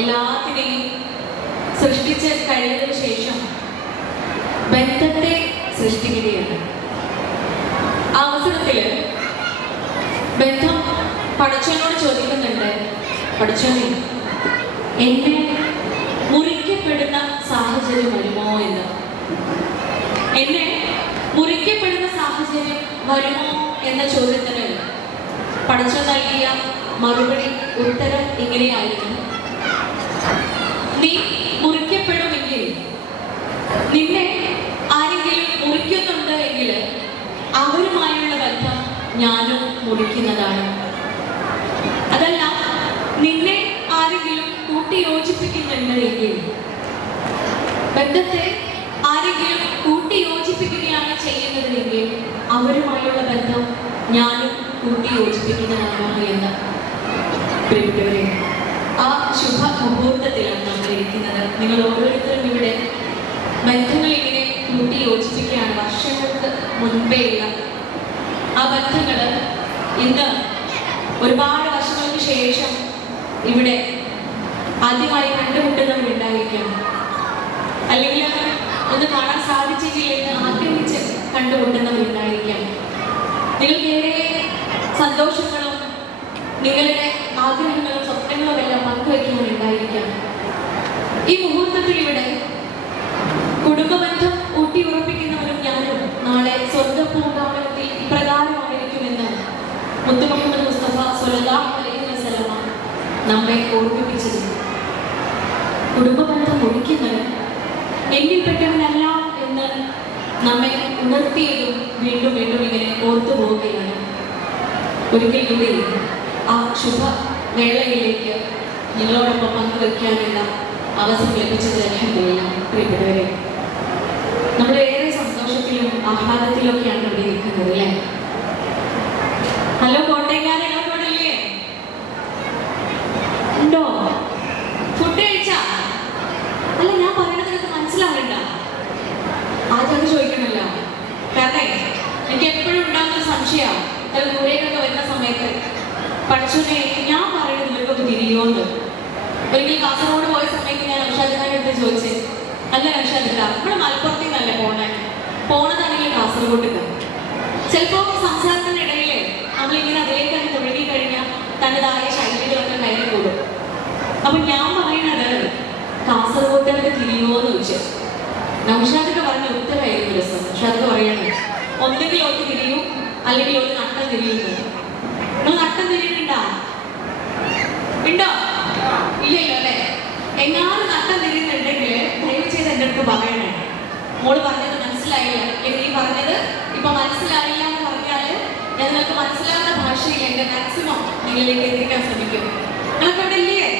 എല്ലാത്തിനെയും സൃഷ്ടിച്ച് കഴിഞ്ഞതിന് ശേഷം ബന്ധത്തെ സൃഷ്ടിക്കുകയാണ്. ആ അവസരത്തിൽ ബന്ധം പടച്ചവനോട് ചോദിക്കുന്നുണ്ട്, പടച്ചവനെ എന്നെ മുറിക്കപ്പെടുന്ന സാഹചര്യം വരുമോ എന്ന്. എന്നെ മുറിക്കപ്പെടുന്ന സാഹചര്യം വരുമോ എന്ന ചോദ്യത്തിന് പടച്ചവൻ നൽകിയ മറുപടി ഉത്തരം ഇങ്ങനെയായിരുന്നു: നീ മുറിക്കപ്പെടുമെങ്കിൽ, നിന്നെ ആരെങ്കിലും മുറിക്കുന്നുണ്ട് എങ്കിൽ അവരുമായുള്ള ബന്ധം ഞാനും മുറിക്കുന്നതാണ്. അതല്ല, നിന്നെ ആരെങ്കിലും കൂട്ടിയോജിപ്പിക്കുന്നുണ്ട് എങ്കിൽ, ബന്ധത്തെ ആരെങ്കിലും കൂട്ടിയോജിപ്പിക്കുകയാണ് ചെയ്യുന്നതെങ്കിൽ അവരുമായുള്ള ബന്ധം ഞാനും കൂട്ടിയോജിപ്പിക്കുന്നതാണ് എന്ന്. പ്രിയപ്പെട്ടവരെ, ആ ശുഭ മുഹൂർത്തത്തിലാണ് നമ്മൾ ഇരിക്കുന്നത്. നിങ്ങൾ ഓരോരുത്തരും ഇവിടെ ബന്ധങ്ങൾ ഇങ്ങനെ കൂട്ടിയോജിപ്പിക്കുകയാണ്. വർഷങ്ങൾക്ക് മുൻപേയുള്ള ആ ബന്ധങ്ങൾ ഇന്ന് ഒരുപാട് വർഷങ്ങൾക്ക് ശേഷം ഇവിടെ ആദ്യമായി കണ്ടുമുട്ടുന്നവരുണ്ടായിരിക്കാം, അല്ലെങ്കിൽ ഒന്ന് കാണാൻ സാധിച്ചെങ്കിൽ എന്ന് ആഗ്രഹിച്ച് കണ്ടുമുട്ടുന്നവരുണ്ടായിരിക്കാം. നിങ്ങൾക്കേറെ സന്തോഷങ്ങളും നിങ്ങളുടെ ആഗ്രഹങ്ങളും സ്വപ്നങ്ങളും എല്ലാം പങ്കുവയ്ക്കാനുണ്ടായിരിക്കാം. ഈ മുഹൂർത്തത്തിൽ ഇവിടെ കുടുംബബന്ധം ഊട്ടിയുറപ്പിക്കുന്നവരും ഞാനും നാളെ സ്വർഗ്ഗപൂങ്കാവനത്തിൽ ഇപ്രകാരമായിരിക്കുമെന്ന് മുത്തു മുഹമ്മദ് മുസ്തഫ സ്വല്ലല്ലാഹു അലൈഹി വസല്ലമ നമ്മെ ഓർമ്മിപ്പിച്ചത്. കുടുംബബന്ധം മുറിക്കുന്നത് എന്നിൽപ്പെട്ടവനല്ല എന്ന് നമ്മെ ഉണർത്തിയതും വീണ്ടും വീണ്ടും ഇങ്ങനെ ഓർത്തു പോവുകയാണ്. ഒരിക്കൽ കൂടി ആ ശുഭ വേളയിലേക്ക് നിങ്ങളോടൊപ്പം പങ്കുവയ്ക്കാനുള്ള അവസരം ലഭിച്ചത് അൽഹംദുലില്ലാഹ്. പ്രിയപ്പെട്ടവരെ, നമ്മൾ ഏറെ സന്തോഷത്തിലും ആഹ്ലാദത്തിലും ഒക്കെയാണ് ഇവിടെ ഇരിക്കുന്നത്, അല്ലേ? ഹലോ കോട്ടയംകാരെ, ഇല്ലേ? ഉണ്ടോ? ഫുഡ് കഴിച്ചാ? അല്ല, ഞാൻ പറയുന്നത് നിനക്ക് മനസ്സിലാവണ്ട. ആദ്യം അത് ചോദിക്കണല്ലോ. കാരണം എനിക്ക് എപ്പോഴും ഉണ്ടാകുന്ന സംശയമാണ്, ചില ദൂരേക്കൊക്കെ വരുന്ന സമയത്ത് പഠിച്ചോനെ ഞാൻ പറയുന്നത് നിങ്ങൾക്കൊക്കെ തിരിയോന്ന്. ഒരിക്കൽ കാസർഗോഡ് പോയ സമയത്ത് ഞാൻ നൗഷാദിന്റെ അടുത്ത് ചോദിച്ചേ, അല്ല നൗഷാദിക്ക, ഇവിടെ മലപ്പുറത്തിൽ നിന്നല്ലേ പോണതാണെങ്കിൽ കാസർഗോഡ്. ചിലപ്പോൾ സംസാരത്തിനിടയിൽ നമ്മളിങ്ങനെ അതിലേക്ക് തന്നെ ഒഴുകി കഴിഞ്ഞാൽ തൻ്റെതായ ശൈലികളൊക്കെ കയറി കൂടും. അപ്പൊ ഞാൻ പറയുന്നത് കാസർഗോഡൊക്കെ തിരിയോന്ന് ചോദിച്ചു. നൗഷാദൊക്കെ പറഞ്ഞ ഉത്തരമായിരുന്നു രസം. നൗഷാദൊക്കെ പറയണത് ഒന്നെങ്കിൽ ഒന്ന് തിരിയും, അല്ലെങ്കിൽ ഒന്ന് നട്ടം തിരിയുന്നു. നിങ്ങൾ നട്ടം തിരിയുന്നുണ്ടോ? ഉണ്ടോ? ഇല്ലല്ലോ, അല്ലേ? എങ്ങാനും നട്ടം തിരിയുന്നുണ്ടെങ്കിൽ ദയവ് ചെയ്ത് എൻ്റെ അടുത്ത് പറയണേ. മോള് പറഞ്ഞത് മനസ്സിലായില്ല, അല്ലെങ്കിൽ നീ പറഞ്ഞത് ഇപ്പൊ മനസ്സിലായില്ല എന്ന് പറഞ്ഞാല് ഞാൻ നിങ്ങൾക്ക് മനസ്സിലാവുന്ന ഭാഷയിൽ എൻ്റെ മാക്സിമം നിങ്ങളിലേക്ക് എത്തിക്കാൻ ശ്രമിക്കും. നിങ്ങളൊക്കെ ഇവിടെ ഇല്ലേ?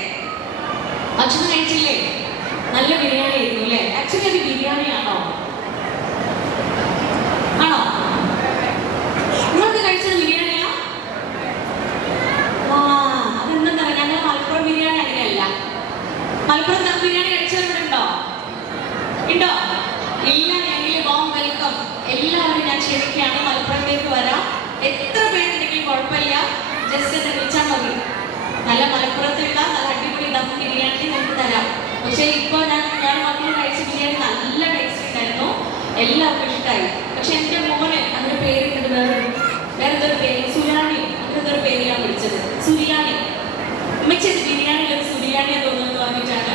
ഭക്ഷണം കഴിച്ചില്ലേ? നല്ല ബിരിയാണി ആയിരുന്നു, അല്ലേ? ആക്ച്വലി അത് ബിരിയാണി ആണോ? ആണോ? നിങ്ങളൊക്കെ കഴിച്ചത് ബിരിയാണിയാ? ആ, അതെന്താ, ഞങ്ങൾ മലപ്പുറം ബിരിയാണി അങ്ങനെയല്ല. മലപ്പുറം ദം ബിരിയാണി കഴിച്ചവരുണ്ടോ? ഉണ്ടോ? ഇല്ല എങ്കിൽ ബോം വെൽക്കം. എല്ലാവരും ഞാൻ ക്ഷണിക്കുകയാണ്, മലപ്പുറത്തേക്ക് വരാം. എത്ര പേരുണ്ടെങ്കിലും കുഴപ്പമില്ല, ജസ്റ്റ് എന്നെ വിളിച്ചാൽ മതി. നല്ല മലപ്പുറത്തുള്ള നല്ല അടിപൊളി ദം ബിരിയാണി നമുക്ക് തരാം. പക്ഷെ ഇപ്പൊ ഞാൻ മക്കൾ കഴിച്ച ബിരിയാണി നല്ല ടേസ്റ്റ് ഉണ്ടായിരുന്നു, എല്ലാവർക്കും ഇഷ്ടമായി. പക്ഷെ എൻ്റെ മോനെ അതിന്റെ പേരിട്ടത് വേറെന്തൊരു പേര്, സുരാണി, അങ്ങനത്തൊരു പേര് ഞാൻ വിളിച്ചത്. സുരിയാണി. ഉമ്മച്ചത് ബിരിയാണിയിലൊരു സുരിയാണി തോന്നുന്നു പറഞ്ഞിട്ടാണ്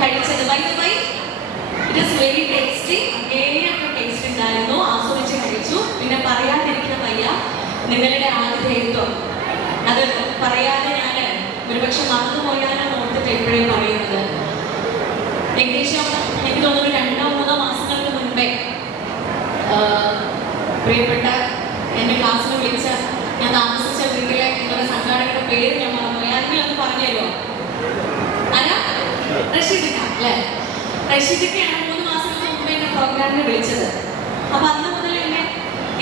കഴിച്ചത്. By it is very tasty. അങ്ങേയറ്റം ടേസ്റ്റ് ഉണ്ടായിരുന്നു, ആസ്വദിച്ച് കഴിച്ചു. പിന്നെ പറയാതിരിക്കുന്ന വയ്യ നിങ്ങളുടെ ആതിഥേയത്വം. അത് പറയാതെ ഞാൻ ഒരുപക്ഷെ മറന്നുപോയാലും ഓർത്തിട്ട് എപ്പോഴും പറയുന്നത്. ഏകദേശം എനിക്ക് തോന്നുന്നു 2-3 മാസങ്ങൾക്ക് മുൻപേ പ്രിയപ്പെട്ട എൻ്റെ ക്ലാസ്സിൽ വിളിച്ച ഞാൻ താമസിച്ച വീട്ടിലെ നിങ്ങളുടെ സംഘാടകരുടെ പേര് ഞാൻ മറന്നുപോയി. ആരെങ്കിലും ഒന്ന് പറഞ്ഞു തരുമോ? ആരാ? റഷീദിക്ക, അല്ലേ? റഷീദിക്കയാണ് 3 മാസങ്ങൾക്ക് മുമ്പ് എന്നെ പ്രോഗ്രാമിന് വിളിച്ചത്. അപ്പൊ അന്ന് മുതൽ എന്നെ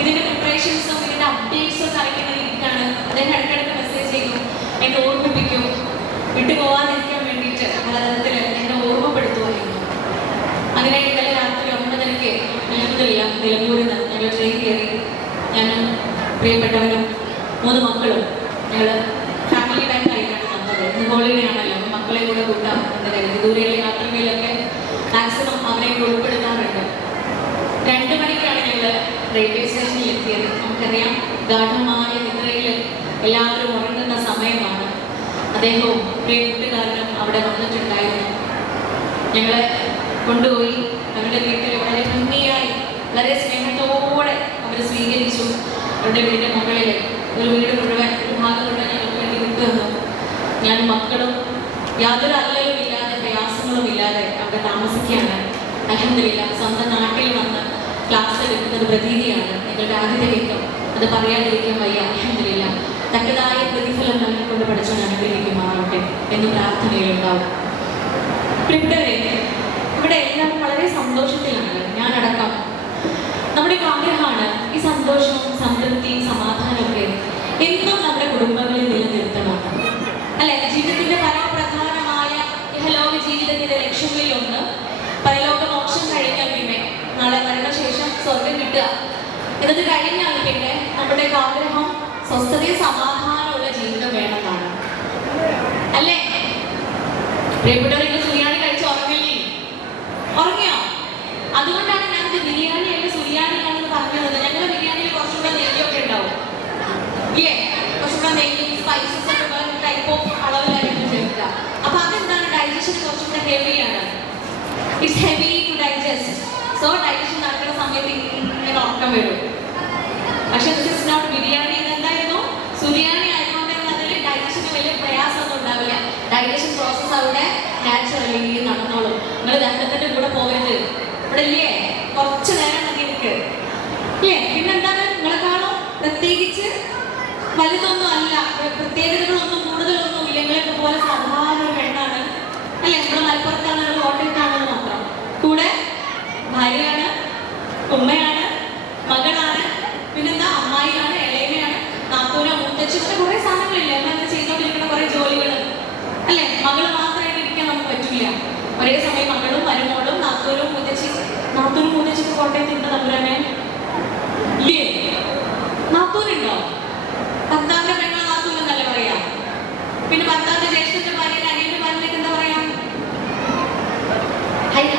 ഇതിന്റെ പ്രിപ്പറേഷൻസും ഇതിന്റെ അപ്ഡേറ്റ്സും ഒക്കെ അറിയിക്കുന്ന രീതിക്കാണ്. അദ്ദേഹം ഇടയ്ക്കിടയ്ക്ക് മെസ്സേജ് ചെയ്യും, എന്നെ ഓർമ്മിപ്പിക്കും, വിട്ടുപോകാതിരിക്കാൻ വേണ്ടിയിട്ട് പലതരത്തിൽ എന്നെ ഓർമ്മപ്പെടുത്തുമായിരുന്നു. അങ്ങനെ ഇന്നലെ രാത്രി 9:30 നിലമ്പൂരിൽ നിന്ന് ഞങ്ങൾ ട്രെയിൻ കയറി. ഞാനും പ്രിയപ്പെട്ടവരും 3 മക്കളും ഞങ്ങൾ ഫാമിലി ബാങ്ക് ആയിട്ടാണ് വന്നത്. ഇന്ന് ഹോളിഡേ ആണല്ലോ, മക്കളെ കൂടെ കൂട്ടാം എന്ന് റെയിൽവേ സ്റ്റേഷനിൽ എത്തിയത്. നമുക്കറിയാം, ഗാഠമായ നിദ്രയിൽ എല്ലാവരും ഉറങ്ങുന്ന സമയമാണ്. അദ്ദേഹവും പ്രിയ കൂട്ടുകാരനും അവിടെ വന്നിട്ടുണ്ടായിരുന്നു. ഞങ്ങളെ കൊണ്ടുപോയി അവരുടെ വീട്ടിൽ വളരെ ഭംഗിയായി വളരെ സ്നേഹത്തോടെ അവർ സ്വീകരിച്ചു. അവരുടെ വീടിൻ്റെ മുകളിൽ ഒരു വീട് മുഴുവൻ ഒരു ഭാഗം കൊണ്ട് ഞങ്ങൾക്ക് വേണ്ടി വിട്ടുതന്നു. ഞാൻ മക്കളും യാതൊരു അല്ലലും ഇല്ലാതെ പ്രയാസങ്ങളും ഇല്ലാതെ അവിടെ താമസിക്കുകയാണ്. അൽഹംദുലില്ലാ, സ്വന്തം നാട്ടിൽ വന്ന് ക്ലാസ് എടുക്കുന്നത് പ്രതീതിയാണ്. നിങ്ങളുടെ ആതിഥ്യം അത് പറയാതിരിക്കാൻ വയ്യ. അൽഹംദുലില്ലാ, തക്കതായ പ്രതിഫലം നൽകിക്കൊണ്ട് പഠിച്ചു അനുഗ്രഹിക്കുമാറാവട്ടെ എന്ന് പ്രാർത്ഥനയിലുണ്ടാവും. പ്രിയപ്പെട്ടവരെ, ഇവിടെ എല്ലാവരും വളരെ സന്തോഷത്തിലാണ്, ഞാനടക്കം. നമ്മുടെ ആഗ്രഹമാണ് ഈ സന്തോഷവും സംതൃപ്തിയും സമാധാനമൊക്കെ എന്നും നമ്മുടെ കുടുംബങ്ങളിൽ നിലനിർത്തണം, അല്ലെ? ജീവിതത്തിന്റെ പരമപ്രധാനമായ ഇഹലോക ജീവിതത്തിന്റെ ലക്ഷ്യങ്ങളിലൊന്ന് പരലോക മോക്ഷം കഴിഞ്ഞാൽ പിന്നെ നാളെ മരണശേഷം സ്വർഗം കിട്ടുക എന്നത് കഴിഞ്ഞാൽ പിന്നെ നമ്മുടെ ആഗ്രഹം സ്വസ്ഥതയും സമാധാനമുള്ള ജീവിതം വേണമെന്നാണ്, അല്ലേ? പ്രിയപ്പെട്ടവർക്ക് സുരിയാണി കഴിച്ച് ഉറങ്ങില്ലേ? ഉറങ്ങിയോ? അതുകൊണ്ടാണ് ഞങ്ങൾക്ക് ബിരിയാണി അല്ല സുരിയാണിയാണെന്ന് പറഞ്ഞത്. ഞങ്ങളുടെ ബിരിയാണിയിൽ കുറച്ചുകൂടെ നെയ്യൊക്കെ ഉണ്ടാവും, ഇല്ലേ? കുറച്ചുകൂടെ നെയ്യും സ്പൈസസ് ഒക്കെ ടൈപ്പ് ഓഫ് അളവിലായിരിക്കും ചേർക്കുക. അപ്പൊ അതെന്താണ്, ഡൈജഷൻ കുറച്ചുകൂടെ ഹെവിയാണ്. It's heavy to digest. So digestion നടക്കുന്ന സമയത്ത് ഇങ്ങനെ ഉറക്കം വരും. പക്ഷെ ദിസ് ഇസ് നോട്ട് ബിരിയാണി. ഇതെന്തായിരുന്നു? സുരിയാണി ആയതുകൊണ്ട് അതിൽ ഡൈജഷന് വലിയ പ്രയാസമൊന്നും ഉണ്ടാവില്ല. ഡൈജഷൻ പ്രോസസ് അവിടെ നാച്ചുറലി നടന്നോളും. നിങ്ങൾ ദഹനത്തിന്റെ കൂടെ പോകരുത്. ഇവിടെ ഇല്ലേ, കുറച്ചു നേരം മതി എനിക്ക്, ഇല്ലേ? പിന്നെന്താണ്, നിങ്ങളെ കാണും പ്രത്യേകിച്ച് വലുതൊന്നും അല്ല, പ്രത്യേകതകളൊന്നും കൂടുതലൊന്നും ഇല്ല. നിങ്ങളെ പോലെ സാധാരണ ഒരു പെണ്ണാണ്, അല്ലെ? നിങ്ങൾ മലപ്പുറത്താണ്, കോട്ടയത്താണെന്ന് മാത്രം. കൂടെ ഭാര്യയാണ്, ഉമ്മയാണ്, മകളാണ്, പിന്നെന്താ അമ്മായിയാണ്, ഇളയനെയാണ്, നാത്തൂനോ മുത്തച്ഛൻ, അങ്ങനെ കുറെ സാധനങ്ങളില്ലേ നമ്മൾ ചെയ്തുകൊണ്ടിരിക്കുന്ന കുറെ ജോലികൾ, അല്ലെ? മകള് മാത്രമായിട്ട് ഇരിക്കാൻ നമുക്ക് പറ്റില്ല. ഒരേ സമയം മകളും മരുമോളും നാത്തൂനും മുത്തച്ഛനും കോട്ടയത്തുണ്ട്. തമ്പുരാനെ ഇല്ലേ? നാത്തൂനുണ്ടോ? ഭർത്താവിന്റെ പെണ്ണ നാത്തൂനെന്നല്ലേ പറയാ? പിന്നെ ഭർത്താവിന്റെ ജ്യേഷ്ഠന്റെ ഭാര്യയുടെ അനിയന്റെ ഭാര്യയിലേക്ക് എന്താ പറയാ?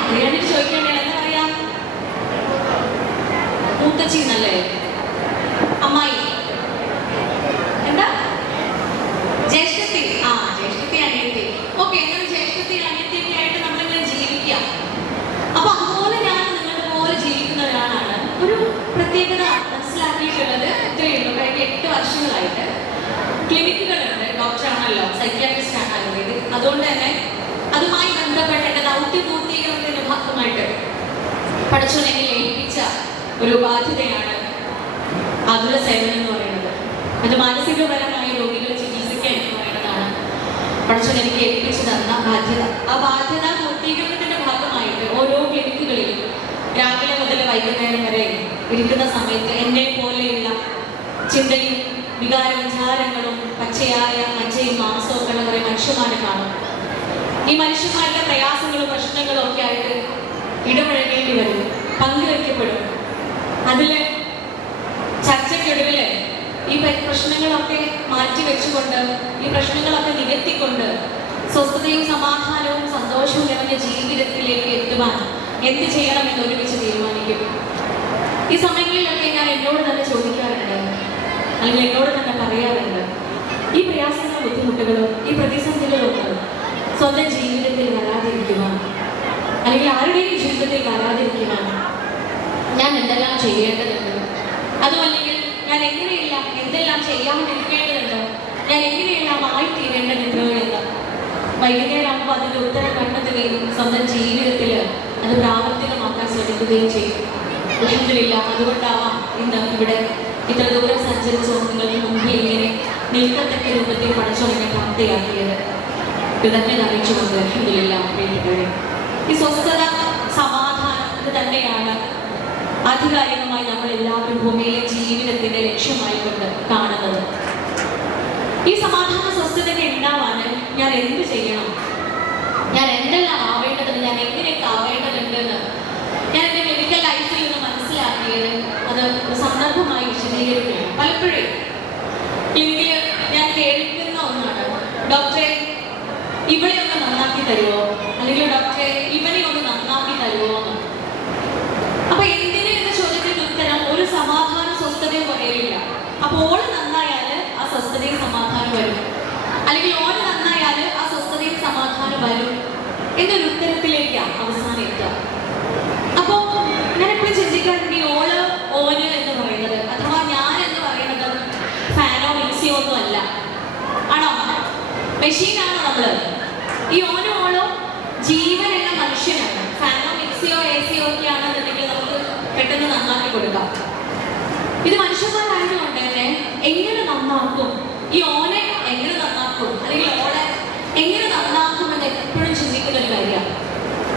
അറിയാണ്ട് ചോദിക്കേണ്ടേ, എന്താ പറയാ? മുത്തച്ചി എന്നല്ലേ? അമ്മായി എന്താ? ജ്യേഷ്ഠത്തി. ആ, ജ്യേഷ്ഠത്തി അനിയത്തി. ഓക്കെ, അങ്ങനെ ജ്യേഷ്ഠത്തി അനിയത്തിയൊക്കെ ആയിട്ട് നമ്മളിങ്ങനെ ജീവിക്കാം. അപ്പൊ അതുപോലെ ഞാൻ നിങ്ങളുടെ പോലെ ജീവിക്കുന്ന ഒരാളാണ്. ഒരു പ്രത്യേകത മനസ്സിലാക്കിയിട്ടുള്ളത് ഇത്രയുള്ളൂ. കഴിഞ്ഞ 8 വർഷങ്ങളായിട്ട് ക്ലിനിക്കുകളുണ്ട്. ഡോക്ടറാണല്ലോ, സൈക്യാട്രിസ്റ്റ് ആണല്ലോ ഇത്. അതുകൊണ്ട് തന്നെ അതുമായി ബന്ധപ്പെട്ട എൻ്റെ ദൗത്യ പൂർത്തീകരണത്തിന്റെ ഭാഗമായിട്ട് പഠിച്ചോൻ എന്നെ ഏൽപ്പിച്ച ഒരു ബാധ്യതയാണ് ആതുര സേവനം എന്ന് പറയുന്നത്. അത് മാനസികപരമായ രോഗികളെ ചികിത്സിക്കുക എന്ന് പറയുന്നതാണ് പഠിച്ചോൻ എനിക്ക് ഏൽപ്പിച്ചു തന്ന ബാധ്യത. ആ ബാധ്യത പൂർത്തീകരണത്തിന്റെ ഭാഗമായിട്ട് ഓരോ ക്ലിനിക്കുകളിലും രാവിലെ മുതൽ വൈകുന്നേരം വരെ ഇരിക്കുന്ന സമയത്ത് എന്നെ പോലെയുള്ള ചിന്തയും വികാര വിചാരങ്ങളും പച്ചയായ മജ്ജയും മാംസവും ഒക്കെ ഉള്ള കുറെ മനുഷ്യന്മാരെ കാണും. ഈ മനുഷ്യന്മാരുടെ പ്രയാസങ്ങളും പ്രശ്നങ്ങളും ഒക്കെ ആയിട്ട് ഇടപഴകേണ്ടി വരും, പങ്കുവയ്ക്കപ്പെടും. അതില് ചർച്ചയ്ക്കൊടുവില് ഈ പ്രശ്നങ്ങളൊക്കെ മാറ്റി വെച്ചുകൊണ്ട്, ഈ പ്രശ്നങ്ങളൊക്കെ നികത്തിക്കൊണ്ട് സ്വസ്ഥതയും സമാധാനവും സന്തോഷവും നിറഞ്ഞ ജീവിതത്തിലേക്ക് എത്തുവാൻ എന്ത് ചെയ്യണമെന്ന് ഒരുമിച്ച് തീരുമാനിക്കും. ഈ സമയങ്ങളിലൊക്കെ ഞാൻ എന്നോട് തന്നെ ചോദിക്കാറുണ്ട്, അല്ലെങ്കിൽ എന്നോട് തന്നെ പറയാറുണ്ട്, ഈ പ്രയാസങ്ങളും ബുദ്ധിമുട്ടുകളും ഈ പ്രതിസന്ധികളൊക്കെ സ്വന്തം ജീവിതത്തിൽ വരാതിരിക്കുവാൻ, അല്ലെങ്കിൽ ആരുടെയും ജീവിതത്തിൽ വരാതിരിക്കുവാൻ ഞാൻ എന്തെല്ലാം ചെയ്യേണ്ടതുണ്ട്, അതുമല്ലെങ്കിൽ ഞാൻ എങ്ങനെയെല്ലാം എന്തെല്ലാം ചെയ്യാതിരിക്കേണ്ടതുണ്ട്, ഞാൻ എങ്ങനെയെല്ലാം ആയിത്തീരേണ്ടതുണ്ട് എന്ന് വൈകുന്നേരമാകുമ്പോൾ അതിൻ്റെ ഉത്തരം കണ്ടെത്തുകയും സ്വന്തം ജീവിതത്തിൽ അത് പ്രാവർത്തികമാക്കാൻ ശ്രമിക്കുകയും ചെയ്യും. അൽഹംദുലില്ലാ, അതുകൊണ്ടാവാം ഇന്ന് ഇവിടെ ഇത്ര ദൂരം സഞ്ചരിച്ച് നിങ്ങൾക്ക് മുമ്പിൽ ഇങ്ങനെ നിൽക്കത്തക്ക രൂപത്തിൽ പഠിച്ചുടങ്ങി പ്രാപ്തിയാക്കിയത്. കൃതജ്ഞത അറിയിച്ചുകൊണ്ട് അൽഹംദുലില്ലാ പ്രിയപ്പെട്ടവരെ, ഈ സ്വസ്ഥത സമാധാനം ഇത് തന്നെയാണ് ആധികാരികമായി നമ്മൾ എല്ലാവരും ഭൂമിയിലെ ജീവിതത്തിന്റെ ലക്ഷ്യമായിക്കൊണ്ട് കാണുന്നത്. ഈ സമാധാന സ്വസ്ഥതയൊക്കെ ഉണ്ടാവാൻ ഞാൻ എന്ത് ചെയ്യണം, ഞാൻ എന്തെല്ലാം ആവേണ്ടതുണ്ട്, ഞാൻ എങ്ങനെയൊക്കെ ആവേണ്ടതുണ്ടെന്ന് ഞാൻ എൻ്റെ മെഡിക്കൽ ലൈഫിൽ നിന്ന് മനസ്സിലാക്കിയത് അത് സന്ദർഭമായി വിശദീകരിക്കുകയാണ്. പലപ്പോഴും ക്ലിനിക്കിൽ ഞാൻ കേൾക്കുന്ന ഒന്നാണ്, ഡോക്ടറെ ഇവളെ ഒന്ന് നന്നാക്കി തരുമോ, അല്ലെങ്കിൽ ഡോക്ടറെ ഇവനെ ഒന്ന് നന്നാക്കി തരുമോ എന്ന്. അപ്പൊ എന്തിനു എന്ന ചോദ്യത്തിന്റെ ഉത്തരം ഒരു പേരില്ല. അപ്പൊ ഓള് നന്നായാല് ആ സ്വസ്ഥതയും സമാധാനം വരും, അല്ലെങ്കിൽ ഓന് നന്നായാല് ആ സ്വസ്ഥതയും സമാധാനം വരും എന്നൊരു ഉത്തരത്തിലേക്കാണ് അവസാനം എത്തുക. അപ്പോ ഞാൻ എപ്പോഴും ചിന്തിക്കാറുണ്ട്, ഈ ഓള് ഓന് എന്ന് പറയുന്നത് അഥവാ ഞാൻ എന്ന് പറയുന്നത് ഫാനോ മിക്സിയോ ഒന്നും അല്ല. ആണോ? മെഷീനാണോ നമ്മള്? ഈ ഓനോ ഓളോ ജീവനുള്ള മനുഷ്യനാണ്. ഫാനോ മിക്സിയോ എ സിയോ ഒക്കെ ആണെന്നുണ്ടെങ്കിൽ നമുക്ക് പെട്ടെന്ന് നന്നാക്കി കൊടുക്കാം. ഇത് മനുഷ്യന്മാരായതുകൊണ്ട് തന്നെ എങ്ങനെ നന്നാക്കും, ഈ ഓനെ എങ്ങനെ നന്നാക്കും, അല്ലെങ്കിൽ ഓളെ എങ്ങനെ നന്നാക്കും എന്ന് എപ്പോഴും ചിന്തിക്കുന്ന ഒരു കാര്യമാണ്.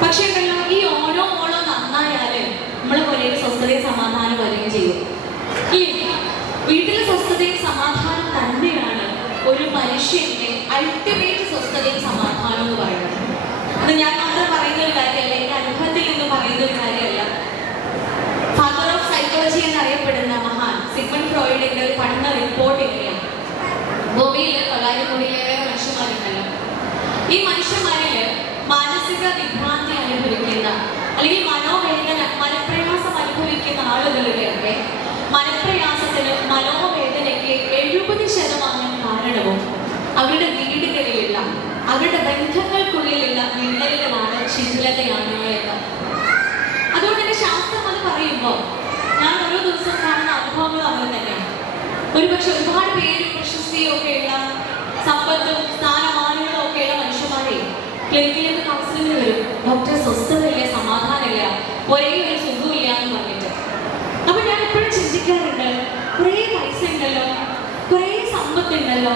പക്ഷേ ഉണ്ടല്ലോ, ഈ ഓരോ ഓളോ നന്നായാല് നമ്മളെ പോലെ ഒരു സ്വസ്ഥതയും സമാധാനം വരികയും ചെയ്യും. ഈ വീട്ടിലെ സ്വസ്ഥതയും സമാധാനം തന്നെയാണ് ഒരു മനുഷ്യന്റെ അൾട്ടിമേറ്റ് സ്വസ്ഥതയും സമാധാനം എന്ന് പറയുന്നത്. അത് ഞാൻ മാത്രം പറയുന്ന ഒരു കാര്യമല്ല, എന്റെ അനുഭവത്തിൽ നിന്ന് പറയുന്ന ഒരു കാര്യമല്ല. ഫാദർ ഓഫ് സൈക്കോളജി എന്നറിയപ്പെടുന്ന മഹാൻ സിഗ്മണ്ട് ഫ്രോയിഡിന്റെ ഒരു പഠന റിപ്പോർട്ട് ഇങ്ങനെയാണ്. ഭൂമിയിൽ 900 കോടിയിലേറെ മനുഷ്യന്മാരുണ്ടല്ലോ. ഈ മനുഷ്യന്മാരില് മാനസിക വിഭ്രാന്തി അനുഭവിക്കുന്ന അല്ലെങ്കിൽ മനോവേദന, മനപ്രയാസം അനുഭവിക്കുന്ന ആളുകളിലൊക്കെ മനപ്രയാസത്തിന്, മനോവേദനയ്ക്ക് 70% കാരണവും അവരുടെ വീടുകളിലുള്ള, അവരുടെ ബന്ധങ്ങൾക്കുള്ളിലുള്ള വിള്ളലുകളാണ്, ശിഥിലതയാണ് എന്ന്. അതുകൊണ്ട് തന്നെ ശാസ്ത്രം അത് പറയുമ്പോൾ ഞാൻ ഓരോ ദിവസവും കാണുന്ന അനുഭവങ്ങൾ അങ്ങനെ തന്നെയാണ്. ഒരുപക്ഷെ ഒരുപാട് പേരും പ്രശസ്തിയും ഒക്കെയുള്ള, സമ്പത്തും സ്ഥാനമാനങ്ങളും ഒക്കെയുള്ള മനുഷ്യന്മാരെ ക്ലിനിക്കിലേക്ക് കൗൺസിലിംഗിന് വരും. ഡോക്ടർ സ്വസ്ഥതയില്ല, സമാധാനമില്ല, ഒരേ ഒരു സുഖമില്ല എന്ന് പറഞ്ഞിട്ട്. അപ്പൊ ഞാൻ എപ്പോഴും ചിന്തിക്കാറുണ്ട്, കുറേ പൈസ ഉണ്ടല്ലോ, കുറേ സമ്പത്തുണ്ടല്ലോ,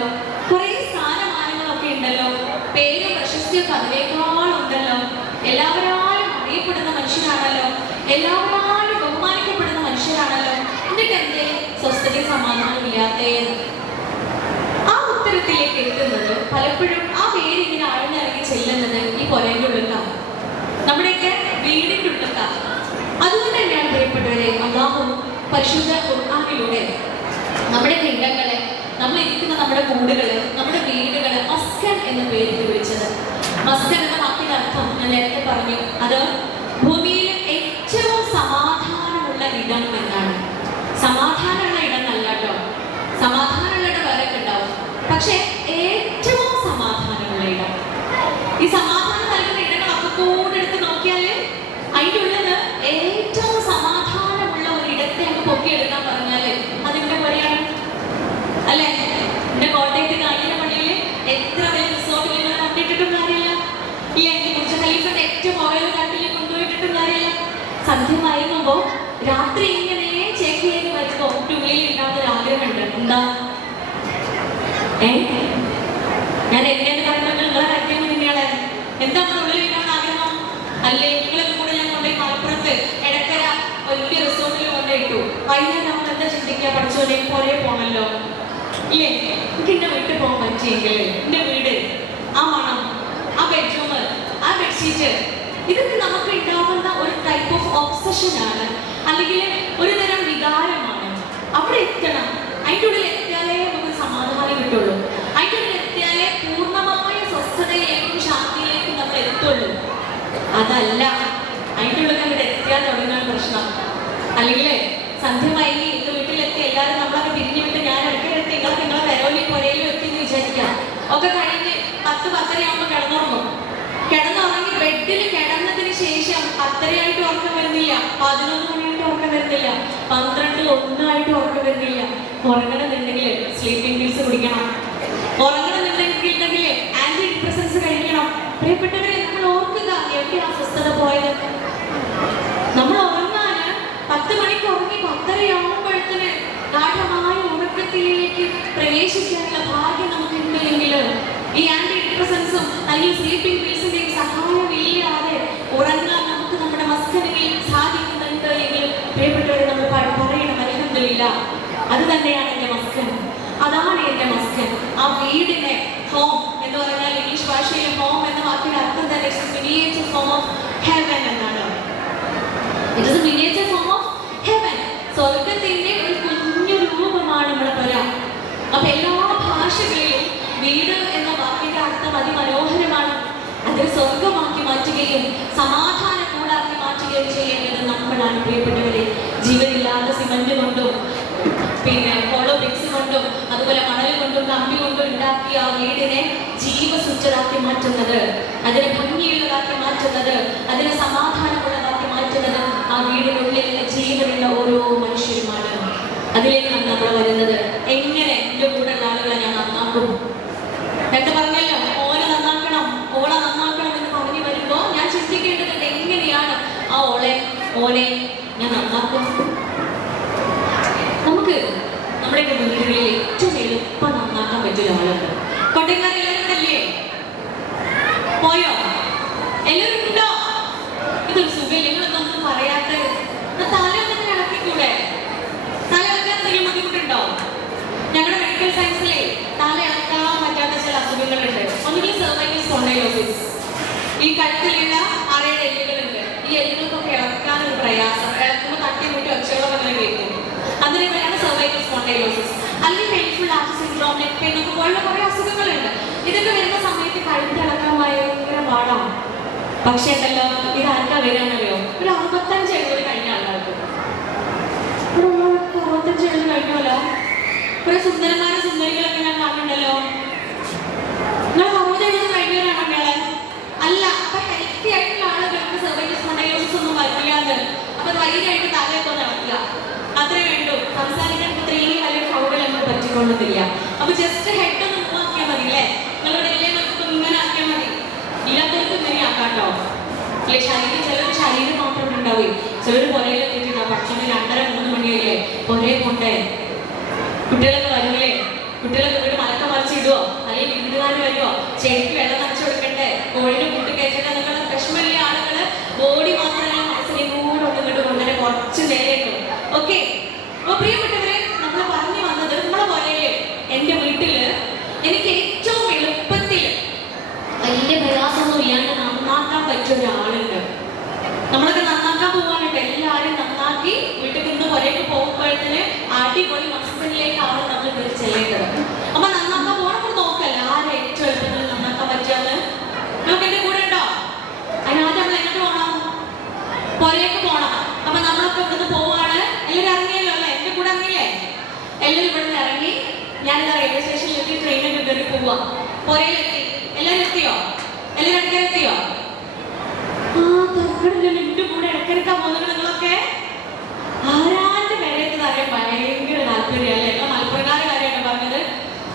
കുറേ സ്ഥാനമാനങ്ങളൊക്കെ ഉണ്ടല്ലോ, പേരും പ്രശസ്തിയൊക്കെ അതിനേക്കാളുണ്ടല്ലോ, എല്ലാവരാലും അറിയപ്പെടുന്ന മനുഷ്യനാണല്ലോ, എല്ലാവരാലും ബഹുമാനിക്കപ്പെടുന്ന മനുഷ്യരാണല്ലോ, എന്നിട്ട് എന്തേ സ്വസ്ഥതയും സമാധാനം ഇല്ലാത്തേന്ന്. ആ ഉത്തരത്തിലേക്ക് എത്തുന്നത് പലപ്പോഴും ആ പേര് ഇങ്ങനെ ആഴ്ന്നിറങ്ങി ചെല്ലുന്നത് ഈ പൊരയുടെ ഉള്ളിലാണ്, നമ്മുടെയൊക്കെ വീടിന്റെ ഉള്ളിലാണ്. അതുകൊണ്ട് തന്നെയാണ് പ്രിയപ്പെട്ടവരെ, അല്ലാഹു പരിശുദ്ധ ഖുർആനിലൂടെ നമ്മുടെ ഇടങ്ങളെ, നമ്മൾ ഇരിക്കുന്ന നമ്മുടെ കൂടുകളെ, നമ്മുടെ വീടുകളെ മസ്കൻ എന്ന പേരിൽ വിളിച്ചത്. മസ്കൻ എന്ന വാക്കിന്റെ അർത്ഥം ഞാൻ നേരത്തെ പറഞ്ഞു, അത് ഭൂമിയിൽ ഏറ്റവും സമാധാനമുള്ള ഇടം എന്നാണ്. സമാധാനമുള്ള ഇടം അല്ല കേട്ടോ, സമാധാനമുള്ള ഇടം വേറെ ഉണ്ടാവും, പക്ഷെ ഏറ്റവും സമാധാനമുള്ള ഇടം. ഈ സമാധാനം നൽകുന്ന ഇടങ്ങളൊക്കെ കൂടെ എടുത്ത് നോക്കിയാല് അതിൻ്റെ ഉള്ളത് ഏറ്റവും സമാധാനമുള്ള ഒരു ഇടത്തെ അങ്ങ് പൊക്കിയെടുക്കാൻ പറഞ്ഞാല് അതിന്റെ പോലെയാണ് അല്ലെ? എന്റെ കോട്ടയത്ത് കാഞ്ഞിര പള്ളിയില് എത്ര വലിയ റിസോർട്ടിൽ നിങ്ങൾ കണ്ടിട്ടിട്ടും കാര്യമില്ല, ഈ ബുർജ് ഖലീഫയുടെ ഏറ്റവും മുകളിൽ കാട്ടിൽ കൊണ്ടുപോയിട്ടിട്ടും കാര്യമില്ല. സന്ധ്യ മയങ്ങുമ്പോ രാത്രി ഇങ്ങനെ ചെക്ക് ചെയ്ത് വരുമ്പോ ഉള്ളിൽ ഉണ്ടാകുന്ന ആഗ്രഹമുണ്ട്. എന്താ? ഞാൻ എന്നെ പറഞ്ഞത് നിങ്ങളെ കാര്യങ്ങൾ തന്നെയാണ്. എന്താ ഉള്ളിൽ ഉണ്ടാകുന്ന ആഗ്രഹം? അല്ലേ നിങ്ങളൊക്കെ കൂടെ ഞാൻ കൊണ്ടുപോയി മലപ്പുറത്ത് എടക്കര വലിയ റിസോർട്ടിൽ കൊണ്ടുപോയിട്ടു. വൈകുന്നേരം നമ്മൾ എന്താ ചിന്തിക്കുക? പഠിച്ചോലെ പോലെ പോകണല്ലോ, ഇല്ലേ? എനിക്ക് എന്റെ വീട്ടിൽ പോകാൻ പറ്റിയെങ്കിൽ എന്റെ വീട്, ആ മണം, ആ ബെഡ്റൂം, ആ ബെഡ്ഷീറ്റ്, ഇതൊക്കെ നമുക്ക് ഉണ്ടാകുന്ന ഒരു ടൈപ്പ് ഓഫ് ഒബ്സഷൻ ആണ്, അല്ലെങ്കിൽ ഒരു തരം വികാരമാണ്. അവിടെ എത്തണം, അതിൻ്റെ ഉള്ളിൽ എത്തിയാലേ നമുക്ക് സമാധാനം കിട്ടുള്ളൂ. അതിൻ്റെ ഉള്ളിൽ എത്തിയാലേ പൂർണ്ണമായ സ്വസ്ഥതയിലേക്കും ശാന്തിയിലേക്കും നമ്മൾ എത്തുള്ളൂ. അതല്ല അതിൻ്റെ ഉള്ളിൽ അവിടെ എത്തിയാൽ തുടങ്ങുന്ന പ്രശ്നം. അല്ലെങ്കിൽ സന്ധ്യ വൈകി ഇന്ന് വീട്ടിലെത്തി എല്ലാവരും നമ്മളൊക്കെ പിരിഞ്ഞു വിട്ട് ഞാൻ ഇടയ്ക്കിടത്ത് നിങ്ങളെ കരോലി പുരയിലും എത്തി എന്ന് വിചാരിക്കാം. ഒക്കെ കഴിഞ്ഞ് 10-10:30 ആകുമ്പോൾ കിടന്നുറങ്ങും. കിടന്നുറങ്ങി ബെഡിൽ കിടന്നതിന് ശേഷം 10:30 ഉറക്കം വരുന്നില്ല, 11 മണിയായിട്ട് ഉറക്കം വരുന്നില്ല, 12-1 ആയിട്ട് ഉറക്കം വരുന്നില്ല. ഉറങ്ങണമെന്നുണ്ടെങ്കിൽ സ്ലീപ്പിംഗ് പിൽസ് കുടിക്കണം, ഉറങ്ങണമെന്നുണ്ടെങ്കിൽ ആന്റി ഡിപ്രസൻസ് കഴിക്കണം. പ്രിയപ്പെട്ടവരെ, നമ്മൾ ഓർക്കുക, എവിടെയാ അസ്വസ്ഥത പോയത്? നമ്മൾ ഉറങ്ങാന് 10 മണിക്ക് ഉറങ്ങി 10:30 ആകുമ്പോഴത്തിന് ഗാഠമായ ഉറക്കത്തിലേക്ക് പ്രവേശിക്കാനുള്ള ഭാഗ്യം നമുക്ക് ഉണ്ടെങ്കിൽ ഈ ആന്റി ഡിപ്രസൻസും അല്ലെങ്കിൽ സ്ലീപ്പിംഗ് പിൽസിന്റെയും സഹായമില്ലാതെ ഉറങ്ങാൻ നമുക്ക് നമ്മുടെ മസ്കനുകളിൽ സാധിക്കുന്നുണ്ട് എങ്കിൽ പ്രിയപ്പെട്ടവരെ നമ്മൾ പറയണം അൽഹംദുലില്ലാ, അത് തന്നെയാണ് എന്റെ മസ്കൻ, അതാണ് എന്റെ മസ്കൻ. ആ വീടിനെ ഹോം എന്ന് പറഞ്ഞാൽ ഇംഗ്ലീഷ് ഭാഷയിൽ ഹോം എന്ന വാക്കിന്റെ അർത്ഥം തന്നെ മിനിയേച്ചർ ഫോം ഓഫ് ഹെവൻ എന്നാണ്. It is a miniature form of heaven. സ്വർഗത്തിന്റെ ഒരു കുഞ്ഞു രൂപമാണ് നമ്മുടെ പുര. അപ്പൊ എല്ലാ ഭാഷകളിലും വീട് എന്ന വാക്കിന്റെ അർത്ഥം അതിമനോഹരമാണ്. അത് സ്വർഗമാക്കി മാറ്റുകയും സമാധാന കൂടാക്കി മാറ്റുകയും ചെയ്യേണ്ടത് നമ്മളാണ് പ്രിയപ്പെട്ടവരെ. ജീവനില്ലാതെ സിമന്റ് കൊണ്ടും പിന്നെ ഹോളോ ബ്രിക്സ് കൊണ്ടും അതുപോലെ മണൽ കൊണ്ടും കമ്പി കൊണ്ടും ഉണ്ടാക്കിയ ആ വീടിനെ ജീവസുറ്റതാക്കി മാറ്റുന്നത്, അതിനെ ഭംഗിയുള്ളതാക്കി മാറ്റുന്നത്, അതിനെ സമാധാനമുള്ളതാക്കി മാറ്റുന്നത് ആ വീടിനുള്ളിൽ ജീവനുള്ള ഓരോ മനുഷ്യരുമാണ്. അതിലേക്കാണ് നമ്മൾ വരുന്നത്. എങ്ങനെ എൻ്റെ കൂടെയുള്ള ആളുകളെ ഞാൻ നന്നാക്കും? നേരത്തെ പറഞ്ഞല്ലോ, ഓനെ നന്നാക്കണം, ഓളെ നന്നാക്കണം എന്ന് പറഞ്ഞു വരുമ്പോ ഞാൻ ചിന്തിക്കേണ്ടതുണ്ട്, എങ്ങനെയാണ് ആ ഓനെ ഞാൻ നന്നാക്കും? നമുക്ക് നമ്മുടെ വീടുകളിൽ ഏറ്റവും എളുപ്പം നന്നാക്കാൻ പറ്റിയ ഒരാളുണ്ട്. കൊട്ടയക്കാർ എല്ലാവരും ഉണ്ടല്ലേ? പോയോ? എല്ലാവരും ഉണ്ടോ? ഇതൊരു സുഖം. നിങ്ങളൊന്നും പറയാത്ത തല ഒന്ന് ഇളക്കിക്കൂടെ? തല ഇളക്കാൻ എന്തെങ്കിലും ബുദ്ധിമുട്ടുണ്ടോ? ഞങ്ങളുടെ മെഡിക്കൽ സയൻസിലെ തല ഇളക്കാൻ പറ്റാത്ത ചില അസുഖങ്ങളുണ്ട്. ഒന്നുകിൽ സെർവൈക്കൽ സ്പോണ്ടൈലോസിസ്, ഈ കഴുത്തിലുള്ള അറയുടെ എല്ലുകളുണ്ട്. ഈ എല്ലുകൾക്കൊക്കെ ഇളക്കാൻ ഒരു പ്രയാസം, ഇളക്കുമ്പോൾ തട്ടി മുട്ടി ഒച്ചകളൊക്കെ അങ്ങനെ കേൾക്കും. അതിനെ പേരാണ് സെർവൈക്കൽ സ്പോണ്ടൈലോസിസ്. അല്ലെങ്കിൽ painful arch syndrome, neck pain ഒക്കെ പോലുള്ള കുറെ അസുഖങ്ങളുണ്ട്. ഇതൊക്കെ വരുന്ന സമയത്ത് കഴുത്തിളക്കാൻ ഭയങ്കര പാടാണ്. പക്ഷേ ഉണ്ടല്ലോ, ഇത് ആർക്കാ വരാന്നറിയോ? ഒരു 65-70 കഴിഞ്ഞ ആൾക്കാർക്ക്. 65-70 കഴിഞ്ഞല്ലോ. കുറെ സുന്ദരന്മാരും സുന്ദരികളൊക്കെ ഞാൻ കാണുന്നുണ്ടല്ലോ. നിങ്ങൾ 60-70 കഴിഞ്ഞവരാണോ നിങ്ങളെ? അല്ല. അപ്പൊ ഹെൽത്തി ആയിട്ടുള്ള ആളുകൾക്ക് സെർവൈക്കൽ സ്പോണ്ടൈലോസിസ് ഒന്നും വരില്ലാന്ന്. അപ്പൊ വൈകിട്ടായിട്ട് തലയൊക്കെ നടക്കുക, അത്രേ വേണ്ടു. സംസാരിക്കാൻ ഇത്രയും വലിയ ക്രൗഡിൽ നമ്മൾ പറ്റിക്കൊള്ളുന്നില്ല. അപ്പൊ ജസ്റ്റ് ഹെഡ് ഒന്ന് മൂവ് ആക്കിയാൽ മതി അല്ലേ? നിങ്ങളുടെ എല്ലാവർക്കും ഇങ്ങനെ ആക്കിയാൽ മതി. ഇല്ലാത്തവർക്ക് ഇങ്ങനെ ആക്കാട്ടോ അല്ലെ? ചിലർക്ക് ശരീരം മാത്രം ഉണ്ടാവുകയും ചിലർ പുരയിലെത്തിയിട്ടുണ്ടാവും. പക്ഷേ 2:30-3 മണിയല്ലേ പുരയെ കൊണ്ടേ. കുട്ടികളൊക്കെ വരൂലേ? കുട്ടികളൊക്കെ വീട് മലക്ക മറിച്ചിടുവോ? അല്ലെങ്കിൽ വീടുകാർ വരുമോ? ചെടിക്ക് വെള്ളം നനച്ചു കൊടുക്കണ്ടേ? കോഴിനെ കൂട്ടി കയറ്റണ്ടേ എന്നുള്ള വിഷമല്ലേ ആളുകള്? ബോഡി മാത്രമല്ല, മനസ്സിനെ കൂടെ ഒന്നിങ്ങോട്ട് കൊണ്ടുതന്നെ കുറച്ച് നേരെ കിട്ടും. ഓക്കെ. അപ്പൊ പ്രിയപ്പെട്ടവരെ, നമ്മൾ പറഞ്ഞു വന്നത്, നമ്മളെ പുരയില് എന്റെ വീട്ടില് എനിക്ക് ഏറ്റവും എളുപ്പത്തിൽ വലിയ പ്രയാസമൊന്നും ഇല്ലാണ്ട് നന്നാക്കാൻ പറ്റിയ ഒരാളുണ്ട്. നമ്മളൊക്കെ നന്നാക്കാൻ പോകാനുണ്ട്. എല്ലാവരും നന്നാക്കി വീട്ടിൽ നിന്ന് പുരയ്ക്ക് പോകുമ്പോഴത്തേന് അടിപൊളി മത്സരത്തിലേക്കാണ് നമ്മൾ കയറി ചെല്ലേണ്ടത്. അപ്പൊ നന്നാക്കാൻ പോകണം നോക്കല്ല, ആരും ഏറ്റവും എളുപ്പത്തിൽ നന്നാക്കാൻ പറ്റാന്ന് നമുക്ക് എന്റെ കൂടെ ഉണ്ടോ? അതിനകത്ത് നമ്മൾ എങ്ങോട്ട് പോകണം? പുരയ്ക്ക് പോകണം. അപ്പൊ നമ്മളൊക്കെ ഇവിടുന്ന് പോവാണ്. എല്ലാവരും ഇറങ്ങിയല്ലോ അല്ലെ? എന്റെ കൂടെ ഇറങ്ങിയില്ലേ? എല്ലാവരും ഇവിടുന്ന് ഇറങ്ങി. ഞാനിതാ റെയിൽവേ സ്റ്റേഷനിൽ എത്തി, ട്രെയിനൊക്കെ കയറി പോവാ. പുരയിലെത്തി. എല്ലാവരും എത്തിയോ? എല്ലാവരും ഇടക്കരെത്തിയോ? എന്റെ കൂടെ ഇടക്കരക്കാൻ പോകുന്നത് നിങ്ങളൊക്കെ ആരാന്റെ പേരെത്തുന്നത് അറിയാൻ ഭയങ്കര താല്പര്യം അല്ലേ? ഞങ്ങൾ മലപ്പുറക്കാരുടെ കാര്യമാണ് പറഞ്ഞത്.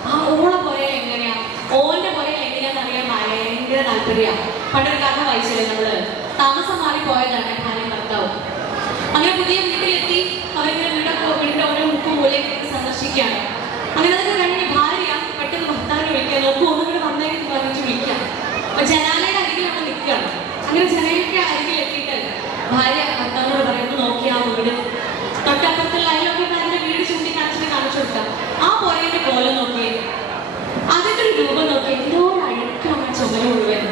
ആ ഓളെ പുരയിൽ എങ്ങനെയാ, ഓന്റെ പുരയിൽ എങ്ങനെയാന്ന് അറിയാൻ ഭയങ്കര താല്പര്യമാണ്. പണ്ടൊരു കഥ വായിച്ചില്ലേ നമ്മള്? താമസം മാറി പോയതാണ് ഭാര്യയും ഭർത്താവും. അങ്ങനെ പുതിയ വീട്ടിലെത്തി. അവരിങ്ങനെ വീടിന്റെ ഓരോ മുക്കും മൂലയൊക്കെ സന്ദർശിക്കുകയാണ്. അങ്ങനെ അതൊക്കെ കഴിഞ്ഞ് ഭാര്യ പെട്ടെന്ന് ഭർത്താവിനെ വിളിക്കാൻ നോക്കും. ഒന്നുകൂടെ വന്നേക്ക് പറഞ്ഞിട്ട് വിളിക്കാം. അപ്പൊ ജനാലയുടെ അരികിൽ നമ്മൾ നിൽക്കുകയാണ്. അങ്ങനെ ജനലിന്റെ അരികിൽ എത്തിയിട്ട് ഭാര്യ ഭർത്താവിനോട് പറയുമ്പോൾ നോക്കിയാ വീട് തൊട്ടപ്പുറത്തുള്ള അയൽവക്കക്കാരന്റെ വീട് ചൂണ്ടിക്കാണിച്ചിട്ട് കാണിച്ചു കൊടുക്കാം. ആ പുരയുടെ കോലം നോക്കിയേ, അതിന്റെ ഒരു രൂപം നോക്കി, എന്തോരം അഴുക്കാണ് ചുമര് മുഴുവൻ.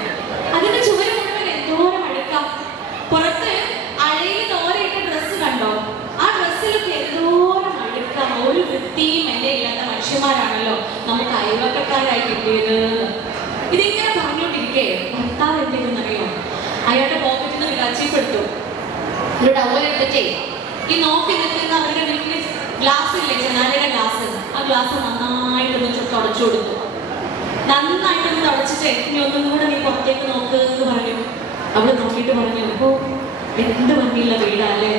അതിന്റെ ചുമര് മുഴുവൻ എന്തോരം അഴുക്കാം. പുറത്ത് അഴയിൽ തോരയിട്ട ഡ്രസ്സ് കണ്ടോ? ആ ഡ്രസ്സിലൊക്കെ എന്തോരം അഴുക്കാം. ഒരു വൃത്തിയും എന്നെ ഇല്ലാത്ത മനുഷ്യന്മാരാണല്ലോ നമുക്ക് അയൽവക്കക്കാരായി കിട്ടിയത്. ഇതിങ്ങനെ പറഞ്ഞുകൊണ്ടിരിക്കേ ഭർത്താവ് എന്തെങ്കിലും അയാളുടെ പോക്കറ്റിൽ നിന്ന് കച്ചീഫ് എടുത്തു. ഒരു ടവൽ എടുത്തിട്ടേ ഈ നോക്കി നിൽക്കുന്ന അവരുടെ വീട്ടിൽ ഗ്ലാസ് ഇല്ലേ, ജനാലയുടെ ഗ്ലാസ്, ആ ഗ്ലാസ് നന്നായിട്ടൊന്ന് തുടച്ചു കൊടുത്തു. നന്നായിട്ടൊന്ന് തുടച്ചിട്ട് ഇനി ഒന്നും കൂടെ നീ പുറത്തേക്ക് നോക്ക് എന്ന് പറഞ്ഞു. അവള് നോക്കിയിട്ട് പറഞ്ഞു, അപ്പോ എന്ത് ഭംഗിയുള്ള വീടല്ലേ,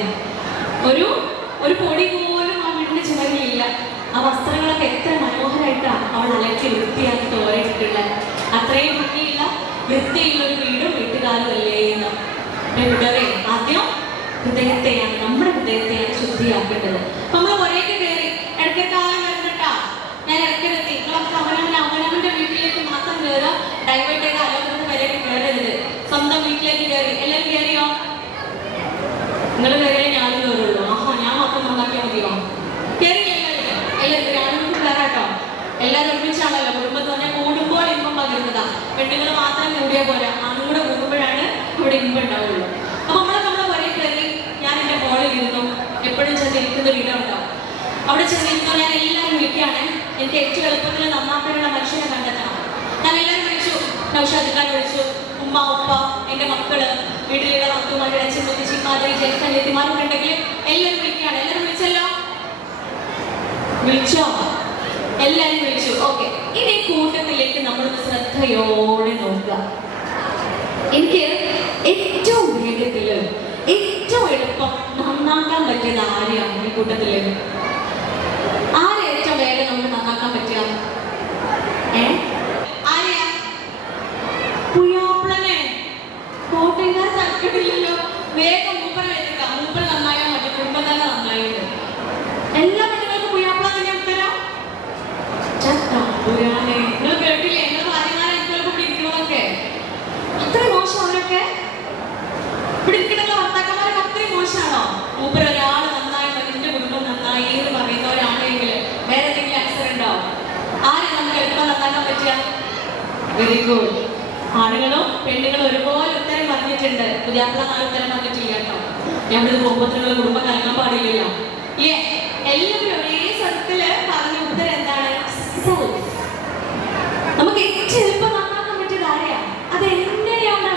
ഒരു പൊടി പോലും ആ വീടിന്റെ ചുമരിലില്ല. ആ വസ്ത്രങ്ങളൊക്കെ എത്ര മനോഹരമായിട്ടാണ് അവൾ അലക്കി വൃത്തിയാക്കി തോരയിട്ടിട്ടുള്ളത്. അത്രയും ഭംഗിയുള്ള വൃത്തിയുള്ള ഒരു വീടും വീട്ടുകാരും അല്ലേ എന്ന്. കൂട്ടുകാരെ, ആദ്യം ഹൃദയത്തെയാണ്, നമ്മുടെ ഹൃദയത്തെയാണ് ശുദ്ധിയാക്കേണ്ടത്. നമ്മൾ ഒരേക്ക് കയറി ഇടയ്ക്കാലം വരുന്നിട്ടാ ഞാൻ ഇടയ്ക്കെത്തി. നിങ്ങളൊക്കെ അവനവന്റെ വീട്ടിലേക്ക് മാത്രം കയറുക, ഡൈവേർട്ട് ചെയ്ത് അലോകത്തിന് വരെയൊക്കെ കയറരുത്. സ്വന്തം വീട്ടിലേക്ക് കയറി. എല്ലാവരും കയറിയോ? നിങ്ങൾ കയറിയാലേ ഞാനും കയറുള്ളൂ. ആഹാ, ഞാൻ മാത്രം നന്നാക്കിയാൽ മതിയോ? കയറിയില്ല എല്ലാവരും. ഞാനും കയറാട്ടോ. എല്ലാവരും ഒരുമിച്ചാണല്ലോ. കുടുംബത്തിൽ തന്നെ കൂടുമ്പോൾ ഇമ്പം പകരുന്നതാ. പെണ്ണുങ്ങൾ മാത്രം കൂടിയാൽ പോരാ, ആണും കൂടെ കൂടുമ്പോഴാണ് ഇവിടെ ഇമ്പം ഉണ്ടാവുള്ളൂ. അപ്പൊ നമ്മളെ പുരയിൽ കയറി. ഞാൻ എന്റെ ഹോളിൽ ഇരുന്നു. എപ്പോഴും ചെന്നിരിക്കുന്ന ഒരു ഇടം ഉണ്ടാവും. അവിടെ ചെന്നിരുന്നു. ഞാൻ എല്ലാവരും വിളിക്കുകയാണ്. എനിക്ക് ഏറ്റവും എളുപ്പത്തിൽ നന്നാക്കാനുള്ള മനുഷ്യനെ കണ്ടെത്തണം. ഞാൻ എല്ലാവരും വിളിച്ചു. നൗഷാദിക്കാൻ വിളിച്ചു. ഉമ്മ, ഉപ്പ, എന്റെ മക്കള്, വീട്ടിലുള്ള മക്കളുമാരുടെ അച്ഛൻ, മുത്തശ്ശിമാര്, ജ്യേഷ്ഠന്യത്തിമാരൊക്കെ ഉണ്ടെങ്കിൽ എല്ലാവരും വിളിക്കുകയാണ്. എല്ലാവരും വിളിച്ചല്ലോ? വിളിച്ചോ? എല്ലാരും വിളിച്ചു. ഓക്കെ, ഇനി കൂട്ടത്തിലേക്ക് നമ്മൾ ശ്രദ്ധയോടെ നോക്കുക. എനിക്ക് ഏറ്റവും വേഗത്തില് ഏറ്റവും എളുപ്പം നന്നാക്കാൻ പറ്റിയത് ആരെയാണ് ഈ കൂട്ടത്തില്? ആരെ ഏറ്റവും വേഗം നമുക്ക് നന്നാക്കാൻ പറ്റുക? ആരെയാ? പുയ്യാപ്പിളനെ. കോട്ടയംകാർ തർക്കമില്ലല്ലോ, വേഗം മൂപ്പർ വരുക. മൂപ്പർ നന്നായാൽ മതി, കുടുംബം തന്നെ നന്നായത്. എല്ലാ പെണ്ണുങ്ങൾക്കും പുയ്യാപ്പിള തന്നെ ഉത്തരം. പുരാനെ നിങ്ങൾ കേട്ടില്ലേ? നിങ്ങൾ ഭാര്യമാരെങ്കിലും പിടിക്കുന്നതൊക്കെ അത്രയും മോശം. അവരൊക്കെ പിടിക്കുന്ന ഭർത്താക്കന്മാരൊക്കെ അത്രയും മോശമാണോ? മൂപ്പർ ഒരാൾ നന്നായി മതി, എന്റെ കുടുംബം നന്നായി എന്ന് പറയുന്നവരാണെങ്കിൽ വേറെ എന്തെങ്കിലും ആൻസർ ഉണ്ടാവും? ആരെ നമുക്ക് എളുപ്പം നന്നാക്കാൻ പറ്റുക? Very good. ആണുങ്ങളും പെണ്ണുങ്ങളും ഒരുപോലെ ഉത്തരം പറഞ്ഞിട്ടുണ്ട്. പുതിയാപ്പിള നാല് ഉത്തരം പറഞ്ഞിട്ടില്ല കേട്ടോ. ഞാനിത് പോകുമ്പോൾ നിങ്ങൾ കുടുംബം കലങ്ങാൻ പാടില്ലല്ലോ. എല്ലാവരും ഒരേ സ്ഥലത്തില് പറഞ്ഞ ഉത്തരം എന്താണ്? നമുക്ക് ഏറ്റവും എളുപ്പം നന്നാക്കാൻ പറ്റിയത് ആരെയാ? അത് എന്നെയാണ്.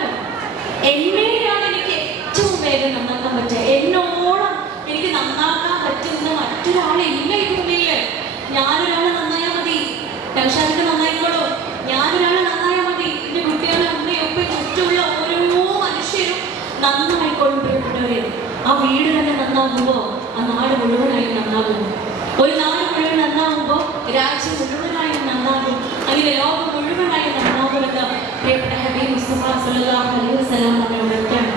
എന്നെയാണ് എനിക്ക് ഏറ്റവും വേഗം നന്നാക്കാൻ പറ്റുക. എന്നോളം എനിക്ക് നന്നാക്കാൻ പറ്റുന്ന മറ്റൊരാളില്ല ഈ ഭൂമിയില്. ഞാനൊരാള് നന്നായാൽ മതി, രക്ഷാദിക്ക് നന്നായിക്കോളൂ. ഞാനൊരാള് നന്നായാൽ മതി, എന്റെ കുട്ടികളെ അമ്മയൊപ്പം ചുറ്റുമുള്ള ഓരോ മനുഷ്യരും നന്നായിക്കോളും. പ്രിയപ്പെട്ടവരെ, ആ വീട് തന്നെ നന്നാകുമ്പോ ആ നാട് മുഴുവനായും നന്നാകും. ഒരു നാട് മുഴുവൻ നന്നാകുമ്പോൾ രാജ്യം മുഴുവനായും നന്നാകും. അങ്ങനെ ലോകം മുഴുവനായും നന്നാകുമെന്ന് പ്രിയപ്പെട്ട ഹബീബ് മുസ്തഫ സല്ലല്ലാഹു അലൈഹി വസല്ലം ഉണർത്തുകയാണ്.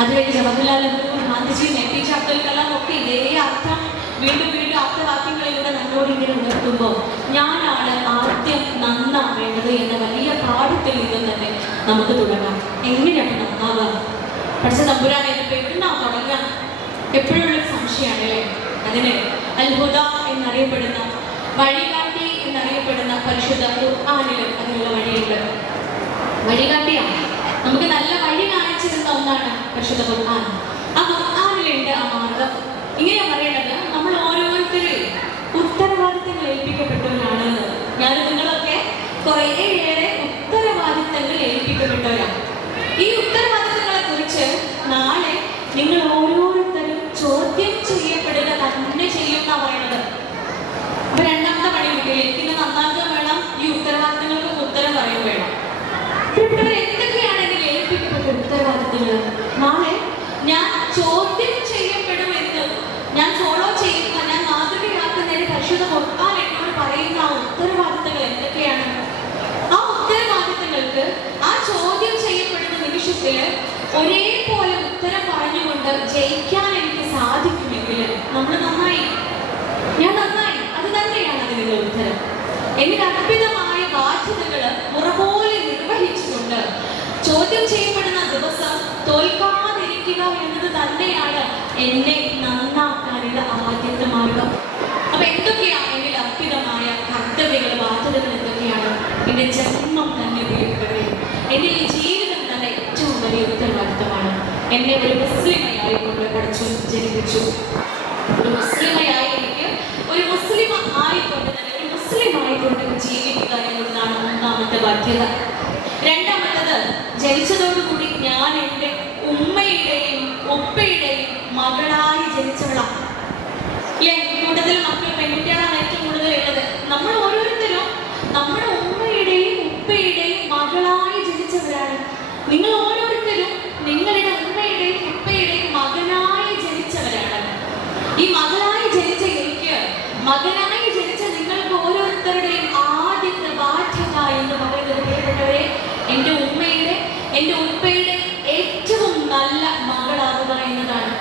അതുവഴി ജവഹർലാൽ നെഹ്റു, ഗാന്ധിജിയും APJ അബ്ദുൽ കലാം ഒക്കെ ഇതേ അർത്ഥം വീണ്ടും വീണ്ടും ആപ്തവാക്യങ്ങളിലൂടെ നമ്മളോട് ഇങ്ങനെ ഉണർത്തുമ്പോൾ ഞാനാണ് ആദ്യം നന്നാവേണ്ടത് എന്ന വലിയ പാഠത്തിൽ നിന്നും തന്നെ നമുക്ക് തുടങ്ങാം. എങ്ങനെയാണ് നന്നാവുക? പക്ഷെ തമ്പുരാനെ എവിടുന്നാ തുടങ്ങാം? എപ്പോഴുള്ളൊരു സംശയമാണ് അല്ലേ? അതിന് അൽഹുദ എന്നറിയപ്പെടുന്ന, വഴികാട്ടി എന്നറിയപ്പെടുന്ന പരിശുദ്ധ ഖുർആനിൽ അതിനുള്ള വഴിയുണ്ട്. വഴികാട്ടിയാണ്, നമുക്ക് നല്ല വഴി കാണിച്ചിരുന്ന ഒന്നാണ് പരിശുദ്ധ ഖുർആൻ. ആ ഖുർആനിലുണ്ട് ആ മാർഗം. ഇങ്ങനെ പറയണത്, നമ്മൾ ഓരോരുത്തരും ഉത്തരവാദിത്തങ്ങൾ ഏൽപ്പിക്കപ്പെട്ടവരാണ്. ഞാൻ നിങ്ങളൊക്കെ കുറേയേറെ ഉത്തരവാദിത്തങ്ങൾ ഏൽപ്പിക്കപ്പെട്ടവരാണ്. ഈ ഉത്തരവാദിത്തങ്ങളെ കുറിച്ച് നാളെ നിങ്ങൾ ഓരോരുത്തരും ചോദ്യം ചെയ്യപ്പെടുക തന്നെ ചെയ്യുന്ന പറയുന്നത്. അപ്പൊ രണ്ടാമത്തെ പണി കിട്ടില്ല, എനിക്കിന്ന് നന്നാക്കുക വേണം, ഈ ഉത്തരവാദിത്തങ്ങൾക്ക് ഉത്തരം പറയാൻ വേണം. എന്തൊക്കെയാണ് ഇതിൽ ഏൽപ്പിക്കപ്പെട്ട ഉത്തരവാദിത്തങ്ങൾ? നാളെ ഞാൻ ചോദ്യം ചെയ്യപ്പെടുമെന്ന്, ഞാൻ ഫോളോ ചെയ്യുന്ന, ഞാൻ മാതൃകയാക്കുന്നതിന് പരിശുദ്ധ ഖുർആൻ എന്നോട് പറയുന്ന ആ ഉത്തരവാദിത്തങ്ങൾ എന്തൊക്കെയാണ്? ആ ഉത്തരവാദിത്തങ്ങൾക്ക് ആ ചോദ്യം ചെയ്യപ്പെടുന്ന നിമിഷത്തില് ഒരേപോലെ ഉത്തരം പറഞ്ഞുകൊണ്ട് ജയിക്കാൻ എനിക്ക് സാധിക്കുമെങ്കിൽ നമ്മൾ നന്നായി, ഞാൻ നന്നായി. അത് തന്നെയാണ് അതിനുള്ള ഉത്തരം. എനിക്ക് അർപ്പിതമായ ബാധ്യതകള് മുറപോലെ നിർവഹിച്ചുകൊണ്ട് ചോദ്യം ചെയ്യപ്പെടുന്ന ദിവസം തോൽക്കാതിരിക്കുക എന്നത് തന്നെയാണ് എന്നെ നന്നാക്കാനുള്ള ആദ്യത്തെ മാർഗം. അപ്പൊ എന്തൊക്കെയാണ് എന്നിൽ അർപ്പിതമായ കർത്തവ്യങ്ങൾ, ബാധ്യതകൾ എന്തൊക്കെയാണ്? എന്റെ ജന്മം തന്നെ പ്രിയപ്പെട്ടവരെ, എന്റെ ഈ ജീവിതം തന്നെ ഏറ്റവും വലിയ ഉത്തരവാദിത്തമാണ്. എന്നെ ഒരു മുസ്ലിമയായിക്കൊണ്ട് പഠിച്ചു ജനിപ്പിച്ചു. ഒരു മുസ്ലിമയായി എനിക്ക് ഒരു മുസ്ലിം ആയിക്കൊണ്ട് തന്നെ ഒരു മുസ്ലിം ആയിക്കൊണ്ട് ജീവിക്കുക എന്നതാണ് ഒന്നാമത്തെ ബാധ്യത. രണ്ടാമത്തത്, ജനിച്ചതോടുകൂടി ഞാൻ എൻ്റെ ഉമ്മയുടെയും ഉപ്പയുടെയും മകളായി ജനിച്ചവളാണ്. കൂടുതൽ മക്കൾ പെൺകുട്ടികളാണ് ഏറ്റവും കൂടുതൽ ഉള്ളത്. നമ്മൾ ഓരോരുത്തരും നമ്മുടെ ഉമ്മയുടെയും ഉപ്പയുടെയും മകളായി ജനിച്ചവരാണ്. നിങ്ങൾ ഓരോരുത്തരും നിങ്ങളുടെ ഉമ്മയുടെയും ഉപ്പയുടെയും മകനായി ജനിച്ചവരാണ്. ഈ മകളായി ജനിച്ച എനിക്ക്, മകനായി ജനിച്ച നിങ്ങൾക്ക് ഓരോരുത്തരുടെയും ആദ്യത്തെ ബാധ്യത എന്ന് പറയുന്നത് പ്രിയപ്പെട്ടവരെ, എൻ്റെ ഉമ്മയുടെ എൻ്റെ ഉപ്പയുടെ ഏറ്റവും നല്ല മകളാകുക എന്നതാണ്.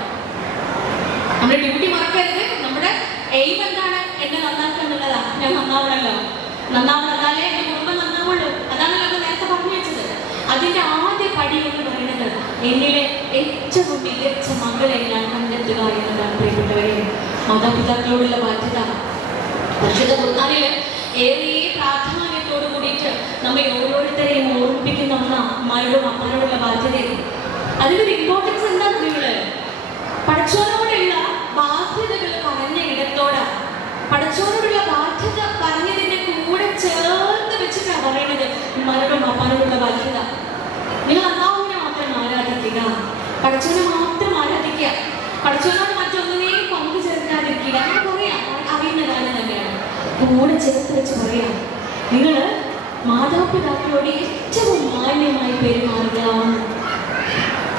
നമ്മുടെ ഡ്യൂട്ടി മറക്കരുത്. നമ്മുടെ എയിം എന്താണ്? എന്നെ നന്നാക്കുക എന്നുള്ളതാണ്. ഞാൻ നന്നാവണല്ലോ, നന്നാവണമെന്നാലേ എൻ്റെ കുടുംബം നന്നാവുള്ളൂ. അതാണല്ലോ നേരത്തെ പറഞ്ഞു വെച്ചത്. അതിൻ്റെ ആദ്യ പടി എന്ന് പറയുന്നത് എന്നിലെ ഏറ്റവും മികച്ച മകളെ ഞാൻ കണ്ടെത്തുക എന്നതാണ് പ്രിയപ്പെട്ടവരെ. മാതാപിതാക്കളോടുള്ള ബാധ്യത പരിശുദ്ധ ഖുർആനില് ഏറെ പ്രാധാന്യത്തോട് കൂടിയിട്ട് നമ്മെ ഓരോരുത്തരെയും ഓർമ്മിപ്പിക്കുന്ന ഒന്നാ അമ്മമാരോടും അപ്പാരോടുള്ള ബാധ്യതയും. അതിനൊരു ഇമ്പോർട്ടൻസ് എന്താണെന്ന് നിങ്ങള് പടച്ചോനോടുള്ള ബാധ്യതകൾ പറഞ്ഞ ഇടത്തോടാണ്. പടച്ചോനോടുള്ള ബാധ്യത പറഞ്ഞതിന്റെ കൂടെ ചേർത്ത് വെച്ചിട്ടാണ് പറയുന്നത് അമ്മമാരോടും അപ്പാരോടുള്ള ബാധ്യത. നിങ്ങൾ അല്ലാഹുവിനെ മാത്രം ആരാധിക്കുക, പടച്ചോനെ മാത്രം ആരാധിക്കുക, പടച്ചോനോട് മറ്റൊന്നിനെയും പങ്കു ചേർക്കാതിരിക്കുക. നമുക്ക് പറയാം അറിയുന്നതാണ്. ചേർത്ത് വെച്ച് പറയാം, നിങ്ങൾ മാതാപിതാക്കളോട് ഏറ്റവും മാന്യമായി പെരുമാറുക.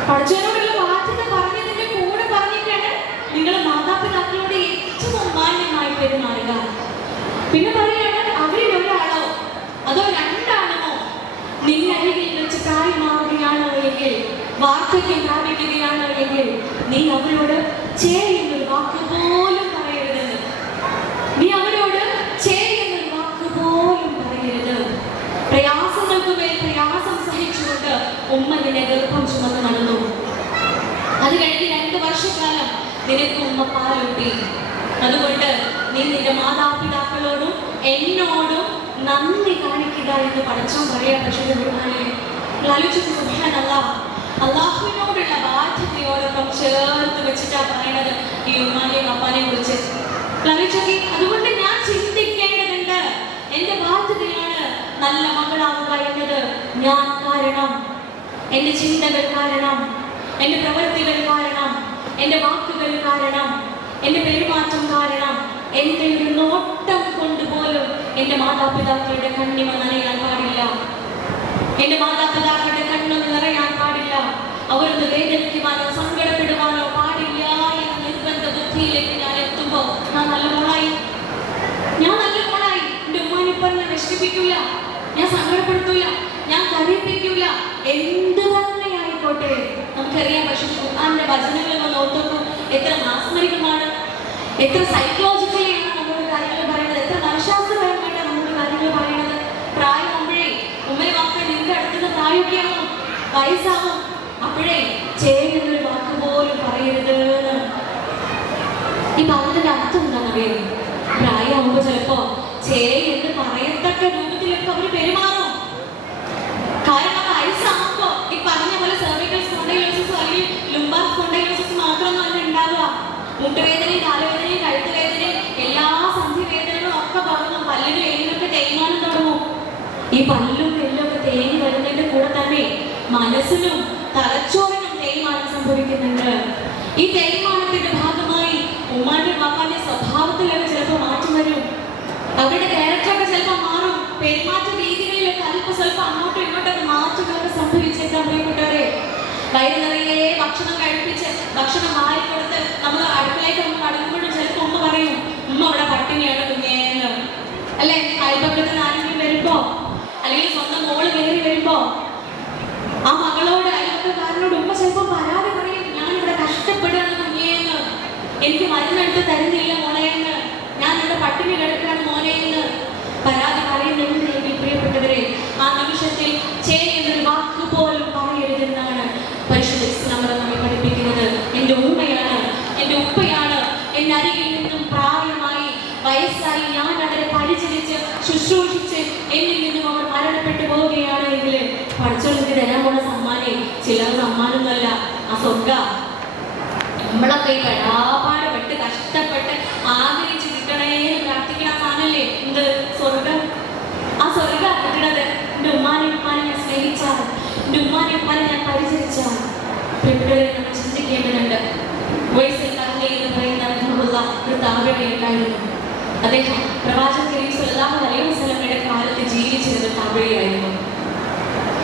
പഠിച്ചവരോടുള്ള ബാധ്യത പറഞ്ഞതിന്റെ കൂടെ പറഞ്ഞിട്ടാണ് നിങ്ങൾ മാതാപിതാക്കളോട് ഏറ്റവും മാന്യമായി പെരുമാറുക. പിന്നെ പറയാണ്, അവരിൽ ഒരാളോ അതോ രണ്ടാണോ നിന്നരികിൽ വെച്ച് തായി മാറുകയാണോ എങ്കിൽ, വാർദ്ധക്യം പ്രാപിക്കുകയാണോ എങ്കിൽ, നീ അവരോട് ചെയ്യുന്നൊരു വാക്ക് പോലും പറയരുത്. നീ അവരോട് ചെയ്യുന്നൊരു വാക്ക് പോലും പറയരുത്. പ്രയാസങ്ങൾക്ക് മേൽ പ്രയാസം സഹിച്ചുകൊണ്ട് ഉമ്മ നിന്നെ ഗർഭം ചുമന്ന് നടന്നു. അത് കഴിഞ്ഞ് 2 വർഷക്കാലം നിനക്ക് ഉമ്മ പാലൂട്ടി. അതുകൊണ്ട് നീ നിന്റെ മാതാപിതാക്കളോടും എന്നോടും നന്ദി കാണിക്കുക എന്ന് പഠിച്ചോ പറയാ. പക്ഷേ അള്ളാഹുവിനോടുള്ള ബാധ്യതയോടൊപ്പം ചേർത്ത് വെച്ചിട്ടാ പറയണത് ഈ ഉമ്മാനെയും അപ്പാനെയും കുറിച്ച്. അതുകൊണ്ട് ഞാൻ ചിന്തിക്കേണ്ടതുണ്ട്, എന്റെ ബാധ്യതയാണ് നല്ല മകളാവുക എന്നത്. ഞാൻ കാരണം, എന്റെ ചിന്തകൾ കാരണം, എന്റെ പ്രവൃത്തികൾ കാരണം, എന്റെ വാക്കുകൾ കാരണം, എന്റെ പെരുമാറ്റം കാരണം, എന്റെ ഒരു നോട്ടം കൊണ്ടുപോലും എന്റെ മാതാപിതാക്കളുടെ കണ്ണിമ നനയാൻ പാടില്ല. എന്റെ മാതാപിതാക്കളുടെ കണ്ണൊന്ന് നിറയാൻ പാടില്ല. അവരൊന്ന് വേദനിക്കുവാനോ സങ്കടപ്പെടുവാനോ പാടില്ല എന്ന നിർബന്ധ ബുദ്ധിയിലേക്ക് ഞാൻ എത്തുമ്പോ ഞാൻ നല്ല മോളായി. എന്റെ ഉമ്മാനിപ്പം ഞാൻ വിഷമിപ്പിക്കൂല, ഞാൻ സങ്കടപ്പെടുത്തൂല, ഞാൻ കരയിപ്പിക്കൂല. എന്ത് തന്നെ ആയിക്കോട്ടെ. നമുക്കറിയാം, പക്ഷെ ഖുർആന്റെ വചനങ്ങൾ വന്ന് ഓർത്തോക്കും എത്ര മാസ്മരികമാണ്, എത്ര സൈക്കോളജിക്കലിയാണ് നമ്മുടെ കാര്യങ്ങൾ പറയുന്നത്, എത്ര മനഃശാസ്ത്രപരമായിട്ടാണ് നമ്മുടെ കാര്യങ്ങൾ പറയുന്നത്. പ്രായമാകുമ്പോഴേ ഉമ്മയെ വാക്ക് നിന്റെ അടുത്തുനിന്ന് പ്രായോഗികമാകും, വയസ്സാകും. അപ്പോഴേ ചെയ്യുന്നൊരു വാക്ക് പോലും പറയരുത്. ഈ പറഞ്ഞതിന്റെ അർത്ഥം എന്താണെന്നറിയാം? പ്രായമാകുമ്പോ ചിലപ്പോ എന്ന് പറയത്തക്ക രൂപത്തിലൊക്കെ അവര് പെരുമാറും. കാരണം വയസ്സാകുമ്പോ ഈ പറഞ്ഞ പോലെ സെർവിക്കൽ സ്പോണ്ടൈലോസിസ് അല്ലെങ്കിൽ ലുംബാർ സ്പോണ്ടൈലോസിസ് മാത്രമൊന്നും അല്ല ഉണ്ടാവുക. മുട്ടുവേദനയും കാലുവേദനയും കഴുത്തുവേദനയും എല്ലാ സന്ധിവേദനകളും ഒക്കെ തുടങ്ങും. പല്ലിനും എല്ലിനൊക്കെ തേയ്മാനം തുടങ്ങും. ഈ പല്ലും എല്ലൊക്കെ തേങ്ങി വരുന്നതിന്റെ കൂടെ തന്നെ മനസ്സിനും തലച്ചോറിനും തേയ്മാനം സംഭവിക്കുന്നുണ്ട്. ഈ തേയ്മാനത്തിന്റെ ഭാഗമായി ഉമ്മാന്റെ വാപ്പാന്റെ സ്വഭാവത്തിലൊക്കെ ചിലപ്പോൾ മാറ്റം വരും. അവരുടെ ക്യാരക്ടറൊക്കെ ചിലപ്പോൾ മാറും. പെരുമാറ്റ രീതികളിലൊക്കെ അല്പം സ്വല്പം അങ്ങോട്ടും ഇങ്ങോട്ടൊക്കെ മാറ്റങ്ങളൊക്കെ സംഭവിച്ചേക്കാൻ പ്രിയപ്പെട്ടവരെ. വയറ് നിറയെ ഭക്ഷണം കഴിപ്പിച്ച് ഭക്ഷണം മാറിക്കൊടുത്ത് നമ്മൾ അടുക്കളയിലേക്ക് നമ്മൾ കടക്കുമ്പോഴും ചിലപ്പോൾ ഉമ്മ പറയും, ഉമ്മ അവിടെ പട്ടിണിയാണ് കുഞ്ഞേന്ന് അല്ലെ. അയൽപക്കത്തിന് ആരെങ്കിലും വരുമ്പോ അല്ലെങ്കിൽ സ്വന്തം മോള് കയറി വരുമ്പോ ആ മകളോട് അയൽപക്കക്കാരനോട് ഉമ്മ ചിലപ്പോൾ പരാതി പറയും, ഞാൻ ഇവിടെ കഷ്ടപ്പെടുകയാണ് കുഞ്ഞേന്ന്, എനിക്ക് മരുന്നെടുത്ത് തരുന്നില്ല മോളേന്ന്, ഞാൻ ഇവിടെ പട്ടിണി കിടക്കുകയാണ് മോനെന്ന് പരാതി പറയുന്നുണ്ട്. എങ്കിൽ പ്രിയപ്പെട്ടവരെ, ആ നിമിഷത്തിൽ ചെയ്യുന്നൊരു വാക്ക് പോലും പറയരുതെന്നാണ് പരിശുദ്ധ ഇസ്ലാം നമ്മെ പഠിപ്പിക്കുന്നത്. എൻ്റെ ഉമ്മയാണ്, എൻ്റെ ഉപ്പയാണ്, എന്നെ അരികിൽ നിന്നും പ്രായമായി വയസ്സായി ഞാൻ അവരെ പരിചരിച്ച് ശുശ്രൂഷിച്ച് എന്നിൽ നിന്നും അവർ മരണപ്പെട്ടു പോവുകയാണ് എങ്കിൽ പഠിച്ചോൾക്ക് തരാൻ പോണ സമ്മാനെ ചിലർ സമ്മാനമൊന്നുമല്ല, ആ സ്വർഗ. നമ്മളൊക്കെ ഈ കടാപാടുപെട്ട് കഷ്ടപ്പെട്ട് ആഗ്രഹിച്ച് കിട്ടണേന്ന് പ്രാർത്ഥിക്കണ സാധനല്ലേ എന്ത് സ്വർഗം. ആ സ്വർഗം കിട്ടണത് എൻ്റെ ഉമ്മാനെ ഉപ്പാനെ ഞാൻ സ്നേഹിച്ചാൽ, എൻ്റെ ഉമ്മാനെ ഉപ്പാനെ ഞാൻ പരിചരിച്ചാൽ. പ്രിയപ്പെട്ടവരെ, നമ്മൾ ചിന്തിക്കേണ്ടതുണ്ട്. വയസ്സിൽ കർമ്മ എന്ന് പറയുന്ന ഒരു താവഴയുണ്ടായിരുന്നു. അദ്ദേഹം പ്രവാചകൻ കരീം സ്വല്ലല്ലാഹു അലൈഹി വസല്ലമയുടെ കാലത്ത് ജീവിച്ചിരുന്ന താവഴയായിരുന്നു.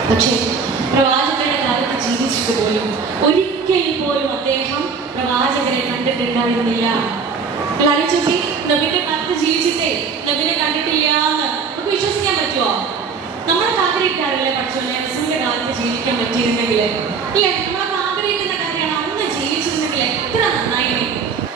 പക്ഷേ പ്രവാചകരുടെ കാലത്ത് ജീവിച്ചിട്ട് പോലും ഒരിക്കൽ പോലും അദ്ദേഹം പ്രവാചകരെ കണ്ടിട്ടുണ്ടായിരുന്നില്ല. ആലോചിച്ചോക്കി, നബിന്റെ കാലത്ത് ജീവിച്ചിട്ടേ നബിനെ കണ്ടിട്ടില്ല എന്ന് നമുക്ക് വിശ്വസിക്കാൻ പറ്റുമോ? നമ്മളൊക്കെ ആഗ്രഹിക്കാറില്ലേ പഠിച്ചോല്ലേ റസൂലിന്റെ കാലത്ത് ജീവിക്കാൻ പറ്റിയിരുന്നെങ്കിൽ ഇല്ലേ? നമ്മളൊക്കെ ആഗ്രഹിക്കുന്ന കാര്യമാണ്, അന്ന് ജീവിച്ചിരുന്നെങ്കിൽ എത്ര നന്നായിരുന്നു.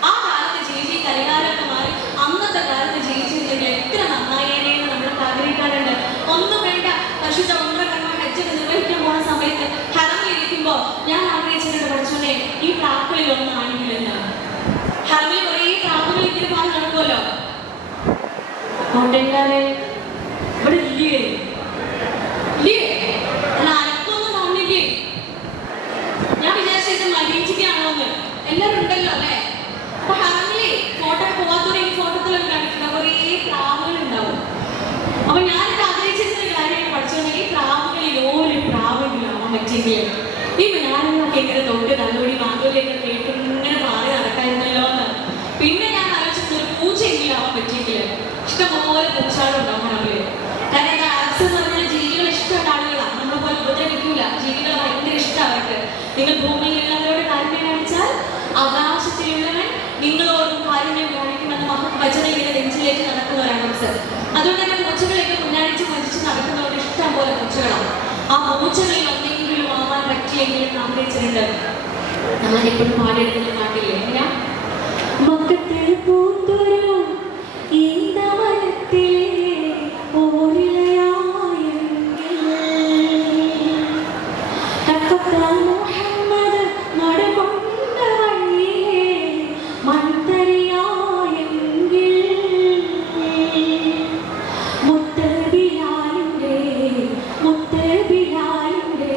ആ കാലത്ത് ജീവിച്ച് ഈ കലികാലമൊക്കെ മാറി അന്നത്തെ കാലത്ത് ജീവിച്ചിരുന്നെങ്കിൽ എത്ര നന്നായേനെന്ന് നമ്മളൊക്കെ ആഗ്രഹിക്കാറുണ്ട്. ഒന്നും വേണ്ട, പരിശുദ്ധ ഉംറ കർമ്മ ഹജ്ജൊക്കെ നിർവഹിക്കാൻ പോണ സമയത്ത് ഹറമിലിരിക്കുമ്പോ ഞാൻ ആഗ്രഹിച്ചിട്ടുണ്ട് പഠിച്ചോനെ ഈ പ്രാക്കളിൽ ഒന്നാണെങ്കിലെന്ന്. ഹറമിൽ കുറേ പ്രാക്കുകൾ ഇങ്ങനെ പാൽ നടക്കുമല്ലോ. കൊണ്ടെല്ലാരെ ഇവിടെ ഇല്ലേ അനക്കൊന്നും തോന്നില്ലേ? ഞാൻ വിചാരിച്ചത് മരീചിക്കാണോന്ന്. എല്ലാവരും ഉണ്ടല്ലോ അല്ലെ. അപ്പൊ ഹറമിലെ ഫോട്ടോ പോവാത്തവരെ ഈ ഫോട്ടോത്തിലൊക്കെ കണ്ടിട്ടുണ്ട്, കുറേ പ്രാവുകൾ ഉണ്ടാവും. അപ്പൊ ഞാനൊക്കെ ആഗ്രഹിച്ചിരുന്ന ഒരു കാര്യമാണ് പഠിച്ചോണ്ട് ഈ പ്രാവുകളിൽ ഒരു പ്രാവെങ്കിലും ആവാൻ പറ്റിയെങ്കിൽ ഈ ഞാനൊക്കെ ഇങ്ങനെ തൊട്ട് തലോടി മാതോലിയൊക്കെ കേട്ട് ഇങ്ങനെ മാറി നടക്കായിരുന്നല്ലോ എന്ന്. പിന്നെ ഞാൻ ആലോചിച്ചത് ഒരു പൂച്ചയെങ്കിലും ആവാൻ പറ്റിയെങ്കിൽ. ഇഷ്ടംപോലെ പൂച്ചകൾ പൂച്ചകളിൽ എന്തെങ്കിലും ആവാൻ പറ്റിയെങ്കിലും ആഗ്രഹിച്ചിട്ടുണ്ട്. നമ്മൾ എപ്പോഴും പാടിയെടുക്കുന്ന പാട്ടില്ലേ, എങ്ങനെയാ? മക്കത്തിൽ പൂന്തോരും ഈന്തമരത്തിലെ മുഹമ്മദ് നടകൊണ്ട വഴിയെ മൺതരിയായെങ്കിൽ മുത്തബിലാലിന്റെ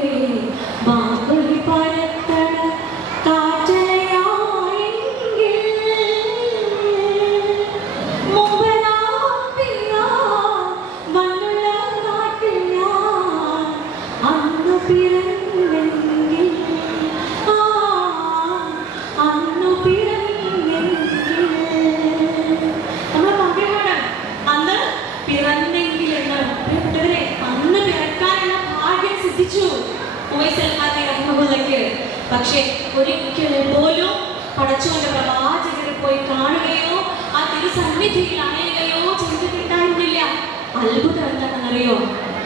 ബാങ്കുലി പരത്തണ കാറ്റലയായെങ്കിൽ മുമ്പനാപ്പിയ മണ്ണുള്ള നാട്ടിൽ ഞാൻ അന്ന് പിറന്നെങ്കിൽ അന്ന് പിറന്നെങ്കിൽ നമ്മൾ പറയുകയാണ് അന്ന് പിറന്നെങ്കിൽ എന്ന്. പ്രിയപ്പെട്ടവരെ, അന്ന് പിറക്കാനുള്ള ഭാഗ്യം സിദ്ധിച്ചു ഉവൈസൽക്ക്. പക്ഷെ ഒരിക്കൽ പോലും പടച്ചോന്റെ പ്രവാചകരെ പോയി കാണുകയോ ആ തിരുസന്നിധിയിൽ അണയുകയോ ചെയ്തിട്ടുണ്ടായിരുന്നില്ല. അത്ഭുതം എന്താണെന്നറിയോ?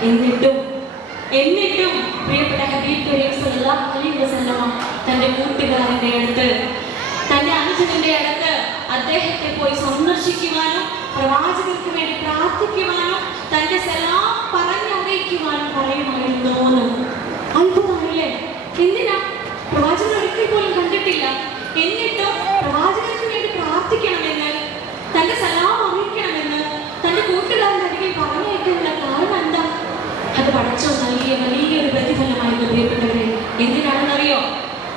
എന്നിട്ടും പ്രിയപ്പെട്ട ഹബീബ് കരീം സല്ലല്ലാഹു അലൈഹി വസല്ലമ തന്റെ കൂട്ടുകാരന്റെ അടുത്ത്, തന്റെ അനുജന്റെ അടുത്ത് അദ്ദേഹത്തെ പോയി സന്ദർശിക്കുവാനും പ്രവാചകർക്ക് വേണ്ടി പ്രാർത്ഥിക്കുവാനും തന്റെ സലാം പറഞ്ഞറിയിക്കുവാനും പറയുമായിരുന്നു. അത്ഭുതമായില്ലേ? എന്തിനാ? പ്രവാചകൻ ഒരിക്കൽ പോലും കണ്ടിട്ടില്ല. എന്നിട്ടും പ്രവാചകർക്ക് വേണ്ടി പ്രാർത്ഥിക്കണമെന്ന്, തന്റെ സലാം അറിയിക്കണമെന്ന് തന്റെ കൂട്ടുകാരന്റെ അരികിൽ പറഞ്ഞേക്കാനുള്ള കാരണം എന്താ? അത് പടച്ചോ നൽകിയ വലിയൊരു പ്രതിഫലമായിരുന്നു പ്രിയപ്പെട്ടവരെ. എന്തിനാണെന്നറിയോ?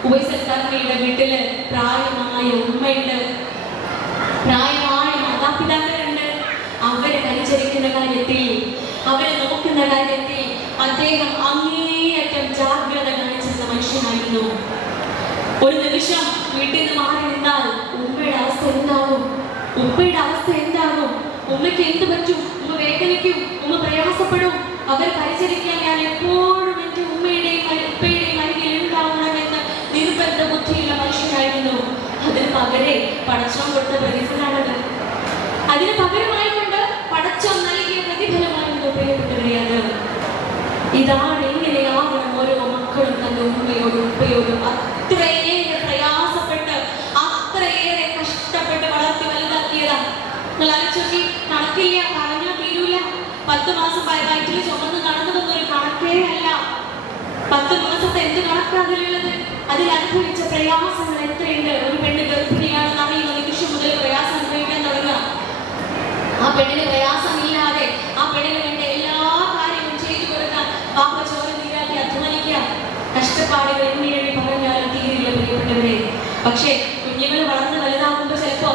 ഉവൈസൽക്കാരുടെ വീട്ടില് പ്രായമായ ഉമ്മയുണ്ട്, പ്രായമായ മാതാപിതാക്കളുണ്ട്. അവരെ പരിചരിക്കുന്ന കാര്യത്തിൽ, അവരെ നോക്കുന്ന കാര്യത്തിൽ അദ്ദേഹം അങ്ങേയറ്റം ജാഗ്രത കാണിച്ചിരുന്ന മനുഷ്യനായിരുന്നു. ഒരു നിമിഷം വീട്ടിൽ നിന്ന് മാറി നിന്നാൽ ഉമ്മയുടെ അവസ്ഥ എന്താകും? ഉമ്മയുടെ അവസ്ഥ എന്താകും? ഉമ്മയ്ക്ക് എന്ത് പറ്റും? ഉമ്മ വേദനിക്കും, ഉമ്മ പ്രയാസപ്പെടും. അവർ പരിചരിക്കാൻ ഞാൻ എപ്പോഴും എന്റെ ഉമ്മയുടെയും ഉപ്പയുടെയും അരികിൽ ഉണ്ടാവണമെന്ന് നിർബന്ധ ബുദ്ധിയുള്ള മനുഷ്യനായിരുന്നു. അതിന് പകരെ പടച്ചോൻ കൊടുത്ത പ്രതിഫലമാണത്. അതിന് പകരമായിക്കൊണ്ട് പടച്ചോൻ നൽകിയ പ്രതിഫലമായിരുന്നു പ്രിയപ്പെട്ടവരെ അത്. ഇതാണ് ഇങ്ങനെയാകണം ഓരോ മക്കളും തന്റെ ഉമ്മയോടും ഉപ്പയോടും അത്രയേറെ പ്രയാസപ്പെട്ട് അത്രയേറെ കഷ്ടപ്പെട്ട് വളർത്തി വലുതാക്കിയതാ. നിങ്ങൾ ആലോചിച്ച്, കണക്കില്ല, പറഞ്ഞാൽ തീരൂല. 10 മാസം വയറ്റിൽ ചുമന്ന് നടന്നതൊന്നും ഒരു കണക്കേ അല്ല. 10 മാസത്തെ എന്ത് കണക്കാതിലുള്ളത്? അതിൽ അനുഭവിച്ച പ്രയാസങ്ങൾ എത്രയുണ്ട്. ഒരു പെണ്ണ് ഗർഭിണിയാണെന്ന് അറിയുന്ന നിമിഷം മുതൽ പ്രയാസം അനുഭവിക്കാൻ തുടങ്ങുക. ആ പെണ്ണിന് പ്രയാസമില്ലാതെ ആ പെണ്ണിന് വേണ്ട എല്ലാ കാര്യങ്ങളും ചെയ്തു കൊടുക്കാൻ പാപ്പ ചോര നീരാക്കി അധ്വാനിക്കുക. കഷ്ടപ്പാടുകൾ എണ്ണി പറഞ്ഞാലും തീരില്ല പ്രിയപ്പെട്ടവരെ. പക്ഷേ കുഞ്ഞുങ്ങൾ വളർന്ന് വലുതാകുമ്പോൾ ചിലപ്പോ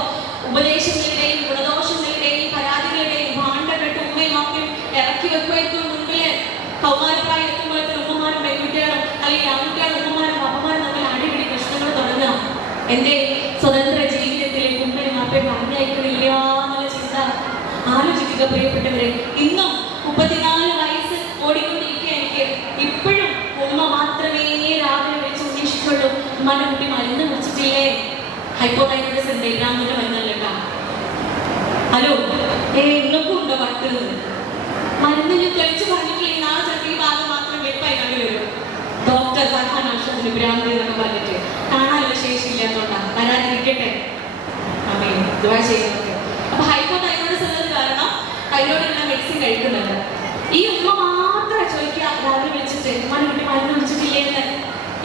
ഉപദേശങ്ങളുടെയും ഗുണദോഷങ്ങളുടെയും പരാതികളുടെയും ഭാണ്ഡപ്പെട്ട് ഉമ്മയും അപ്പയും ഇറക്കി വെക്കുമായിരിക്കും മുൻപില്. കൗമാരപ്രായം എത്തുമ്പോഴത്തെ ഉമ്മമാരും പെൺകുട്ടികളും അല്ലെങ്കിൽ ആൺകുട്ടികളും ഉമ്മമാരും അപ്പമാരും തമ്മിൽ അടിപിടി പ്രശ്നങ്ങൾ തുടങ്ങുക. എന്റെ സ്വതന്ത്ര ജീവിതത്തിലേക്ക് ഉമ്മയും അപ്പയും പറഞ്ഞയക്കണില്ല എന്നുള്ള ചിന്ത ആലോചിക്കുക പ്രിയപ്പെട്ടവരെ. ഇന്നും 34 വയസ്സ് ഓടിക്കൊണ്ടിരിക്കുക എനിക്ക്. ഇപ്പോഴും ഉമ്മ മാത്രമേ രാവിലെ വിളിച്ച് ഉദ്ദേശിച്ചുള്ളൂ. ഉമ്മാന്റെ കുട്ടി മരുന്ന് കുടിച്ചിട്ടില്ലേ? ഹൈപ്പോതൈറോയിഡിസം ഉണ്ട്, ഗ്രാമിന്റെ മരുന്നല്ലട്ടാ. ഹലോ, ഇന്നൊക്കെ ഉണ്ടോ വർക്ക്? മരുന്നിന് തെളിച്ച് പറഞ്ഞിട്ടില്ലേ? നാളെ ചിലപ്പോൾ ഈ ഭാഗം മാത്രം വെപ്പായി കണ്ടു വരും. ഡോക്ടർ ഫർഹാൻ ആഷാദിന് ബ്രാഹ്മണി എന്നൊക്കെ പറഞ്ഞിട്ട് കാണാനുള്ള ശേഷിയില്ലാത്തോണ്ടാണ്. വരാതിരിക്കട്ടെ, അമ്മേ ദുആ ചെയ്യുന്നതൊക്കെ. അപ്പൊ ഹൈപ്പോതൈറോയിഡിസം ഉള്ളത് കാരണം തൈറോയിഡിനുള്ള മെഡിസിൻ കഴിക്കുന്നുണ്ട്. ഈ ഉമ്മ മാത്രം ചോദിക്കുക രാവിലെ വിളിച്ചിട്ട് ഉമ്മാനെ കുട്ടി മരുന്ന് കുടിച്ചിട്ടില്ലേ എന്ന്.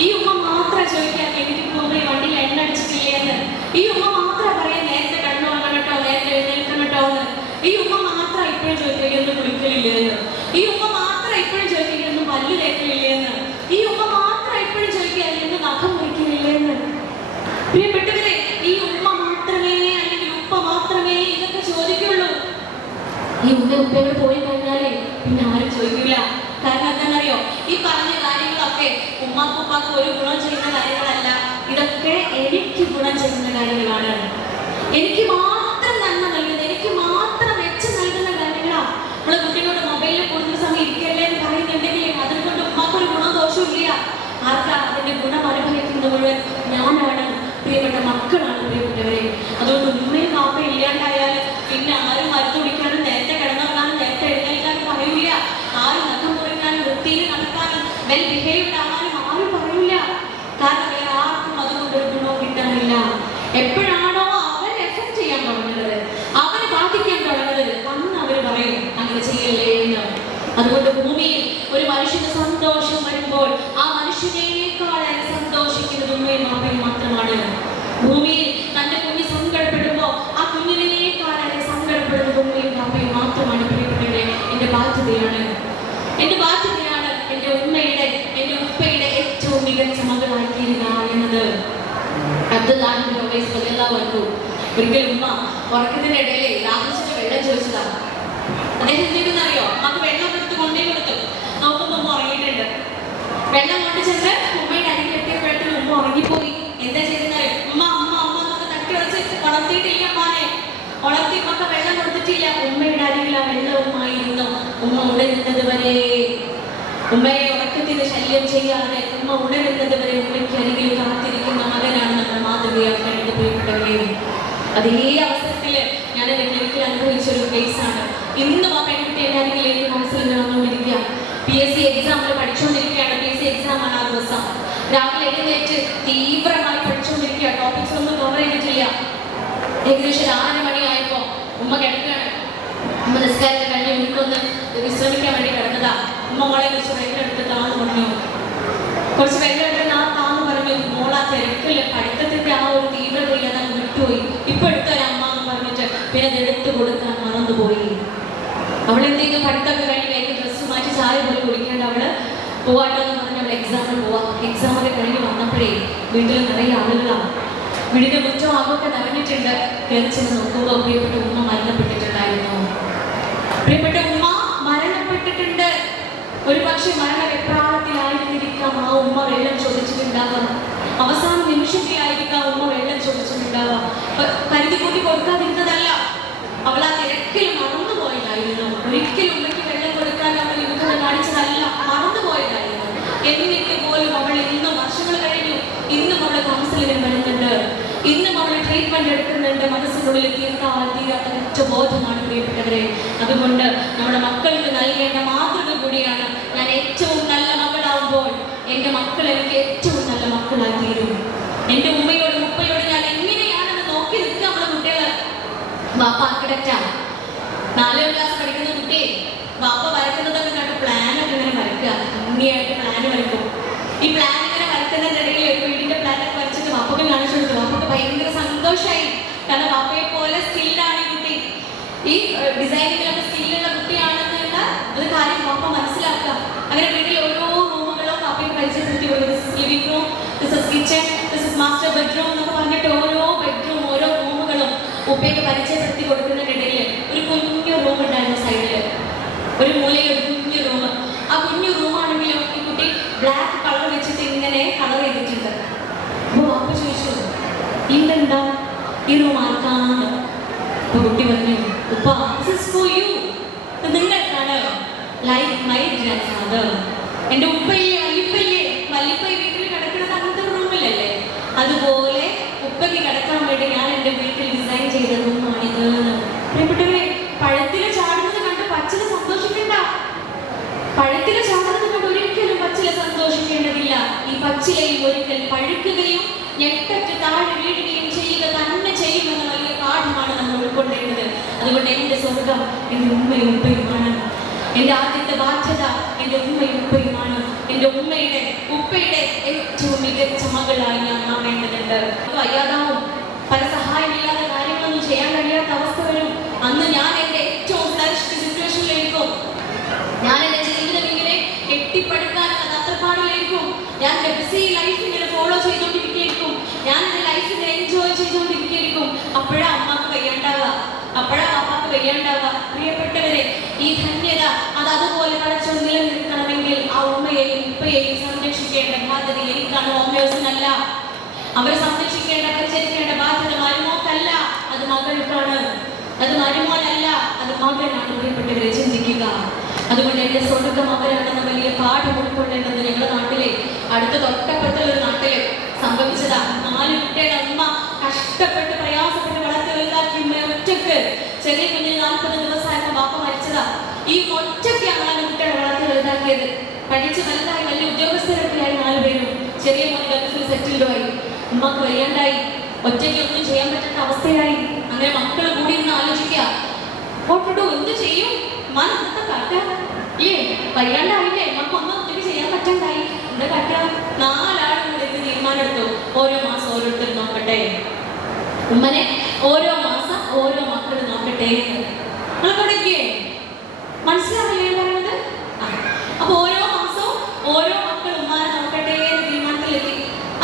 ഈ ഉമ്മ മാത്രം ചോദിക്കാൻ എനിക്ക് പോകുമ്പോൾ വണ്ടിയിൽ എണ്ണ അടിച്ചിട്ടില്ലേ എന്ന്. ഈ ഉമ്മ മാത്രം പറയാൻ നേരത്തെ കണ്ണുറങ്ങണം കേട്ടോ, നേരത്തെ എഴുന്നേൽക്കണം കേട്ടോ എന്ന്. ഈ ഉമ്മ മാത്രം ഇപ്പോഴും ചോദിക്കുകയൊന്നും കുളിക്കലില്ലേ എന്ന്. ഈ ഉമ്മ മാത്രം ഇപ്പോഴും ചോദിക്കുകയൊന്നും പല്ല് തേക്കലില്ലേ എന്ന്. ഈ ഉമ്മ മാത്രം ഇപ്പോഴും ചോദിക്കുക എന്ന് നഖം മുറിക്കുന്നില്ലേ എന്ന്. പ്രിയപ്പെട്ടവരെ, ഈ ഉമ്മ മാത്രമേ അല്ലെങ്കിൽ ഉപ്പ മാത്രമേ ഇതൊക്കെ ചോദിക്കുള്ളൂ. ഈ ഉപ്പയോട് പോയി കഴിഞ്ഞാലേ പിന്നെ ആരും ചോദിക്കില്ല. കാരണം എന്താണെന്നറിയോ? ഈ പറഞ്ഞ കാര്യങ്ങളൊക്കെ ഉമ്മാക്കുപ്പാക്ക് ഒരു ഗുണം ചെയ്യുന്ന കാര്യങ്ങളല്ല. ഇതൊക്കെ എനിക്ക് ഗുണം ചെയ്യുന്ന കാര്യങ്ങളാണ്. എനിക്ക് മാത്രം നന്മ നൽകുന്നത്, എനിക്ക് മാത്രം മെച്ചം നൽകുന്ന കാര്യങ്ങളാണ്. നമ്മളെ കുട്ടികളുടെ മൊബൈലിൽ കൂടുതൽ സമയം ഇരിക്കല്ലേ എന്ന് പറയുന്നുണ്ടെങ്കിൽ അതുകൊണ്ട് ഉമ്മാക്കൊരു ഗുണദോഷവും ഇല്ല. ആർക്കാ അതിന്റെ ഗുണം അനുഭവിക്കുന്നത് മുഴുവൻ ഞാനാണ്, പ്രിയപ്പെട്ട മക്കളാണ് പ്രിയപ്പെട്ടവരെ. അതുകൊണ്ട് ഉമ്മയും പാപ്പയും ഇല്ലാണ്ടായാൽ പിന്നെ ആരും മരുന്ന് കുടിക്കാനും നേരത്തെ കിടന്നുറങ്ങാനും നേരത്തെ എഴുന്നേൽക്കാനും പറയൂല. ആരും നഖം മുറിക്കാനും വൃത്തിയിൽ നടക്കാനും ഭൂമിയിൽ ഒരു മനുഷ്യന് സന്തോഷം വരുമ്പോൾ ആ മനുഷ്യനേക്കാളേറെ സന്തോഷിക്കുന്നത് ഉമ്മയും ബാപ്പയും മാത്രമാണ്. ഭൂമിയിൽ തന്റെ കുഞ്ഞ് സങ്കടപ്പെടുമ്പോൾ ആ കുഞ്ഞിനേക്കാളേറെ സങ്കടപ്പെടുന്നത് ഉമ്മയും ബാപ്പയും മാത്രമാണ്. പ്രിയപ്പെട്ടവരെ, എന്റെ ബാധ്യതയാണ് എന്റെ ഉമ്മയുടെ എന്റെ ഉപ്പയുടെ ഏറ്റവും മികച്ച മകളായി തീരുക എന്നത്. ഒരിക്കലും ഉമ്മ ഉറക്കത്തിന്റെ ഇടയിൽ രാഹുലിന്റെ വെള്ളം ചോദിച്ചതാണ്. അദ്ദേഹം എന്തെന്നറിയോ? അമ്മക്ക് വെള്ളം എടുത്ത് കൊണ്ടേ കൊടുത്തു. നോക്കുമ്പോ ഉമ്മ ഉറങ്ങിയിട്ടുണ്ട്. വെള്ളം കൊണ്ട് ചെന്ന് ഉമ്മയുടെ അരികിൽ എത്തിയപ്പോഴത്തേക്കും ഉമ്മ ഉറങ്ങിപ്പോയി. എന്താ ചെയ്തെന്നറിയോ? ഉമ്മ എന്നൊക്കെ തട്ടി ഉറച്ച് ഉണർത്തിയിട്ടില്ല. അമ്മാനെ ഉണർത്തി ഉമ്മക്ക് വെള്ളം കൊടുത്തിട്ടില്ല. ഉമ്മയുടെ അരികിൽ ആ വെള്ളവുമായിരുന്നു. ഉമ്മ ഉണരുന്നത് വരെ, ഉമ്മയെ ഉറക്കത്തിന് ശല്യം ചെയ്യാതെ ഉമ്മ ഉണരുന്നത് വരെ ഉമ്മയ്ക്ക് അരികിൽ കാത്തിരിക്കുന്ന മകനാണ് നമ്മുടെ മാതൃകയാക്കേണ്ടത്. പ്രിയപ്പെട്ടവരെ, അതേ അവസരത്തില് ഞാൻ ഒരിക്കൽ അനുഭവിച്ചൊരു കേസാണ്. ഇന്നും ആ പെൺകുട്ടി എന്റെ അരികിലേക്ക് കൗൺസിലിംഗ് വന്നുകൊണ്ടിരിക്കുക. PSC എക്സാമിൽ പഠിച്ചുകൊണ്ടിരിക്കുകയാണ്. PSC എക്സാം ആണ് ആ ദിവസം. രാവിലെ എഴുന്നേറ്റ് തീവ്രമായി പഠിച്ചുകൊണ്ടിരിക്കുക. ടോപ്പിക്സ് ഒന്നും കവർ ചെയ്തിട്ടില്ല. ഏകദേശം 6 മണിയായപ്പോ ഉമ്മ കിടക്കുകയാണ്. ഉമ്മ നിസ്കാരത്തെ കഴിഞ്ഞ് എനിക്കൊന്ന് വിശ്രമിക്കാൻ വേണ്ടി കിടന്നതാ. ഉമ്മ മോളെ കുറച്ച് വെള്ളം എടുത്ത് താന്ന് പറഞ്ഞു. മോളാ തിരക്കില്ല, പഠിത്തത്തിന്റെ ആ ഒരു തീവ്രതയിൽ അതങ്ങ് വിട്ടുപോയി. ഇപ്പൊ എടുത്തൊരമ്മ എന്ന് പറഞ്ഞിട്ട് പിന്നെ അത് എടുത്തു കൊടുക്കാൻ മറന്നുപോയി. അവളെന്തെങ്കിലും പഠിത്തമൊക്കെ കഴിഞ്ഞ് വേഗം ഡ്രസ്സ് മാറ്റി ചായ പോലും കുടിക്കേണ്ട അവള് പോവാട്ടോ എന്ന് പറഞ്ഞ് അവൾ എക്സാമിൽ പോവാ. എക്സാമൊക്കെ കഴിഞ്ഞ് വന്നപ്പോഴേ വീട്ടിൽ നിറയെ ആളുകളാണ്. വീടിന്റെ മുറ്റം ആകൊക്കെ നിറഞ്ഞിട്ടുണ്ട്. കയറി ചെന്ന് നോക്കുമ്പോൾ പ്രിയപ്പെട്ട ഉമ്മ മരണപ്പെട്ടിട്ടുണ്ടായിരുന്നു. ഒരു പക്ഷെ മരണവെപ്രാളത്തിലായിരിക്കാം ആ ഉമ്മ വെള്ളം ചോദിച്ചിട്ടുണ്ടാവാം. അവസാന നിമിഷത്തിലായിരിക്കാം ഉമ്മ വെള്ളം ചോദിച്ചിട്ടുണ്ടാവാം. കരുതി കൂട്ടി കൊടുക്കാതിരുന്നതല്ല, അവൾ ആ തിരക്കിൽ മറന്നുപോയതായിരുന്നു. ഒരിക്കലും ഉമ്മയ്ക്ക് വെള്ളം കൊടുക്കാൻ അവൾ വിമുഖത കാണിച്ചതല്ല, മറന്നുപോയതായിരുന്നു. എന്നിട്ട് പോലും അവൾ ഇന്നും വർഷങ്ങൾ കഴിഞ്ഞു, ഇന്നും അവൾ കൗൺസിലിംഗിന് വരുന്നുണ്ട്, ഇന്നും അവൾ ട്രീറ്റ്മെന്റ് എടുക്കുന്നുണ്ട്. മനസ്സിനുള്ളിൽ തീരാത്ത കുറ്റബോധമാണ് പ്രിയപ്പെട്ടവരെ. അതുകൊണ്ട് നമ്മുടെ മക്കൾക്ക് നൽകേണ്ട മാതൃക കൂടിയാണ്. ഞാൻ ഏറ്റവും നല്ല മകളാവുമ്പോൾ എൻ്റെ മക്കൾ എനിക്ക് ഏറ്റവും നല്ല മക്കളായി തീരും. എൻ്റെ ഉമ്മയോടും ഉപ്പയോടും ഞാൻ എങ്ങനെയാണെന്ന് നോക്കി നിൽക്കുക. നമ്മുടെ കുട്ടികള് ബാപ്പ ആർക്കിടെക്റ്റാണ്, 4ാം ക്ലാസ് പഠിക്കുന്ന കുട്ടി ബാപ്പ വരക്കുന്നതൊക്കെ കണ്ട് പ്ലാനൊക്കെ ഇങ്ങനെ വരയ്ക്കുക. ഭംഗിയായിട്ട് പ്ലാന് വരയ്ക്കും. ഈ പ്ലാൻ ഇങ്ങനെ വരക്കുന്നതിനിടയിൽ ഒരു വീടിന്റെ പ്ലാനൊക്കെ വരച്ചിട്ട് ബാപ്പക്ക് കാണിച്ചു കൊടുത്തു. ബാപ്പക്ക് ഭയങ്കര സന്തോഷമായി. കാരണം ബാപ്പയെ പോലെ സ്കിൽഡാണ് ഈ കുട്ടി. ഈ ഡിസൈനിങ്ങിലൊക്കെ സ്കില്ലുള്ള കുട്ടിയാണെന്നുള്ള ഒരു കാര്യം ബാപ്പ മനസ്സിലാക്കുക. അങ്ങനെ വീട്ടിൽ ഓരോ റൂമുകളോ ബാപ്പയെ പരിചയപ്പെടുത്തി കൊടുക്കും. This is living room, this is kitchen, this is master bedroom എന്നൊക്കെ പറഞ്ഞിട്ട് ഓരോ ബെഡ്റൂം ഓരോ റൂമുകളും ഉപ്പയ്ക്ക് പരിചയപ്പെടുത്തി കൊടുക്കുന്നതിനിടയിൽ ഒരു കുഞ്ഞു റൂം ഉണ്ടായിരുന്നു സൈഡില്, ഒരു മൂലയിൽ ഒരു കുഞ്ഞു റൂം. ആ കുഞ്ഞു റൂമാണെങ്കിലും ഈ കുട്ടി ബ്ലാക്ക് കളർ വെച്ചിട്ട് ഇങ്ങനെ കളർ ചെയ്തിട്ടുണ്ട്. അപ്പൊ ബാപ്പ ചോദിച്ചു, ഇതെന്താ ഈ റൂം ആർക്കാന്ന്? അപ്പൊ കുട്ടി പറഞ്ഞു, ഉപ്പ ദിസ് ഇസ് ഫോർ യു, നിങ്ങൾക്കാണ്. ലൈക്ക് മൈ ഗ്രാൻഡ് ഫാദർ, എൻ്റെ ഉപ്പയില്ലേ വല്ലിപ്പ വീട്ടിൽ കിടക്കുന്നത് അങ്ങനത്തെ റൂമിലല്ലേ, അതുപോലെ ഉപ്പയ്ക്ക് കിടക്കാൻ വേണ്ടി ഞാൻ എൻ്റെ വീട്ടിൽ ഡിസൈൻ ചെയ്ത റൂമാണിത്. പ്രിയപ്പെട്ടവരെ, പഴത്തില് ചാടുന്നത് കണ്ട് പച്ചില സന്തോഷിക്കണ്ട. പഴത്തില് ചാടുന്നത് കണ്ട് ഒരിക്കലും പച്ചില സന്തോഷിക്കേണ്ടതില്ല. ഈ പച്ചിലയിൽ ഒരിക്കൽ പഴുക്കുകയും ഞെട്ടറ്റ് താഴെ വീഴുകയും ചെയ്യുക തന്നെ ചെയ്യുമെന്ന വലിയ പാഠമാണ് നമ്മൾ ഉൾക്കൊണ്ടേണ്ടത്. അതുകൊണ്ട് എൻ്റെ സ്വർഗം എൻ്റെ ഉമ്മയും ഉപ്പയുമാണ്. എൻ്റെ ആദ്യത്തെ ബാധ്യത എൻ്റെ ഉമ്മയും ഉപ്പയുമാണ്. എൻ്റെ ഉപ്പയുടെ ഏറ്റവും മികച്ച മകളായി ഞാൻ മാറേണ്ടതുണ്ട്. വയ്യാതാവും, പല സഹായമില്ലാത്ത കാര്യങ്ങളൊന്നും ചെയ്യാൻ കഴിയാത്ത അവസ്ഥ വരും. അന്ന് ഞാൻ എൻ്റെ ഏറ്റവും ഫ്ലഷ്ഡ് സിറ്റുവേഷനിലേക്കും, ഞാൻ എൻ്റെ ജീവിതം ഇങ്ങനെ കെട്ടിപ്പടുക്കാനുള്ള തത്രപ്പാടിലേക്കും, ഞാൻ എൻ്റെ ബിസി ലൈഫ് ഇങ്ങനെ ഫോളോ ചെയ്തുകൊണ്ടിരിക്കും, ഞാൻ എൻ്റെ ലൈഫിനെ എൻജോയ് ചെയ്തുകൊണ്ടിരിക്കും. അപ്പോഴാ അമ്മക്ക് വയ്യാണ്ടാവുക, അപ്പോഴാ അപ്പാക്ക് വയ്യാണ്ടാവുക. പ്രിയപ്പെട്ടവരെ, ഈ ധന്യത അത് അതുപോലെ പടച്ചു നിലനിൽക്കണമെങ്കിൽ ആ ഉമ്മയെയും ഉപ്പയെയും സംരക്ഷിക്കേണ്ട ബാധ്യത എനിക്കാണ്, ഹോംയോസിനല്ല. അവരെ സംരക്ഷിക്കേണ്ട പരിചരിക്കേണ്ട ബാധ്യത മരുമോക്കല്ല, അത് മകൾക്കാണ്. അത് മരുമോനല്ല, അത് മകനാണ്. പ്രിയപ്പെട്ടവരെ, ചിന്തിക്കുക. അതുകൊണ്ട് എൻ്റെ സ്വർഗം അവരാണെന്ന വലിയ പാഠം ഉൾക്കൊള്ളേണ്ടത് ഞങ്ങളുടെ നാട്ടിലെ അടുത്ത തൊട്ടപ്പുറത്തുള്ള ഒരു നാട്ടില് സംഭവിച്ചതാ. 4 കുട്ടിയുടെ അമ്മ കഷ്ടപ്പെട്ട് പ്രയാസപ്പെട്ട് വളർത്തി വലുതാക്കി ഒറ്റക്ക്. ചെറിയ കുഞ്ഞിന് 40 ദിവസമായപ്പോൾ ബാപ്പ മരിച്ചതാ. ഈ ഒറ്റയ്ക്കാണ് 4 കുട്ടികളെ വളർത്തി വലുതാക്കിയത്. പഠിച്ച് വലുതായി വലിയ ഉദ്യോഗസ്ഥരൊക്കെയായി 4 പേരും. ചെറിയ മോന് ഗൾഫിൽ സെറ്റിൽഡുമായി. ഉമ്മക്ക് വയ്യാണ്ടായി, ഒറ്റയ്ക്ക് ഒന്നും ചെയ്യാൻ പറ്റാത്ത അവസ്ഥയായി. അങ്ങനെ മക്കൾ കൂടി ഇന്ന് ആലോചിക്കുക, എന്ത് ചെയ്യും? മനത്തെ കാട്ട ഏ വൈകാണ്ടായില്ലേ നമുക്ക് ഒന്നും ഒത്തിരി ചെയ്യാൻ പറ്റണ്ടായി. എന്താ പറ്റാ? 4 ആളുകൾ എന്ത് തീരുമാനം എടുത്തു? ഓരോ മാസം ഓരോരുത്തർ നോക്കട്ടെ, ഉമ്മനെ ഓരോ മാസം ഓരോ മക്കൾ നോക്കട്ടെ. നിങ്ങൾ കൊടുക്കേ മനസ്സിലാവില്ലേ പറയുന്നത്? അപ്പൊ ഓരോ മാസവും ഓരോ മക്കൾ ഉമ്മാനെ നോക്കട്ടെ എന്ന് തീരുമാനത്തിലെത്തി.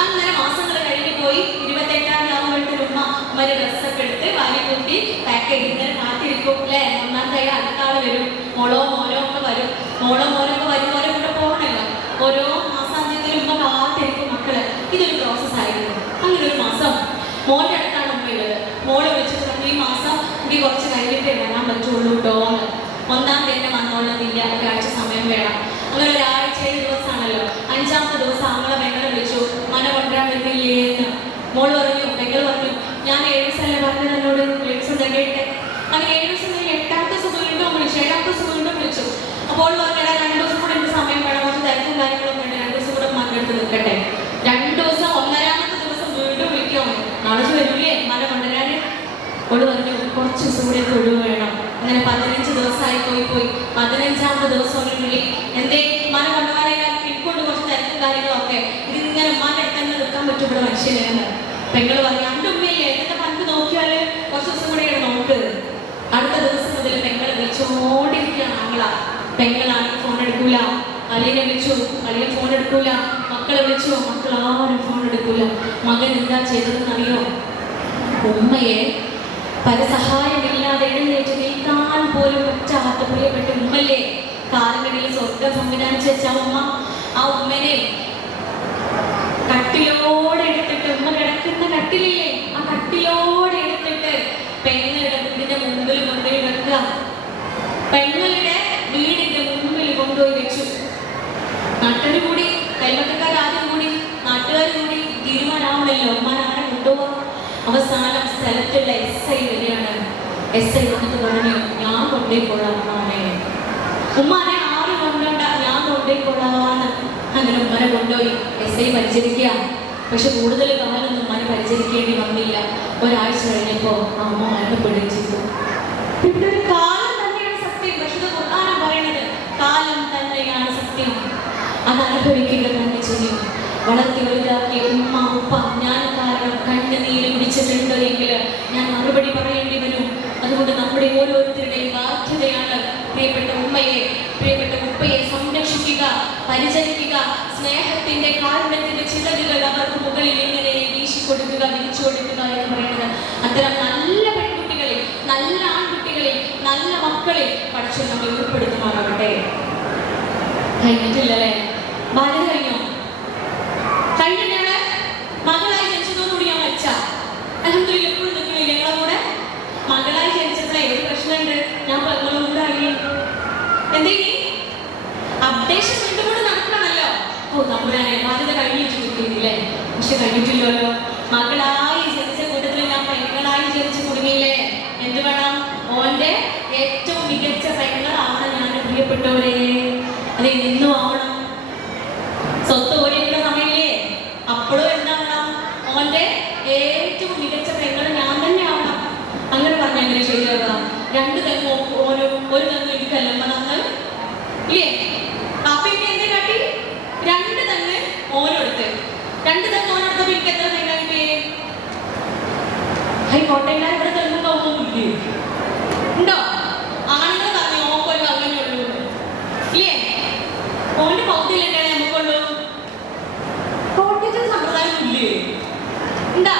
അങ്ങനെ മാസങ്ങൾ കഴിഞ്ഞു പോയി. 28-ാം ആവുമ്പോഴത്തേക്ക് ഉമ്മ ഡ്രസ്സൊക്കെ എടുത്ത് വാരി കൂട്ടി പാക്ക് ചെയ്ത് ഇങ്ങനെ കാത്തിരിക്കും അല്ലേ? 1-ാം തീയതി അടുത്ത ആള് വരും, മോളോ മോനോ ഒക്കെ വരും. മോളോ മോനോ ഒക്കെ വരുന്നവരെ കൂടെ പോകണല്ലോ. ഓരോ മാസാന്ത്യത്തിലും ഉമ്മ കാത്തിരിക്കും മക്കള്. ഇതൊരു പ്രോസസ് ആയിരുന്നു. അങ്ങനെ ഒരു മാസം മോന്റെ അടുത്താണ് ഉമ്മ ഉള്ളത്. മോള് വിളിച്ചിട്ട് പറഞ്ഞു, ഈ മാസം എനിക്ക് കുറച്ച് കഴിഞ്ഞിട്ടേ വരാൻ പറ്റുള്ളൂ കേട്ടോ. 1-ാം തീയതി വന്നോളന്നില്ല, ഒരാഴ്ച സമയം വേണം. അങ്ങനെ ഒരാഴ്ച 7 ദിവസമാണല്ലോ. 5-ാമത്തെ ദിവസം ആങ്ങളെ പെങ്ങളെ വിളിച്ചു, മന കൊണ്ടുവരാൻ വരുന്നില്ലേ എന്ന്. മോള് പറഞ്ഞു, പെങ്ങൾ പറഞ്ഞു, ഞാൻ 7 ദിവസമല്ലേ പറഞ്ഞത് എന്നോട്, 7 ദിവസം തികയട്ടെ. അങ്ങനെ 7 ദിവസം കഴിഞ്ഞ് 8-ാമത്തെ ദിവസം വീണ്ടും വിളിച്ചു, 7-ാമത്തെ ദിവസം വീണ്ടും വിളിച്ചു. അപ്പോൾ പറഞ്ഞാൽ 2 ദിവസം കൂടെ എനിക്ക് സമയം വേണം, കുറച്ച് തിരക്കും കാര്യങ്ങളൊക്കെ ഉണ്ട്, 2 ദിവസം കൂടെ മകടുത്ത് നിൽക്കട്ടെ. 2 ദിവസം 1-ാമത്തെ ദിവസം വീണ്ടും വിളിക്കോ, നാളെ വരൂലേ മന കൊണ്ടുവരാന്? ഓള് പറഞ്ഞു, കുറച്ച് ദിവസം കൂടെ തൊഴിൽ വേണം. അങ്ങനെ 15 ദിവസമായി പോയി. 15-ാമത്തെ ദിവസം ഒരു വിളി, എന്തേ മന കൊണ്ടുപോകാനായി പിൻകൊണ്ട് കുറച്ച് തിരക്കും കാര്യങ്ങളൊക്കെ. ഇതിങ്ങനെ ഉമ്മാന്റെ അടുത്ത് തന്നെ നിൽക്കാൻ പറ്റും ഇവിടെ മനുഷ്യനെന്ന്. പെങ്ങൾ പറഞ്ഞു, അന്റെ ഉമ്മയല്ലേ എന്നിട്ട് പണ്ട് നോക്കിയാല് കുറച്ച് ദിവസം കൂടെയാണ് നോക്ക്. അടുത്ത ദിവസം മുതൽ പെങ്ങളെ വിളിച്ചോണ്ടിരിക്കുകയാണ് ആങ്ങള. പെങ്ങളാണെങ്കിൽ ഫോൺ എടുക്കൂല. അളിയനെ വിളിച്ചു, അളിയൻ ഫോൺ എടുക്കൂല. മക്കളെ വിളിച്ചു, മക്കൾ ആരും ഫോൺ എടുക്കൂല. മകൻ എന്താ ചെയ്തതെന്ന് അറിയോ? ഉമ്മയെ പരസഹായമില്ലാതെ എഴുന്നേറ്റ് നീക്കാൻ പോലും പറ്റാത്ത പ്രിയപ്പെട്ട ഉമ്മല്ലേ, കാലിനിടയിൽ സ്വർഗം സംവിധാനിച്ച് വെച്ച ഉമ്മ. ആ ഉമ്മനെ കട്ടിലോടെ എടുത്തിട്ട്, ഉമ്മ കിടക്കുന്ന കട്ടിലില്ലേ, ആ കട്ടിലോടെ എടുത്തിട്ട് പെങ്ങളുടെ വീടിന്റെ മുമ്പിൽ വെക്കുക. പെങ്ങളുടെ വീടിന്റെ മുമ്പിൽ കൊണ്ടുപോയി വെച്ചു. നാട്ടുകാർ കൂടി, കൈവക്കക്കാർ ആദ്യം കൂടി, നാട്ടുകാർ കൂടി തീരുമാനമാവണല്ലോ ഉമ്മാനാണ് കൊണ്ടുപോകാം. അവസാനം സ്ഥലത്തുള്ള SI വരികയാണ്. SI വന്നിട്ട് പറഞ്ഞു, ഞാൻ കൊണ്ടുപോയിക്കൊള്ളാം ഉമ്മാനെ ആരും കൊണ്ടോണ്ട, ഞാൻ കൊണ്ടുപോയിക്കൊള്ളാന്ന്. അങ്ങനെ ഉമ്മനെ കൊണ്ടുപോയി SI പരിചരിക്കുക. പക്ഷെ കൂടുതൽ കാലൊന്നും ഉമ്മനെ പരിചരിക്കേണ്ടി വന്നില്ല. ഒരാഴ്ച കഴിഞ്ഞപ്പോ അമ്മ മരണപ്പെടുകയും ചെയ്തു. ഇവിടെ ഒരു കാലം തന്നെയാണ് സത്യം. പക്ഷെ ഖുർആനാ പറയണത്, കാലം തന്നെയാണ് സത്യം. അത് അനുഭവിക്കുക തന്നെ ചെയ്യും. വളർത്തി വലുതാക്കിയ ഉമ്മ ഉപ്പ ഞാൻ കാരണം കണ്ണുനീര് കുടിച്ചിട്ടുണ്ട് എങ്കിൽ ഞാൻ മറുപടി പറയേണ്ടി വരും. അതുകൊണ്ട് നമ്മുടെ ഓരോരുത്തരുടെയും ബാധ്യതയാണ് പ്രിയപ്പെട്ട ഉമ്മയെ, പ്രിയപ്പെട്ട ഉപ്പയെ സംരക്ഷിക്കുക, പരിചരിക്കുക. സ്നേഹത്തിന്റെ കാരുണ്യത്തിന്റെ ചിറകുകൾ അവർക്ക് മുകളിൽ ഇങ്ങനെ വീശിക്കൊടുക്കുക, വിരിച്ചു കൊടുക്കുക എന്ന് പറയുന്നത്. അത്തരം നല്ല പെൺകുട്ടികളിൽ, നല്ല ആൺകുട്ടികളിൽ, നല്ല മക്കളിൽ പഠിച്ചു നമ്മൾ ഉൾപ്പെടുത്തുമാറാവട്ടെ. കഴിഞ്ഞിട്ടില്ലല്ലേ? ബാല്യം കഴിഞ്ഞോ? കഴിഞ്ഞിട്ടാണ് മകളായി ജനിച്ചതോടുകൂടി ഞാൻ വെച്ച അൽഹംദുലില്ലാഹ് എപ്പോഴും നിൽക്കുന്നില്ല ഞങ്ങളെ കൂടെ. മകളായി ജനിച്ചപ്പോഴേ ഒരു പ്രശ്നമുണ്ട്, ഞാൻ പെങ്ങളും കൂടെ ആയി. എന്തേ അപ്ഡേഷൻ വീണ്ടും കൂടെ നടക്കണമല്ലോ. ഓ തമ്പുരാനെ ബാധ്യത കഴിഞ്ഞിട്ട് കിട്ടിയില്ലേ? പക്ഷെ കഴിഞ്ഞിട്ടില്ലല്ലോ. മകളായി ജനിച്ച കൂട്ടത്തിൽ ഞാൻ പെങ്ങളായി ജനിച്ച് കുടുങ്ങിയില്ലേ? എന്ത് വേണം? ഓന്റെ ഏറ്റവും മികച്ച പെങ്ങളാണ് ഞാൻ പ്രിയപ്പെട്ടവരെ. അത് എന്നും ആവണം. സ്വത്ത് ഓടിയുള്ള സമയമില്ലേ? അപ്പോഴും എന്താവണം? ഓന്റെ ഏറ്റവും മികച്ച പെങ്ങൾ ഞാൻ തന്നെ ആവണം. അങ്ങനെ പറഞ്ഞ എങ്ങനെ ശരിയാകാം? 2 തെങ്ങ് ഓരോ, ഒരു തെങ്ങ് ഇരിക്കല്ലോ നമ്മൾ ഇല്ലേ? അപ്പൊ ഇനി എന്ത് കാട്ടി? 2 തെങ്ങ് ഓരോടുത്ത്, 2 തെങ്ങ് ഓരോടുത്തപ്പോ എനിക്ക് എത്ര തെങ്ങായിട്ടേ? കോട്ടയിലാ ഇവിടെ തെങ്ങ് തോന്നുന്നില്ലേ? ഉണ്ടോ? ആണുങ്ങൾ പറഞ്ഞു ഓക്കൊരു അങ്ങനെ ഉള്ളൂ ഇല്ലേ? ഓന്റെ പൗതിയിലെന്നെ നമുക്കുള്ളൂ. കോട്ടയത്തെ സമ്പ്രദായം ഇല്ലേ? ഉണ്ടാ?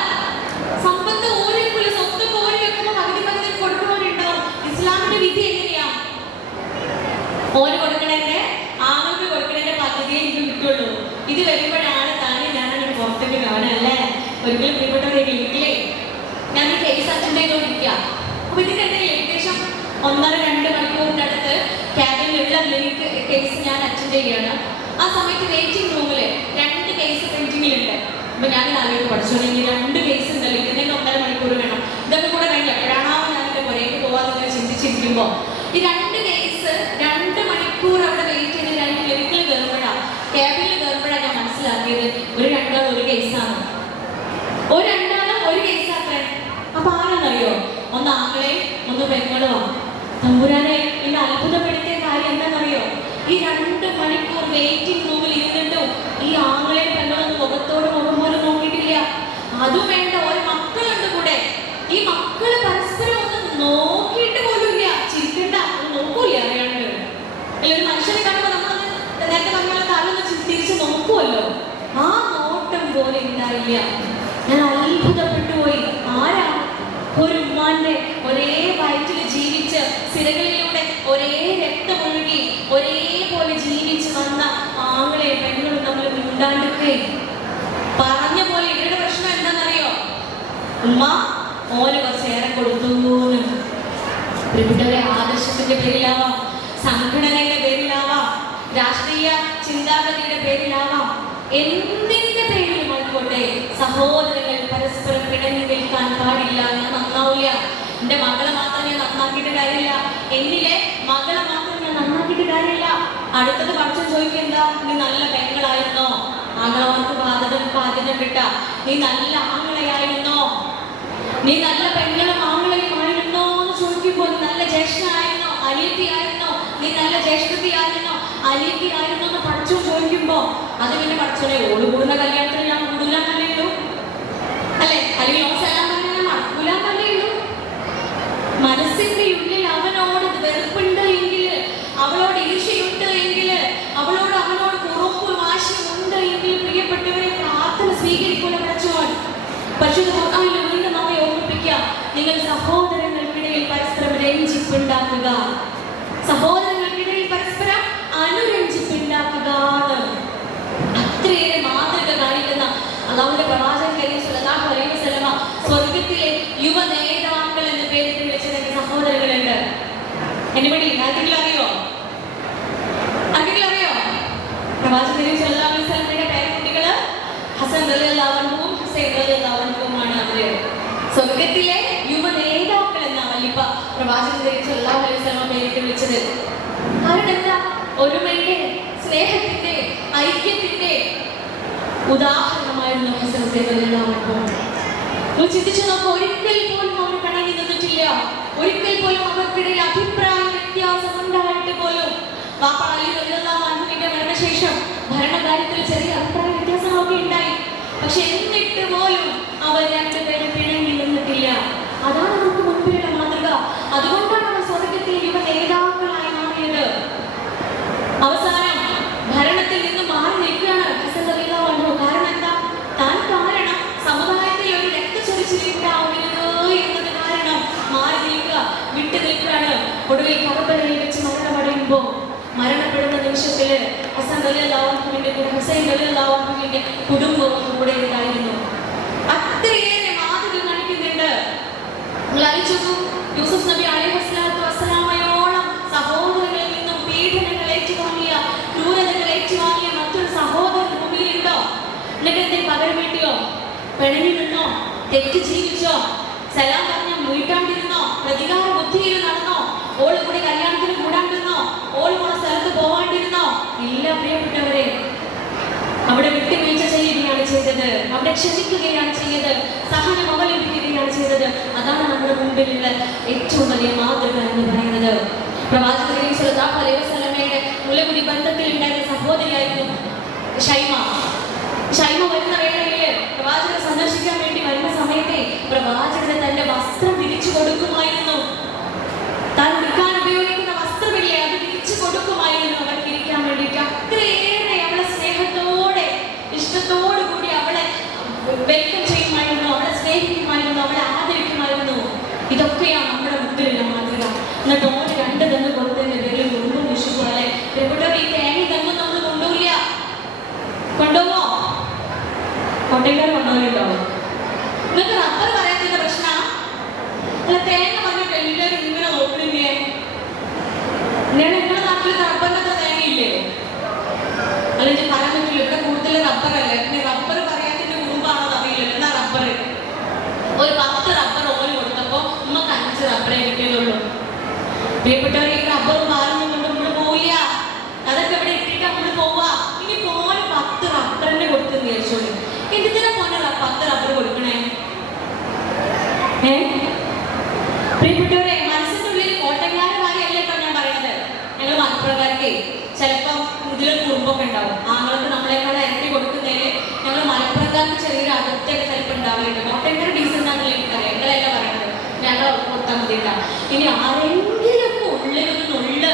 സമ്പത്ത് ഓരോരുത്തരും സ്വത്തൊക്കെ ഓരോ വെക്കുമ്പോൾ പകുതി കൊടുക്കുന്നവരുണ്ടാവും. ഇസ്ലാമിന്റെ വിധി എങ്ങനെയാ? ഓര് കൊടുക്കണേന്റെ, ആങ്ങൾക്ക് കൊടുക്കണേന്റെ പകുതിയെ ഇത് കിട്ടുള്ളൂ. ഇത് വരുമ്പോഴാണ് താനും ഞാനൊരു പുറത്തേക്ക് കാണാല്ലേ. ഒരിക്കലും പ്രിയപ്പെട്ടവരെ വീട്ടിലേ ഞാൻ ഈ കേസ് അറ്റൻഡ് ചെയ്തോണ്ടിരിക്കുക. അപ്പൊ ഇതിനിടയിൽ ഏകദേശം 1.5-2 മണിക്കൂറിന്റെ അടുത്ത് ക്യാബിനിലുള്ള കേസ് ഞാൻ അറ്റൻഡ് ചെയ്യുകയാണ്. ആ സമയത്ത് വെയിറ്റിംഗ് റൂമില് 2 കേസ് പെൻഡിങ്ങിലുണ്ട്. അപ്പൊ ഞാൻ ആലോചിച്ച് പഠിച്ചോണെങ്കിൽ 2 കേസ് ഉണ്ടല്ലോ, ഇതിനെ 1.5 മണിക്കൂർ വേണം. ഇതൊക്കെ കൂടെ കഴിഞ്ഞ എപ്പോഴാണോ ഞാൻ എന്റെ പുറത്തേക്ക് പോവാതെ ചിന്തിച്ചിരിക്കുമ്പോ ഈ 2 കേസ് 2 മണിക്കൂർ അവിടെ വെയിറ്റ് ചെയ്ത് ഞാൻ ക്ലിനിക്കിൽ കയറുമ്പോഴാണ്, ക്യാബിനിൽ കയറുമ്പോഴാണ് ഞാൻ മനസ്സിലാക്കിയത് ഒരു രണ്ടാളും ഒരു കേസാണ്. ഒരു രണ്ടാളും ഒരു കേസാത്രേ. അപ്പൊ ആരാന്നറിയോ? ഒന്ന് ആങ്ങളെയും ഒന്ന് പെങ്ങളുമാണ്. തമ്പുരാനെ ഇന്ന് അത്ഭുതപ്പെടുത്തിയ കാര്യം എന്താണെന്നറിയോ? വെയിറ്റിംഗ് റൂമിൽ ഇരുന്നിട്ടും ഈ ആങ്ങളെ പെണ്ണൊന്നും മുഖത്തോട് മുഖം പോലും നോക്കിയിട്ടില്ല. അതും വേണ്ട, ഒരു മക്കളുണ്ട് കൂടെ. ഈ മക്കള് പരസ്പരം ഒന്ന് നോക്കിയിട്ട് പോലും ഇല്ല. ചിരിക്കണ്ട, നോക്കൂല അറിയാണ്ട്. അല്ല, ഒരു മനുഷ്യനെ കാണുമ്പോൾ നമ്മളൊന്ന് നേരത്തെ പറഞ്ഞ കാലൊന്ന് തിരിച്ച് നോക്കുമല്ലോ. ആ നോട്ടം പോലെ ഉണ്ടായില്ല. ഞാൻ അത്ഭുതപ്പെട്ടു പോയി. ആരാ? ഒരു ഉമ്മാന്റെ ഒരേ വയറ്റിൽ ജീവിച്ച് സിരകളിലൂടെ ഒരേ രക്തമൊഴുകി ഒരേപോലെ ജീവിച്ച് വന്ന ആങ്ങളെ പെണ്ണുകളും നമ്മൾ മിണ്ടാണ്ടൊക്കെ പറഞ്ഞ പോലെ. ഇവരുടെ പ്രശ്നം എന്താണെന്നറിയോ? ഉമ്മ ഓന് കുറച്ചേറെ കൊടുത്തു. ഇവരുടെ ആദർശത്തിന്റെ പേരിലാവാം, സംഘടനയുടെ പേരിലാവാം, രാഷ്ട്രീയ ചിന്താഗതിയുടെ പേരിലാവാം, എന്തിന്റെ പേരിലും ആയിക്കോട്ടെ സഹോദരങ്ങൾ പരസ്പരം പിണങ്ങി നിൽക്കാൻ പാടില്ല. ഞാൻ നന്നാവില്ല. എന്റെ മകളെ മാത്രം ഞാൻ നന്നാക്കിയിട്ട് കാര്യമില്ല. എന്നിലെ മകളെ മാത്രം ഞാൻ നന്നാക്കിയിട്ട് കാര്യമില്ല. അടുത്തത് പഠിച്ചു ചോദിക്കുക, നീ നല്ല പെങ്ങളായിരുന്നോ? ആങ്ങളമാർക്ക് ബാധ്യത കിട്ട. നീ നല്ല ആങ്ങളയായിരുന്നോ? നീ നല്ല പെങ്ങളും ആങ്ങളയുമായിരുന്നോ എന്ന് ചോദിക്കുമ്പോൾ നീ നല്ല ജ്യേഷ്ഠനായിരുന്നോ? അനിയത്തിയായിരുന്നോ? നീ നല്ല ജ്യേഷ്ഠത്തിയായിരുന്നോ? അനിയത്തിയായിരുന്നോ എന്ന് പഠിച്ചു ചോദിക്കുമ്പോ അത് പിന്നെ പഠിച്ചോളെ ഓള് കൂടുന്ന കല്യാണത്തിന് ഞാൻ കൂടൂലെന്നല്ലേ ഉള്ളൂ, അല്ലെ? അല്ലെങ്കിൽ ഓസെല്ലാം പറഞ്ഞാൽ നടക്കൂലെന്നല്ലേ ഉള്ളൂ. മനസ്സിന്റെ ഉള്ളിൽ അവനോട് വെറുപ്പുണ്ട് എങ്കിൽ, അവളോട് ഈർഷ്യയുണ്ട് എങ്കിൽ, അവനോട് കുറുമ്പ് വാശിയും ഉണ്ട് എങ്കിൽ, പ്രിയപ്പെട്ടവരെ പ്രാർത്ഥന സ്വീകരിക്കൂല പഠിച്ചോൻ. പരിശുദ്ധ ഖുർആനിൽ വീണ്ടും നമ്മെ ഓർമ്മിപ്പിക്കുക, നിങ്ങൾ സഹോദരങ്ങൾക്കിടയിൽ പരസ്പരം രഞ്ജിപ്പുണ്ടാക്കുക, സഹോദരങ്ങൾക്കിടയിൽ പരസ്പരം അനുരഞ്ജിപ്പുണ്ടാക്കുക. അത്രയേറെ മാതൃക കാണിക്കുന്ന അല്ലാഹുവിന്റെ പ്രവാചകൻ കരീം സ്വല്ലല്ലാഹു അലൈഹി വസല്ലമ സ്വർഗ്ഗത്തിലെ യുവ നേതാക്കൾ എന്ന പേരിൽ വിളിച്ചത് എന്റെ സഹോദരങ്ങളുണ്ട്. എനിബഡി ആർക്കെങ്കിലും അറിയോ? പ്രവാചകൻ കരീം സ്വല്ലല്ലാഹു അലൈഹി വസല്ലമയുടെ പേരക്കുട്ടികള് ഹസൻ റളിയല്ലാഹു അൻഹുവും ഹുസൈൻ റളിയല്ലാഹു അൻഹുവുമാണ്. അവര് സ്വർഗ്ഗത്തിലെ യുവ നേതാക്കൾ എന്ന വല്ലിപ്പ പ്രവാചകൻ കരീം സ്വല്ലല്ലാഹു അലൈഹി വസല്ലമ പേരിട്ട് വിളിച്ചത്. കാരണം എന്താ? ഒരുമയുടെ, സ്നേഹത്തിന്റെ, ഐക്യത്തിന്റെ ഉദാഹരണമായിരുന്നു ഹസൻ ഹുസൈൻ റളിയല്ലാഹു അൻഹു. ചിന്തിച്ചു നോക്കുക, ഒരിക്കൽ പോലും അവർ പിണങ്ങി നിന്നിട്ടില്ല. ഒരിക്കൽ പോലും അവർക്കിടയിൽ അഭിപ്രായ വ്യത്യാസം ഉണ്ടായിട്ട് പോലും. വാപ്പ അലി റളിയല്ലാഹു അൻഹുവിന്റെ മരണശേഷം ഭരണകാര്യത്തിൽ ചെറിയ അഭിപ്രായ വ്യത്യാസങ്ങളൊക്കെ ഉണ്ടായി. പക്ഷെ എന്നിട്ട് പോലും അവർ രണ്ടുപേരും പിണങ്ങി നിന്നിട്ടില്ല. അതാണ് നമുക്ക് മുൻപിലുള്ള മാതൃക. അതുകൊണ്ടാണ് അവർ സ്വർഗ്ഗത്തിൽ യുവ നേതാക്കളായി മാറിയത്. അവസാനം ഭരണത്തിൽ നിന്ന് മാറി നിൽക്കുകയാണ് ഹസൻ റളിയല്ലാഹു അൻഹു. കാരണം എന്താ? താൻ കാരണം സമുദായത്തിൽ ഒരു രക്തച്ചൊരിച്ചിലുണ്ടാവരുത് എന്നത് കാരണം മാറി നിൽക്കുക, വിട്ടു നിൽക്കുകയാണ്. ഒടുവിൽ കർബലയിൽ വെച്ച് മരണപ്പെടുന്ന നിമിഷത്തില് ഹസൻ റളിയല്ലാഹു അൻഹുവിന്റെ കൂടെ ഹുസൈൻ റളിയല്ലാഹു അൻഹുവിന്റെ കുടുംബവും കൂടെ ഉണ്ടായിരുന്നു. അത്രയേറെ മാതൃക കാണിക്കുന്നുണ്ട്. യൂസുഫ് നബി അലൈഹിസ്സലാത്തു വസ്സലാമയോളം സഹോദരങ്ങളിൽ നിന്നും പീഡനങ്ങൾ ഏറ്റുവാങ്ങിയ, ക്രൂരതകൾ ഏറ്റുവാങ്ങിയ മറ്റൊരു സഹോദരൻ ഭൂമിയിലുണ്ടോ? എന്നിട്ട് എന്തെങ്കിലും പകരം വീട്ടിയോ? പിണങ്ങി നിന്നോ? തെറ്റ് ജീവിച്ചോ? സലാം പറഞ്ഞ വീട്ടാണ്ടിരുന്നോ? പ്രതികാര ബുദ്ധിയിൽ നടന്നോ? ഓള് കൂടി കല്യാണത്തിന് കൂടാണ്ടിരുന്നോ? ഓള് പോണ സ്ഥലത്ത് പോവാണ്ടിരുന്നോ? ഇല്ല പ്രിയപ്പെട്ടവരെ. അവിടെ വിട്ടുവീഴ്ച ചെയ്യുകയാണ് ചെയ്തത്, അവിടെ ക്ഷമിക്കുകയാണ് ചെയ്തത്, സഹനം അവലംബിക്കുകയാണ് ചെയ്തത്. അതാണ് നമ്മുടെ മുമ്പിലുള്ള ഏറ്റവും വലിയ മാതൃക എന്ന് പറയുന്നത്. പ്രവാചകൻ സ്വല്ലല്ലാഹു അലൈഹി വസല്ലമയുടെ മുലകുടി ബന്ധത്തിൽ ഉണ്ടായിരുന്ന സഹോദരിയായിരുന്നു ഷൈമ. വരുന്ന വേളയില് പ്രവാചകനെ സന്ദർശിക്കാൻ വേണ്ടി വരുന്ന സമയത്തെ പ്രവാചകന് തന്റെ വസ്ത്രം വിരിച്ചു കൊടുക്കുമായിരുന്നു. താൻ ഉടുക്കാൻ ഉപയോഗിക്കുന്ന വസ്ത്രമില്ലേ, അത് വിരിച്ചു കൊടുക്കുമായിരുന്നു അവർക്ക് ഇരിക്കാൻ വേണ്ടിയിട്ട്. അത്രയേറെ അവളെ സ്നേഹത്തോടെ, ഇഷ്ടത്തോടു കൂടി അവളെ വെൽക്കം ചെയ്യുമായിരുന്നു, അവളെ സ്നേഹിക്കുമായിരുന്നു, അവളെ ആദരിക്കുമായിരുന്നു. ഇതൊക്കെയാണ് നമ്മുടെ മുമ്പിലുള്ള മാതൃക. എന്നിട്ട് ഓന് 2 തെങ്ങ് കൊടുത്തതിന്റെ പേരിൽ ഒന്നും വിഷുപോലെ എവിടെ ഈ തേങ്ങ തെങ്ങും നമ്മൾ കൊണ്ടുപോയില്ല. കൊണ്ടുപോവോ? കൊണ്ടേക്കാർ കൊണ്ടുപോയിട്ടുണ്ടാവും. നിങ്ങൾക്ക് റബ്ബർ പറയാത്തതിന്റെ പ്രശ്നം അല്ല. തേങ്ങ പറഞ്ഞിട്ട് എല്ലാവരും ഇങ്ങനെ നോക്കണില്ലേ? നിങ്ങളുടെ നാട്ടിൽ റബ്ബറിനൊക്കെ തേങ്ങയില്ലേ? അല്ലെങ്കിൽ പറയാൻ പറ്റില്ല. ഇവിടെ കൂടുതൽ റബ്ബറല്ലേ. പിന്നെ റബ്ബർ പറയാത്തിന്റെ കുടുംബമാണോ അറിയില്ല. എന്നാ റബ്ബർ ഒരു 10 റബ്ബർ ഓല് കൊടുത്തപ്പോ നമുക്ക് 5 റബ്ബറേ കിട്ടിയതുള്ളൂ. പ്രിയപ്പെട്ടവർ, ഈ റബ്ബറും മാറും കൊണ്ട് നമ്മൾ പോവില്ല. അതൊക്കെ ഇവിടെ ഇട്ടിട്ട് നമ്മൾ പോവാ. ഇനി പോലെ 10 റബ്ബറിനെ കൊടുത്തെന്ന് വിചാരിച്ചോളൂ. എന്തിനാ പോലെ 10 റബ്ബർ കൊടുക്കണേ? പ്രിയപ്പെട്ടവരെ, മനസ്സിന്റെ ഉള്ളിൽ കോട്ടയംകാരുടെ കാര്യമല്ല കേട്ടോ ഞാൻ പറയുന്നത്. ഞങ്ങൾ മലപ്പുറക്കാർക്ക് ചിലപ്പം ഇതിലൊരു കുറുമ്പൊക്കെ ഇനി ആരെങ്കിലും ഉള്ളിൽ നിന്നുള്ള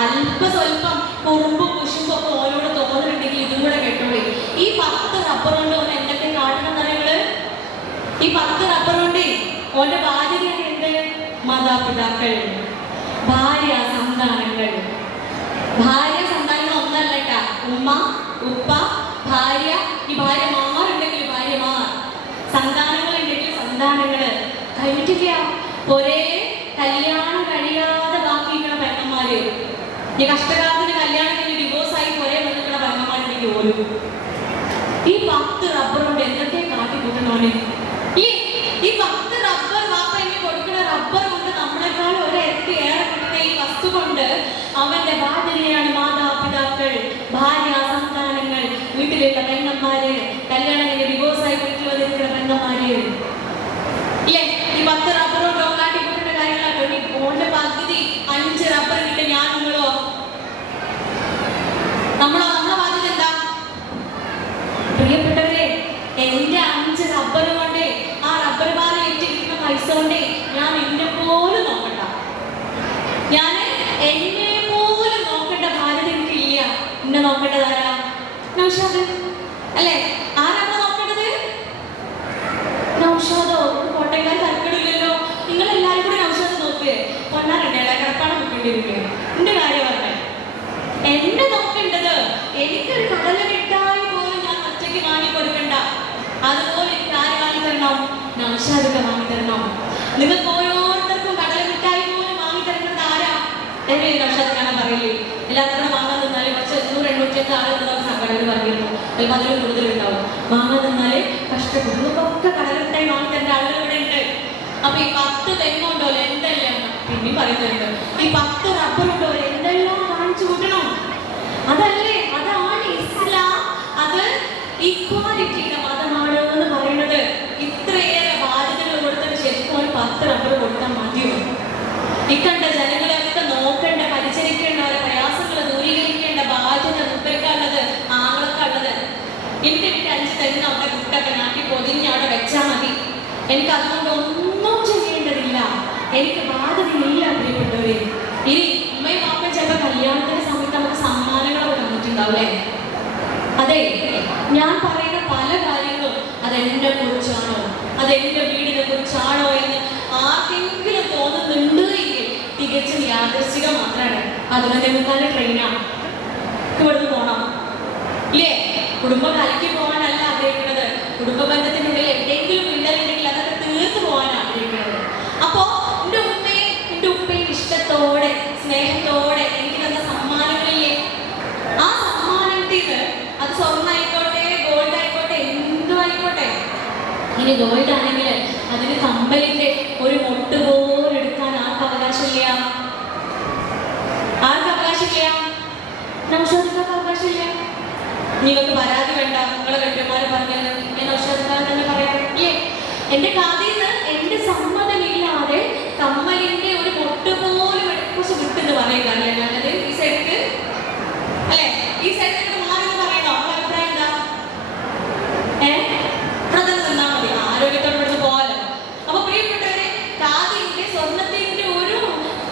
അല്പസ്വല്പം കുറുമ്പും കുശുമ്പും ഒക്കെ ഓരോട് തോന്നുന്നുണ്ടെങ്കിൽ ഇതും കൂടെ കേട്ടോളി. ഈ 10 റബ്ബർ കൊണ്ട് ഓൻ എന്തൊക്കെ കാട്ടണം നിങ്ങള്? ഈ 10 റബ്ബർ കൊണ്ട് ഓന്റെ ബാധ്യതയാണ് എന്ത്? മാതാപിതാക്കൾ, ഭാര്യ, സന്താനങ്ങൾ. ഭാര്യ സന്താനങ്ങൾ ഒന്നല്ല കേട്ടാ, ഉമ്മ, ഉപ്പ, ഭാര്യ. ഈ ഭാര്യമാരുണ്ടെങ്കിൽ ഭാര്യമാർ, സന്താനങ്ങൾ ഉണ്ടെങ്കിൽ സന്താനങ്ങള്. കഴിഞ്ഞിട്ടില്ല, ഒരേ കല്യാണം കഴിയാതെ ബാക്കിയിരിക്കണ പെണ്ണന്മാര്, ഈ കഷ്ടകാലത്തിന് കല്യാണം കഴിഞ്ഞ് ഡിവോഴ്സായി ഒരേ വന്നിട്ടുള്ള പെണ്ണന്മാരുണ്ടെങ്കിൽ ഓരോ ഈ 10 റബ്ബർ കൊണ്ട് എന്തൊക്കെ കാട്ടിക്കൂട്ടണോന്. ഈ 10 റബ്ബർ വാപ്പ എന്നെ കൊടുക്കുന്ന റബ്ബർ കൊണ്ട് നമ്മളെക്കാൾ ഒരിരട്ടി ഏറെ കിട്ടുന്ന ഈ വസ്തു കൊണ്ട് അവന്റെ ബാധ്യതയാണ് മാതാപിതാക്കൾ, ഭാര്യ, സന്താനങ്ങൾ, വീട്ടിലുള്ള പെണ്ണന്മാര്, കല്യാണം കഴിഞ്ഞ് ഡിവോഴ്സായി വീട്ടിൽ വന്നിരിക്കുന്ന പെണ്ണന്മാര്. ഇല്ലേ, ഈ 10 റബ്ബർ കൊണ്ട് കാട്ടിക്കൂട്ടേണ്ട കാര്യങ്ങളാട്ടോ. ഈ ഓന്റെ പകുതി 5 റബ്ബർ കിട്ടും ഞാൻ നിങ്ങളോ? നമ്മളെ ബാധ്യത എന്താ? പ്രിയപ്പെട്ടവരെ, എന്റെ 5 റബ്ബർ കൊണ്ടേ, ആ റബ്ബർ പാല ഏറ്റിരിക്കുന്ന പൈസ കൊണ്ടേ ഞാൻ എന്നെ പോലും നോക്കണ്ട, ഞാൻ എന്നെ പോലും നോക്കേണ്ട ബാധ്യത എനിക്കില്ല. എന്നെ നോക്കേണ്ടതാരാ? നൗഷാദ് അല്ലേ? ആരാ നോക്കേണ്ടത്? നൗഷാദോ? കോട്ടയക്കാർ തരക്കടില്ലല്ലോ. നിങ്ങൾ എല്ലാവരും കൂടി നൗഷാദ് നോക്ക്. പൊന്നാറുണ്ടല്ലേ, കിടപ്പാണ് നോക്കേണ്ടിയിരിക്കുക. എന്റെ കാര്യം പറഞ്ഞേ, എന്നെ നോക്കേണ്ടത് എനിക്കൊരു കടല മിഠായി പോലും ഞാൻ ഒറ്റയ്ക്ക് വാങ്ങി കൊടുക്കണ്ട. അതുപോലെ എനിക്ക് ആര് വാങ്ങിത്തരണം? നൗഷാദൊക്കെ വാങ്ങിത്തരണം. നിങ്ങൾക്ക് ഓരോരുത്തർക്കും കടല മിഠായി പോലും വാങ്ങിത്തരേണ്ടത് ആരാ? നൗഷാദ് കാണാൻ പറയില്ലേ? എല്ലാത്തിനും വാങ്ങാൻ നിന്നാല് കുറച്ച് 100-800 ആളുകൾ സംഘടന പറഞ്ഞിരുന്നു, ചിലപ്പോൾ അതിൽ കൂടുതലുണ്ടാവും. വാങ്ങാൻ നിന്നാല് കഷ്ടപ്പെടുന്നതൊക്കെ കടല മിഠായി വാങ്ങിത്തരേണ്ട ആളുകൾ ഇവിടെ ഉണ്ട്. അപ്പൊ ഈ 10 തെങ്ങുണ്ടോ എന്തെല്ലാം പിന്നെയും പറയുന്നുണ്ട്, ഈ 10 റബ്ബറുണ്ടോ എന്തെല്ലാം കാണിച്ചു കൂട്ടണം. അതല്ലേ, അതാണ് ഇസ്ലാം. അത് ഇക്വാലിറ്റിയുടെ മതമാണ് എന്ന് പറയുന്നത്. ഇത്രയേറെ ബാധ്യതകൾ കൊടുത്തിട്ട് ശരിക്കും ഒരു 10 റബ്ബർ കൊടുത്താൽ മതിയോ? ഇക്കണ്ട ജനങ്ങളെയൊക്കെ നോക്കേണ്ട, പരിചരിക്കേണ്ട, അവരെ പ്രയാസങ്ങൾ ദൂരീകരിക്കേണ്ട ബാധ്യത മുമ്പേക്കുള്ളത്, ആങ്ങളൊക്കെയുള്ളത്. എന്റെ വീട്ടിൽ 5 തെങ്ങ് അവിടെ കുട്ടൊക്കെ നാട്ടി പൊതിഞ്ഞ് അവിടെ വെച്ചാൽ മതി. എനിക്ക് അതുകൊണ്ട് ഒന്നും ചെയ്യേണ്ടതില്ല, എനിക്ക് ബാധ്യതയില്ല. പ്രിയപ്പെട്ടവരെ, ഇനി ഉമ്മയും പാപ്പയും ചിലപ്പോൾ കല്യാണത്തിന്റെ സമയത്ത് നമുക്ക് സമ്മാനങ്ങളൊക്കെ തന്നിട്ടുണ്ടാവില്ലേ? അതെ, ഞാൻ പറയുന്ന പല കാര്യങ്ങളും അതെന്നെ കുറിച്ചാണോ, അതെന്റെ വീടിനെ കുറിച്ചാണോ എന്ന് ആർക്കെങ്കിലും തോന്നുന്നുണ്ട് എങ്കിൽ തികച്ചും യാദൃശ്ചികം മാത്രമാണ്. അതുകൊണ്ട് നമുക്കല്ല ട്രെയിനാണ്, ഇവിടുന്ന് പോണം ഇല്ലേ? കുടുംബം കലക്കി പോകാനല്ല ആഗ്രഹിക്കുന്നത്. കുടുംബ ബന്ധത്തിനുള്ളിൽ എന്തെങ്കിലും വിള്ളലുണ്ടെങ്കിൽ അതൊക്കെ തീർത്ത് പോകാൻ ആഗ്രഹിക്കുന്നത്. അപ്പോ എന്റെ ഉപ്പയും ഇഷ്ടത്തോടെ, സ്നേഹത്തോടെ എനിക്ക് തന്ന സമ്മാനങ്ങളില്ലേ, ആ സമ്മാനത്തിന് അത് സ്വർണ്ണായിക്കോട്ടെ, ഗോൾഡ് ആയിക്കോട്ടെ, എന്തും ആയിക്കോട്ടെ. ഇനി ഗോൾഡ് ആണെങ്കിൽ അതിന് കമ്പലിന്റെ ഒരു മൊട്ട് പോലും എടുക്കാൻ ആർക്ക് അവകാശമില്ല? ആർക്ക് അവകാശമില്ല? നൗഷാദിക്കാർക്ക് അവകാശമില്ല. നിങ്ങൾക്ക് പരാതി വേണ്ട, നിങ്ങളെ കെട്ടിയന്മാരെ പറഞ്ഞത് ഞാൻ നൗഷാദിക്കാരൻ തന്നെ പറയാം. ഇല്ലേ, എന്റെ കാതിന്ന് എന്റെ സമ്മതമില്ലാതെ കമ്മലിന്റെ ഒരു മൊട്ട് പോലും എടുക്കുറിച്ച് വിട്ടെന്ന് പറയുക അല്ലേ? ഞാനത് ഈ സൈഡിക്ക് അല്ലെ, ഈ സൈഡിലേക്ക് മാറി എന്ന് പറയണോ? നമ്മുടെ അഭിപ്രായം എന്താ? ഇവിടെ നിന്നാ മതി, ആരോഗ്യത്തോടെ ഇവിടുന്ന് പോകാലോ. അപ്പൊ പ്രിയപ്പെട്ടവരെ, കാതിന്റെ സ്വർണത്തിന്റെ ഒരു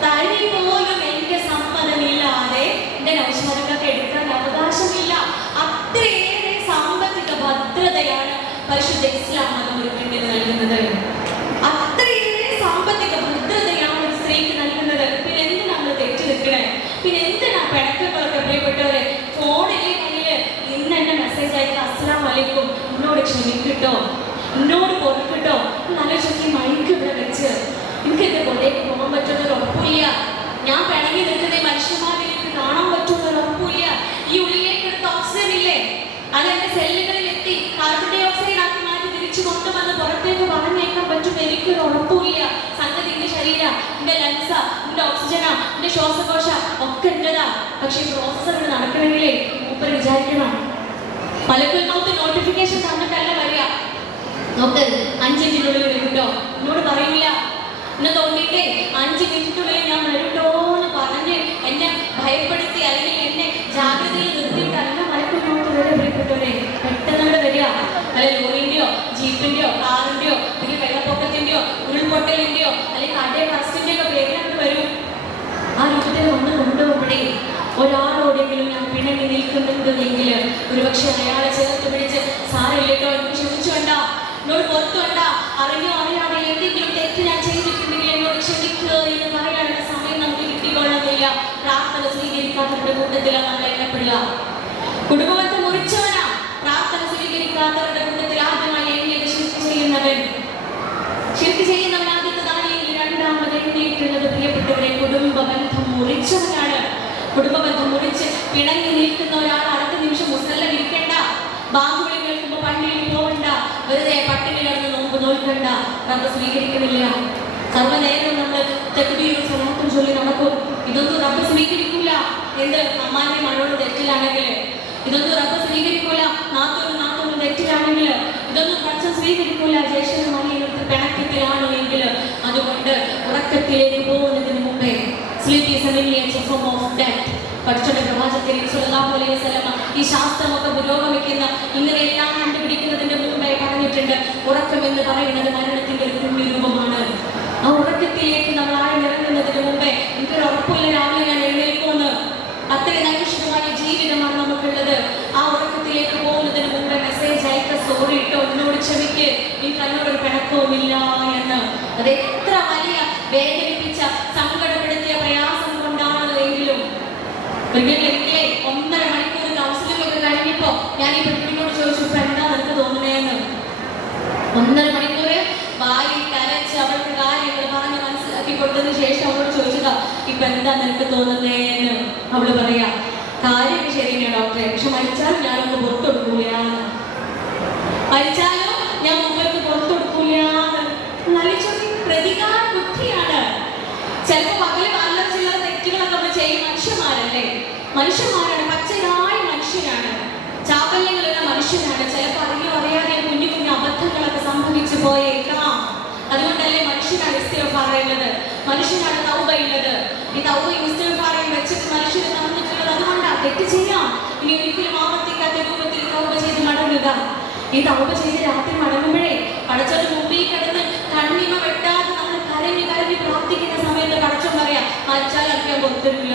തരി പോലും എന്റെ സമ്മതമില്ലാതെ എന്റെ നൗഷാദിക്കൊക്കെ എടുക്കാൻ അവകാശമില്ല. അത്രയേറെ സാമ്പത്തിക ഭദ്രതയാണ് പരിശുദ്ധ ഇസ്ലാം മതം ഒരു പെണ്ണിന് നൽകുന്നത്. അത്രയേറെ സാമ്പത്തിക ഭദ്രതയാണ് ഒരു സ്ത്രീക്ക് നൽകുന്നത്. പിന്നെ എന്തിനാ നമ്മൾ തെറ്റി നിൽക്കണേ? പിന്നെ എന്തിനാ പിണക്കങ്ങളൊക്കെ? പ്രിയപ്പെട്ടവരെ, ഫോണിലെ കയ്യില് ഇന്ന് എന്നെ മെസ്സേജ് അയക്കുക, അസ്സലാമു അലൈക്കും, എന്നോട് ക്ഷമിക്കിട്ടോ, എന്നോട് പൊറുക്കിട്ടോ. നല്ല ശക്തി മൈക്ക് ഇവിടെ വെച്ച് എനിക്ക് എന്റെ കൊണ്ടേക്ക് പോകാൻ പറ്റുന്നൊരു ഉറപ്പില്ല. ഞാൻ പിണങ്ങി നിൽക്കുന്ന മനുഷ്യന്മാരിലേക്ക് കാണാൻ പറ്റുന്നൊരു ഉറപ്പില്ല. ഈ ഉള്ളിലേക്കെടുത്ത ഓക്സിജൻ ഇല്ലേ, അതെന്റെ സെല്ലുകളിൽ എത്തി കാർബൺ ഡൈ ഓക്സൈഡ് ആക്കി മാറ്റി തിരിച്ചു കൊണ്ടുവന്ന് പുറത്തേക്ക് പറഞ്ഞേക്കാൻ പറ്റും എനിക്കൊരു ഉറപ്പില്ല. സംഗതി എന്റെ ശരീരം, എന്റെ ലങ്സ, എന്റെ ഓക്സിജന, എന്റെ ശ്വാസകോശ ഒക്കെ എന്റേതാ. പക്ഷെ ഈ പ്രോസസ് ഇവിടെ നടക്കണമെങ്കിലേ മൂപ്പർ വിചാരിക്കണം. മലക്കുൽ മൗത്ത് നോട്ടിഫിക്കേഷൻ തന്നിട്ടല്ല വരിക. നോക്ക്, 5 മിനിറ്റിനുള്ളിൽ വരുന്നുണ്ടോ? എന്നോട് പറയൂല. എന്നെ തോന്നിയിട്ടേ 5 മിനിറ്റിനുള്ളിൽ ഞാൻ വരുട്ടോ എന്ന് പറഞ്ഞ് എന്നെ ഭയപ്പെടുത്തി അല്ലെങ്കിൽ എന്നെ ജാഗ്രതയിൽ നിർത്തിയിട്ടല്ല മലക്കുൽ മൗത്ത് വരെ. പ്രിയപ്പെട്ടവരെ, പെട്ടെന്ന് ഇവിടെ വരിക. അല്ലെ ലോറിന്റെയോ ജീപ്പിന്റെയോ കാറിന്റെയോ അല്ലെങ്കിൽ വെള്ളപ്പൊക്കത്തിന്റെയോ ഉരുൾപൊട്ടലിന്റെയോ അല്ലെങ്കിൽ കാർഡിയക് അറസ്റ്റിന്റെയോ പേരിൽ പക്ഷെ അയാളെ ചേർത്ത് പിടിച്ച് സാരമില്ലട്ടോ, എനിക്ക് ക്ഷമിച്ചു വേണ്ട, എന്നോട് പുറത്തു വേണ്ട, അറിഞ്ഞോ അറിയാതെ എന്തെങ്കിലും തെറ്റ് ഞാൻ ചെയ്തിട്ടുണ്ടെങ്കിൽ എന്നോട് ക്ഷമിക്കുക എന്ന് പറയാനുള്ള സമയം നമുക്ക് കിട്ടിക്കൊള്ളുന്നില്ല. പ്രാർത്ഥന സ്വീകരിക്കാത്തവരുടെ കൂട്ടത്തിലാണ് നമ്മൾ എണ്ണപ്പെടുക. കുടുംബത്തെ മുറിച്ചവനാ പ്രാർത്ഥന സ്വീകരിക്കാത്തവരുടെ കൂട്ടത്തിൽ ആദ്യമായി എണ്ണിയത് ശിർക്ക് ചെയ്യുന്നവൻ ആദ്യത്തേതാണ്. രണ്ടാമത് എണ്ണിയിട്ടുള്ളത് പ്രിയപ്പെട്ടവരെ കുടുംബ ബന്ധം മുറിച്ചവനാണ്. കുടുംബ ബന്ധം മുറിച്ച് പിണങ്ങി നിൽക്കുന്ന ഒരാൾ അടുത്ത നിമിഷം മുസല്ല ഇരിക്കണ്ട, ബാങ്കുകളി കേൾക്കുമ്പോൾ പള്ളിയിൽ പോകണ്ട, വെറുതെ പട്ടിണി കിടന്ന് നോമ്പ് നോക്കണ്ട, നമ്മൾ സ്വീകരിക്കുന്നില്ല. സർവ്വനേരം നമ്മൾ തക്ബീറും സലാത്തും ചൊല്ലി നടക്കും. ഇതൊന്നും റബ്ബ് സ്വീകരിക്കൂല. എന്ത് അമ്മാന്റെ മഴയോട് തെറ്റിലാണെങ്കിൽ ഇതൊന്നും റബ്ബ് സ്വീകരിക്കൂല. നാത്തോനും തെറ്റിലാണെങ്കിൽ ഇതൊന്നും പച്ച സ്വീകരിക്കൂല. ജ്യേഷ്ഠനും അനിയനും പിണക്കത്തിലാണ് എങ്കിൽ അതുകൊണ്ട് ഉറക്കത്തിലേക്ക് പോകുന്നതിന് മുമ്പേ sleep is a miniature form of death. പഠിച്ചോടെ പ്രവാചകൻ സല്ലല്ലാഹു അലൈഹി വസല്ലം ഈ ശാസ്ത്രമൊക്കെ പുരോഗമിക്കുന്ന ഇങ്ങനെയെല്ലാം കണ്ടുപിടിക്കുന്നതിന്റെ മുമ്പേ പറഞ്ഞിട്ടുണ്ട്, ഉറക്കം എന്ന് പറയുന്നത് മരണത്തിന്റെ ഒരു പുണ്യരൂപമാണ്. ആ ഉറക്കത്തിലേക്ക് നമ്മൾ ആഴ്ന്നിറങ്ങുന്നതിന് മുമ്പേ എനിക്കൊരു ഉറപ്പില്ല രാവിലെ ഞാൻ എഴുന്നേൽക്കുമെന്ന്. അത്രയും നൈഷ്ഠമായ ജീവിതമാണ് നമുക്കുള്ളത്. ആ ഉറക്കത്തിലേക്ക് പോകുന്നതിന് മുമ്പേ മെസ്സേജ് അയക്ക, സോറി ഇട്ടോ, എന്നോട് ക്ഷമിക്ക്, എനിക്ക് എന്നോടൊരു പിണക്കവുമില്ല എന്ന്. അത് എത്ര വലിയ വേദനിപ്പിച്ച സങ്കടപ്പെടുത്തിയ പ്രയാസം കൊണ്ടാണ് എങ്കിലും എനിക്ക് 1.5 മണിക്കൂർ കൗൺസിലിംഗ് ഒക്കെ കഴിഞ്ഞപ്പോ ഞാൻ ഈ പെൺകുട്ടിയോട് ചോദിച്ചു, ഇപ്പൊ എന്താ നിനക്ക് തോന്നുന്നേന്ന്. 1.5 മണിക്കൂർ വായി കരച്ച് അവൾക്ക് കാര്യങ്ങൾ പറഞ്ഞ് മനസ്സിലാക്കി കൊടുത്തതിന് ശേഷം അവളോട് ചോദിച്ചതാ, ഇപ്പൊ എന്താ നിനക്ക് തോന്നുന്നേന്ന്. അവള് പറയാ, കാര്യം ശരിയാണ് ഡോക്ടറെ, പക്ഷെ മരിച്ചാലും ഞാനൊന്ന് പുറത്തെടുക്കൂലാന്ന്, മരിച്ചാലും ഞാൻ മുമ്പേക്ക് പുറത്തെടുക്കൂലാന്ന്. നല്ല പ്രതികാര ബുദ്ധിയാണ്. ചിലപ്പോ പകല് നല്ല ചില തെറ്റുകളൊക്കെ നമ്മൾ ചെയ്യും. മനുഷ്യന്മാരാണ്, പച്ചയായ മനുഷ്യരാണ്, ചാപ്പല്യങ്ങളുള്ള മനുഷ്യരാണ്. ചിലപ്പോൾ അറിയോ അറിയാതെ കുഞ്ഞു കുഞ്ഞു അബദ്ധങ്ങളൊക്കെ സംഭവിച്ചു പോയേക്കാം. അതുകൊണ്ടല്ലേ മനുഷ്യനാണ് ഇസ്തിഗ്ഫാർ പറയുന്നത്, മനുഷ്യനാണ് തൗബ ഉള്ളത്. ഈ തൗബയും ഇസ്തിഗ്ഫാറും വെച്ചിട്ട് മനുഷ്യന് തന്നിട്ടുള്ളത് അതുകൊണ്ടാണ്. തെറ്റ് ചെയ്യാം, ഇനി ഒരിക്കലും ആവർത്തിക്കാത്ത രൂപത്തിൽ തൗബ ചെയ്ത് മടങ്ങുക. ഈ തൗബ ചെയ്ത് രാത്രി മടങ്ങുമ്പോഴേ പടച്ചോട്ട് മുമ്പിൽ കിടന്ന് കണ്ണിമ വെട്ടാതെ നമ്മൾ കരഞ്ഞ് കരഞ്ഞ് പ്രാർത്ഥിക്കുന്ന സമയത്ത് പടച്ചോൻ പറയാം, മരിച്ചാൽ അറിയാൻ പുറത്തരില്ല.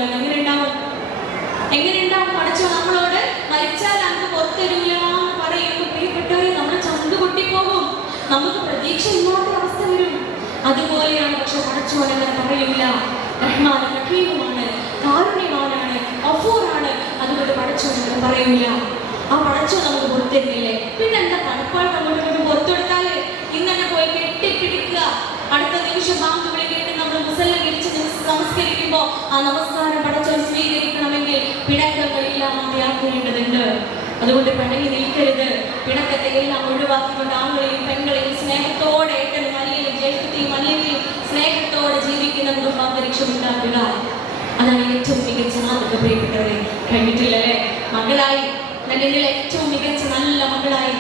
എങ്ങനെയുണ്ടാവും പടച്ചോ നമ്മളോട്? മരിച്ചാൽ അങ്ങ് പുറത്തരില്ല എന്ന് പറയുമ്പോൾ പ്രിയപ്പെട്ടവരെ നമ്മുടെ ചങ്ക് പൊട്ടിപ്പോകും, നമുക്ക് പ്രതീക്ഷ ഇല്ലാത്ത അവസ്ഥ വരും. അതുപോലെയാണ്. പക്ഷെ പടച്ചോൻ അങ്ങനെ പറയില്ല. റഹ്മാൻ റഹീമാണ്, കാരുണ്യവാനാണ്, ഗഫൂറാണ്. അതുകൊണ്ട് പടച്ചോൻ അങ്ങനെ പറയില്ല. ആ പടച്ചോ നമുക്ക് പുറത്തരില്ലേ? പിന്നെ എന്താ പലപ്പോഴും അങ്ങോട്ട് പുറത്തെടുത്താല് ഇങ്ങനെ പോയി കെട്ടിപ്പിടിക്കുക. അടുത്ത നിമിഷം ബാങ്ക് വിളി കേട്ട് നമ്മൾ മുസല്ല വിരിച്ച് നമസ്കരിക്കുമ്പോ ആ നമസ്കാരം പടച്ചോൻ സ്വീകരിക്കണമെങ്കിൽ പിണക്കങ്ങളില്ലാതെയാക്കേണ്ടതുണ്ട്. അതുകൊണ്ട് പിണങ്ങി നിൽക്കരുത്. പിണക്കത്തെ എല്ലാം ഒഴിവാക്കിക്കൊണ്ട് ആണുങ്ങളെയും പെങ്ങളെയും സ്നേഹത്തോടെ, ഏട്ടനും അനിയനും ജ്യേഷ്ഠത്തെയും അനിയനെയും സ്നേഹത്തോടെ ജീവിക്കുന്ന കുടുംബാന്തരീക്ഷം ഉണ്ടാക്കുക. അതാണ് ഏറ്റവും മികച്ച മാതൃക. പ്രിയപ്പെട്ടവരെ, കഴിഞ്ഞിട്ടില്ലല്ലേ? മകളായി എൻ്റെ ഏറ്റവും മികച്ച നല്ല മകളായി,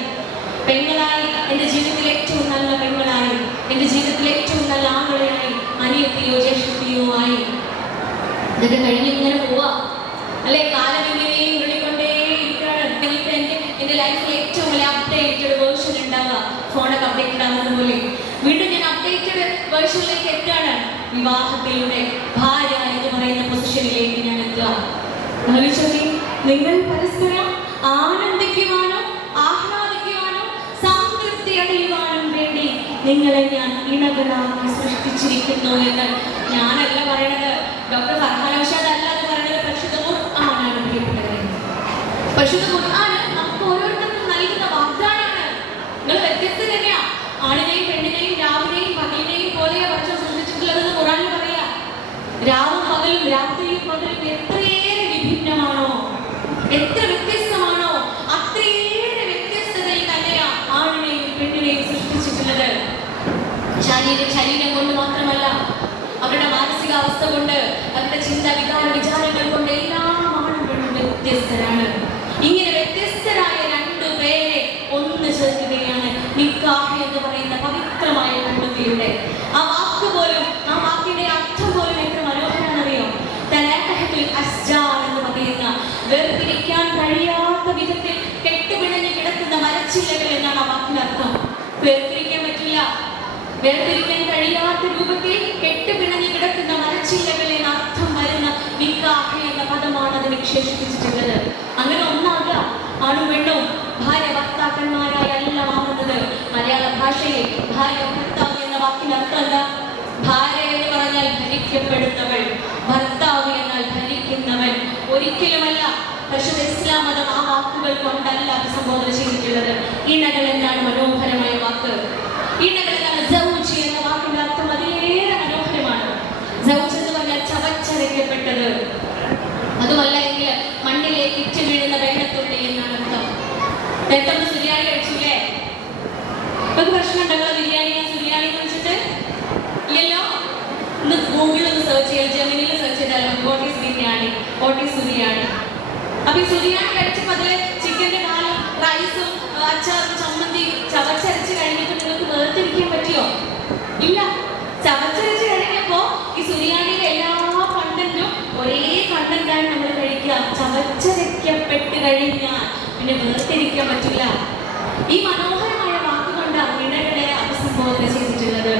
പെങ്ങളായി, എൻ്റെ ജീവിതത്തിൽ ഏറ്റവും നല്ല പെങ്ങളായി, എൻ്റെ ജീവിതത്തിൽ ഏറ്റവും നല്ല ആങ്ങളെയായി, അനിയത്തിയോ ജ്യേഷ്ഠത്തിയോ ആയി. ഇതൊക്കെ കഴിഞ്ഞ് ഇങ്ങനെ പോവാ അല്ലെ? കാലം ഇങ്ങനെയും ഉരുളിക്കൊണ്ടേ ഇരിക്കുകയാണ്. എൻ്റെ ലൈഫിൽ ഏറ്റവും വലിയ അപ്ഡേറ്റഡ് വേർഷൻ ഉണ്ടാവുക. ഫോണൊക്കെ അപ്ഡേറ്റഡ് ആവുന്നത് പോലെ വീണ്ടും ഞാൻ അപ്ഡേറ്റഡ് വേർഷനിലേക്ക് എത്തുകയാണ്. വിവാഹത്തിലൂടെ ഭാര്യ എന്ന് പറയുന്ന പൊസിഷനിലേക്ക് ഞാൻ എത്തുക. നിങ്ങൾ പരസ്പരം ആനന്ദിക്കുവാനോ ആഹ്ലാദിക്കുവാനോ സംതൃപ്തി അടയുവാനും വേണ്ടി നിങ്ങളെ ഞാൻ ഇണകളാക്കി സൃഷ്ടിച്ചിരിക്കുന്നു എന്ന് ഞാനല്ല പറയണത്. ഡോക്ടർ ഫർഹാൻ ഔഷാദ് അല്ല എന്ന് പറയുന്നത്, പരിശുദ്ധ ഖുർആനാണ്. പരിശുദ്ധ ഖുർആൻ നമുക്ക് ഓരോരുത്തർക്കും നൽകുന്ന വാഗ്ദാനമാണ്. നിങ്ങൾ വ്യത്യസ്ത തന്നെയാ. ആണിനെയും പെണ്ണിനെയും രാവിലെയും പകലിനെയും പോലെയാ പഠിച്ചോ സൃഷ്ടിച്ചിട്ടുള്ളതെന്ന് ഖുർആനിൽ പറയാ. രാവും പകലും രാത്രിയും പകലും എത്രയേറെ വിഭിന്നമാണോ, എത്ര വ്യത്യസ്തമാണോ, അത്രയേറെ വ്യത്യസ്തതയിൽ തന്നെയാ ആണിനെയും പെണ്ണിനെയും സൃഷ്ടിച്ചിട്ടുള്ളത്. ശരീരം കൊണ്ട് മാത്രമല്ല, അവരുടെ മാനസികാവസ്ഥ കൊണ്ട്, അവരുടെ ചിന്ത വിചാരങ്ങൾ കൊണ്ട് എല്ലാം ആണും പെണ്ണും വ്യത്യസ്തരാണ്. ഇങ്ങനെ വ്യത്യസ്തരായ 2 പേരെ ഒന്ന് ചേർക്കുകയാണ് നിക്കാഹ് എന്ന് പറയുന്ന പവിത്രമായ കുടുംബത്തിലൂടെ. ആ വാക്ക് പോലും, ആ വാക്കിന്റെ അർത്ഥം പോലും എത്ര മനോഹരമാണെന്നറിയോ? തലാഖത്തുൽ അസ്ജാർ എന്ന് പറയുന്ന വേർതിരിക്കാൻ കഴിയാത്ത വിധത്തിൽ കെട്ടുപിണഞ്ഞ് കിടക്കുന്ന മരച്ചില്ലകൾ എന്നാണ് ആ വാക്കിന്റെ അർത്ഥം. വേർതിരിക്കാൻ പറ്റില്ല, വേർതിരിക്കാൻ കഴിയാത്ത രൂപത്തിൽ കെട്ടുപിണഞ്ഞ് കിടക്കുന്ന മരച്ചില്ലകൾ എന്ന അർത്ഥം വരുന്ന നിക്കാഹ് എന്ന പദമാണ് അത് വിശേഷിപ്പിച്ചിട്ടുള്ളത്. അങ്ങനെ ഒന്നാകുക, ആണും പെണ്ണും ഭാര്യ ഭർത്താവ് എന്ന വാക്കിന്റെ അർത്ഥം എന്താ? ഭാര്യ എന്ന് പറഞ്ഞാൽ ഭരിക്കപ്പെടുന്നവൾ, ഭർത്താവ് എന്നാൽ ഭരിക്കുന്നവൻ. ഒരിക്കലുമല്ല പരിശുദ്ധ ഇസ്ലാം മതം ആ വാക്കുകൾ കൊണ്ടല്ല അഭിസംബോധന ചെയ്തിട്ടുള്ളത്. ഇണകൾ എന്നാണ് മനോഹരമായ വാക്ക്. ഇണകൾ എന്നാണ് സൗജ് എന്ന വാക്കിന്റെ അർത്ഥം അതിലേറെ മനോഹരമാണ്. സൗജ് എന്ന് പറഞ്ഞാൽ ചവച്ചരയ്ക്കപ്പെട്ടത്, അതുമല്ല എങ്കിൽ മണ്ണിലേക്ക് ഇറ്റ് വീഴുന്ന വെള്ളത്തുള്ളി എന്നാണ് അർത്ഥം. നേരത്തെ സുരിയാണി കഴിച്ചില്ലേ? ഒരു പ്രശ്നം ഉണ്ടല്ലോ ബിരിയാണി സുരിയാണി കഴിച്ചിട്ട് ഇല്ലല്ലോ. ഇന്ന് ഗൂഗിളിൽ ഒന്ന് സെർച്ച് ചെയ്യാം, ജെമിനിയിൽ സെർച്ച് ചെയ്താലോ what is biryani, what is സുരിയാണി. അപ്പൊ ഈ സുരിയാണി കഴിച്ചപ്പോൾ അതില് ചിക്കന്റെ കാലും റൈസും അച്ചാറും ചമ്മന്തി ചവച്ചരച്ച് കഴിഞ്ഞിട്ട് നിങ്ങൾക്ക് വേർതിരിക്കാൻ പറ്റിയോ? ഇല്ല. ചവച്ചരച്ച് കഴിഞ്ഞപ്പോ ഈ സുരിയാണിയിലെ എല്ലാ കണ്ടന്റും ഒരേ കണ്ടന്റാണ് നമ്മൾ കഴിക്കുക. ചവച്ചരയ്ക്കപ്പെട്ട് കഴിഞ്ഞാൽ പിന്നെ വേർതിരിക്കാൻ പറ്റില്ല. ഈ മനോഹരമായ വാക്കുകൊണ്ടാണ് ഇണകളെ അഭിസംബോധന ചെയ്തിട്ടുള്ളത്.